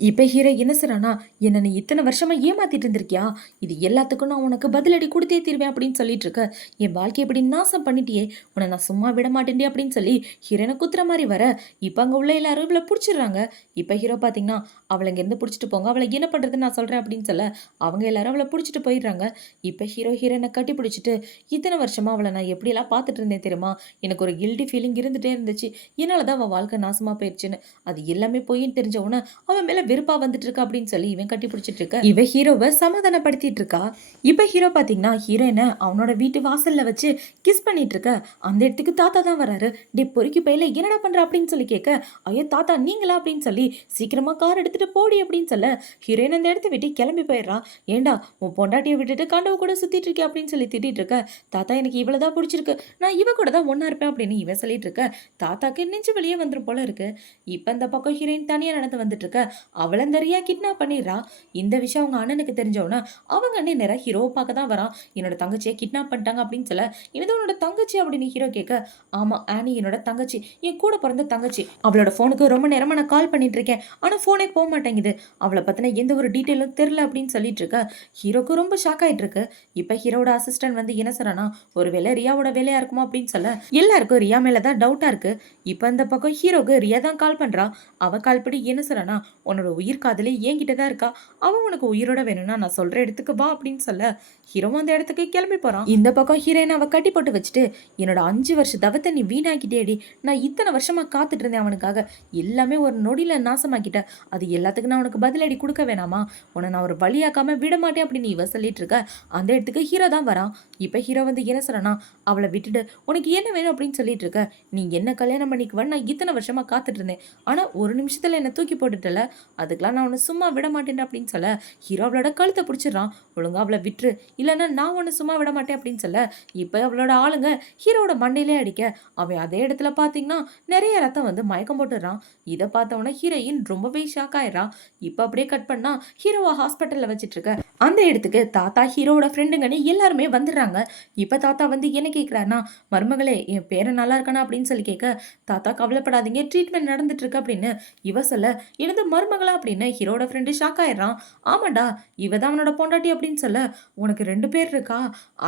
இப்போ ஹீரோ என்ன சொல்றானா, என்ன நீ இத்தனை வருஷமா ஏமாத்திட்டு இருந்திருக்கியா, இது எல்லாத்துக்கும் நான் உனக்கு பதிலடி கொடுத்தே தீர்வேன் அப்படின்னு சொல்லிட்டு இருக்க, என் வாழ்க்கை எப்படி நாசம் பண்ணிட்டியே, உன்னை நான் சும்மா விட மாட்டேன்டி அப்படின்னு சொல்லி ஹீரோனை குத்துற மாதிரி வர இப்போ அங்கே உள்ள எல்லாரும் இவளை பிடிச்சிடுறாங்க. இப்போ ஹீரோ பார்த்தீங்கன்னா அவளை இங்கேருந்து பிடிச்சிட்டு போங்க, அவளை என்ன பண்ணுறதுன்னு நான் சொல்கிறேன் அப்படின்னு சொல்ல அவங்க எல்லாரும் அவளை பிடிச்சிட்டு போயிடுறாங்க. இப்போ ஹீரோ ஹீரோனை கட்டி பிடிச்சிட்டு இத்தனை வருஷமா அவளை நான் எப்படியெல்லாம் பார்த்துட்டு இருந்தேன் தெரியுமா, எனக்கு ஒரு கில்ட்டி ஃபீலிங் இருந்துகிட்டே இருந்துச்சு, என்னால் தான் அவள் வாழ்க்கை நாசமாக போயிடுச்சுன்னு, அது எல்லாமே போயின்னு தெரிஞ்ச உடனே அவன் மேலே வெறுப்பாக வந்துட்டு இருக்கா அப்படின்னு சொல்லி இவன் கட்டி பிடிச்சிட்டு இருக்க இவ ஹீரோவை சமாதானப்படுத்திட்டு இருக்கா. இப்போ ஹீரோ பார்த்தீங்கன்னா ஹீரோயினை அவனோட வீட்டு வாசலில் வச்சு கிஸ் பண்ணிட்டு இருக்க அந்த இடத்துக்கு தாத்தா தான் வராரு. டே பொறுக்கி பையில என்னடா பண்ற அப்படின்னு சொல்லி கேட்க ஐயோ தாத்தா நீங்களா அப்படின்னு சொல்லி சீக்கிரமா கார் எடுத்துட்டு போடி அப்படின்னு சொல்ல ஹீரோயின் அந்த இடத்த விட்டு கிளம்பி போயிடுறான். ஏண்டா உன் பொண்டாட்டியை விட்டுட்டு கண்டவ கூட சுத்திட்டு இருக்கே அப்படின்னு சொல்லி திட்டிட்டு இருக்க தாத்தா எனக்கு இவ்வளவுதான் பிடிச்சிருக்கு, நான் இவ கூட தான் ஒன்னா இருப்பேன் அப்படின்னு இவன் சொல்லிட்டு இருக்க தாத்தாக்கு நெஞ்சு வெளியே வந்துடும் போல இருக்கு. இப்ப இந்த பக்கம் ஹீரோயின் தனியா நடந்து வந்துட்டு இருக்க அவளை இந்த ரியா கிட்னாப் பண்ணிடுறா. இந்த விஷயம் அவங்க அண்ணனுக்கு தெரிஞ்சவனா அவங்க அண்ணன் நேரம் ஹீரோவை பார்க்க தான் வரான். என்னோட தங்கச்சியை கிட்னாப் பண்ணிட்டாங்க அப்படின்னு சொல்ல இது உன்னோட தங்கச்சி அப்படின்னு ஹீரோ கேட்க ஆமா ஆனி என்னோட தங்கச்சி, என் கூட பிறந்த தங்கச்சி, அவளோட ஃபோனுக்கு ரொம்ப நேரமா நான் கால் பண்ணிட்டு இருக்கேன், ஆனா ஃபோனே போக மாட்டேங்குது, அவளை பத்தின எந்த ஒரு டீட்டெயிலும் தெரியல அப்படின்னு சொல்லிட்டு இருக்க ஹீரோக்கு ரொம்ப ஷாக் ஆயிட்டு இருக்கு. இப்ப ஹீரோட அசிஸ்டன்ட் வந்து என்ன சொல்றானா, ஒருவேளை ரியாவோட வேலையா இருக்குமா அப்படின்னு சொல்ல எல்லாருக்கும் ரியா மேலதான் டவுட்டா இருக்கு. இப்ப இந்த பக்கம் ஹீரோக்கு ரியா தான் கால் பண்றா. அவ கால் பண்ணி என்ன சொல்றானா, உன்னோட உயிர் காதலி என்கிட்ட தான் இருக்கா, அவன் உனக்கு உயிரோட வேணும்னா நான் சொல்ற இடத்துக்கு வா அப்படின்னு சொல்ல ஹீரோவும் அந்த இடத்துக்கு கிளம்பி போறான். இந்த பக்கம் ஹீரோயின் அவ கட்டி போட்டு வச்சுட்டு என்னோட 5 வருஷ தவத்தை நீ வீணாக்கிட்டேடி, நான் இத்தனை வருஷமா காத்துட்டு இருந்தேன் அவனுக்காக, எல்லாமே ஒரு நொடியில நாசமாக்கிட்ட, அது எல்லாத்துக்கும் நான் உனக்கு பதிலடி கொடுக்க வேணாமா, உன்னை நான் ஒரு வழியாக்காம விட மாட்டேன் அப்படின்னு இவ சொல்லிட்டு இருக்க அந்த இடத்துக்கு ஹீரோ தான் வரான். இப்ப ஹீரோ வந்து என்ன சொல்றானா, அவளை விட்டுட்டு உனக்கு என்ன வேணும் அப்படின்னு சொல்லிட்டு இருக்க, நீ என்ன கல்யாணம் பண்ணிக்குவன்னு நான் இத்தனை வருஷமா காத்துட்டு இருந்தேன், ஆனா ஒரு நிமிஷத்துல என்ன தூக்கி போட்டுட்டல, அதுக்கெல்லாம் நான் உன்னை சும்மா விட மாட்டேன் அப்படின்னு சொல்ல ஹீரோ அவளோட கழுத்தை பிடிச்சிடறான். ஒழுங்கா அவளை விட்டுரு இல்லைன்னா நான் உன்னை சும்மா விட மாட்டேன் அப்படின்னு சொல்ல இப்ப அவளோட ஆளுங்க ஹீரோட மண்டையிலே அடிக்க அவன் அதே இடத்துல பார்த்தீங்கன்னா நிறைய ரத்தம் வந்து மயக்கம் போட்டுறான். இதை பார்த்தவொடனே ஹீரோயின் ரொம்பவே ஷாக் ஆயிடுறான். இப்போ அப்படியே கட் பண்ணா ஹீரோவை ஹாஸ்பிட்டலில் வச்சிட்டு இருக்க அந்த இடத்துக்கு தாத்தா ஹீரோவோட ஃப்ரெண்டுங்கன்னு எல்லாருமே வந்துடுறாங்க. இப்போ தாத்தா வந்து என்ன கேட்குறாருன்னா, மருமகளே என் பேரன் நல்லா இருக்கானா அப்படின்னு சொல்லி கேட்க, தாத்தா கவலைப்படாதீங்க ட்ரீட்மெண்ட் நடந்துட்டு இருக்கு அப்படின்னு இவ சொல்ல, எனது மருமகளா அப்படின்னு ஹீரோட ஃப்ரெண்டு ஷாக் ஆயிடுறான். ஆமாண்டா, இவ தான் அவனோட பொண்டாட்டி அப்படின்னு சொல்ல, உனக்கு 2 பேர் இருக்கா?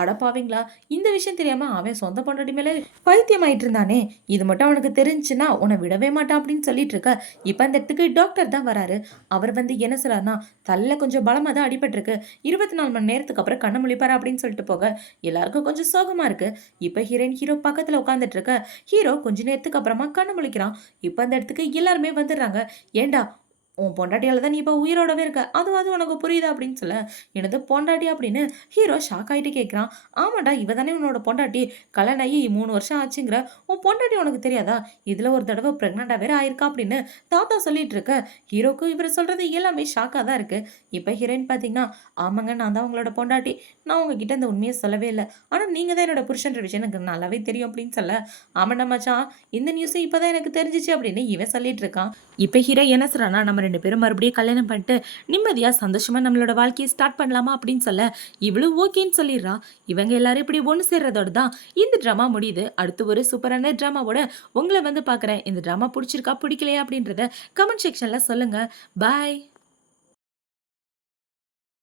அடப்பாவீங்களா, இந்த விஷயம் தெரியாம அவன் சொந்த பொண்டாட்டி மேலே பைத்தியம் ஆயிட்டு இருந்தானே, இது மட்டும் அவனுக்கு தெரிஞ்சுன்னா உன்னை விடவே மாட்டான் அப்படின்னு சொல்லிட்டு இருக்க. இப்போ அந்த இடத்துக்கு டாக்டர் தான் வராரு. அவர் வந்து என்ன சொல்றாருன்னா, தல்ல கொஞ்சம் பலமா தான் அடிபட்டிருக்கு, 24 மணி நேரத்துக்கு அப்புறம் கண்ண முழிப்பாரு அப்படின்னு சொல்லிட்டு போக எல்லாருக்கும் கொஞ்சம் சோகமா இருக்கு. இப்போ ஹீரோ பக்கத்துல உட்காந்துட்டு இருக்க. ஹீரோ கொஞ்ச நேரத்துக்கு அப்புறமா கண்ண முழிக்கிறான். இப்போ அந்த இடத்துக்கு எல்லாருமே வந்துடுறாங்க. ஏண்டா, உன் பொண்டாட்டியால தான் நீ இப்போ உயிரோடவே இருக்க, அதுவாது உனக்கு புரியுதா அப்படின்னு சொல்ல, எனது பொண்டாட்டி அப்படின்னு ஹீரோ ஷாக் ஆகிட்டு கேட்குறான். ஆமாடா, இவ தானே உன்னோட பொண்டாட்டி, கல்யாணம் ஆகி 3 வருஷம் ஆச்சுங்கிற, உன் பொண்டாட்டி உனக்கு தெரியாதா, இதில் ஒரு தடவை ப்ரெக்னெண்ட்டாக வேற ஆயிருக்கா அப்படின்னு தாத்தா சொல்லிட்டு இருக்க. ஹீரோக்கு இவர் சொல்றது எல்லாமே ஷாக்காக தான் இருக்கு. இப்போ ஹீரோயின் பார்த்தீங்கன்னா, ஆமாங்க நான் தான் உங்களோட பொண்டாட்டி, நான் உங்ககிட்ட இந்த உண்மையை சொல்லவே இல்லை, ஆனால் நீங்கள் தான் என்னோட புருஷன்ற விஷயம் எனக்கு நல்லாவே தெரியும் அப்படின்னு சொல்ல, ஆமாண்டா மச்சான், இந்த நியூஸை இப்போ தான் எனக்கு தெரிஞ்சிச்சு அப்படின்னு இவன் சொல்லிட்டு இருக்கான். இப்போ ஹீரோ என்ன சொல்றான்னா, நம்ம 2 பேரும் மறுபடியும் கல்யாணம் பண்ணிட்டு நிம்மதியா சந்தோஷமா நம்மளோட வாழ்க்கையை ஸ்டார்ட் பண்ணலாமா அப்படின்னு சொல்ல, இவ்வளவு ஓகேன்னு சொல்லிடுறா. இவங்க எல்லாரும் இப்படி ஒன்று சேர்றதோட தான் இந்த ட்ராமா முடியுது. அடுத்து ஒரு சூப்பரான ட்ராமாவோட உங்களை வந்து பார்க்குறேன். இந்த ட்ராமா பிடிச்சிருக்கா பிடிக்கலையா அப்படின்றத கமெண்ட் செக்ஷன்ல சொல்லுங்க. பாய்.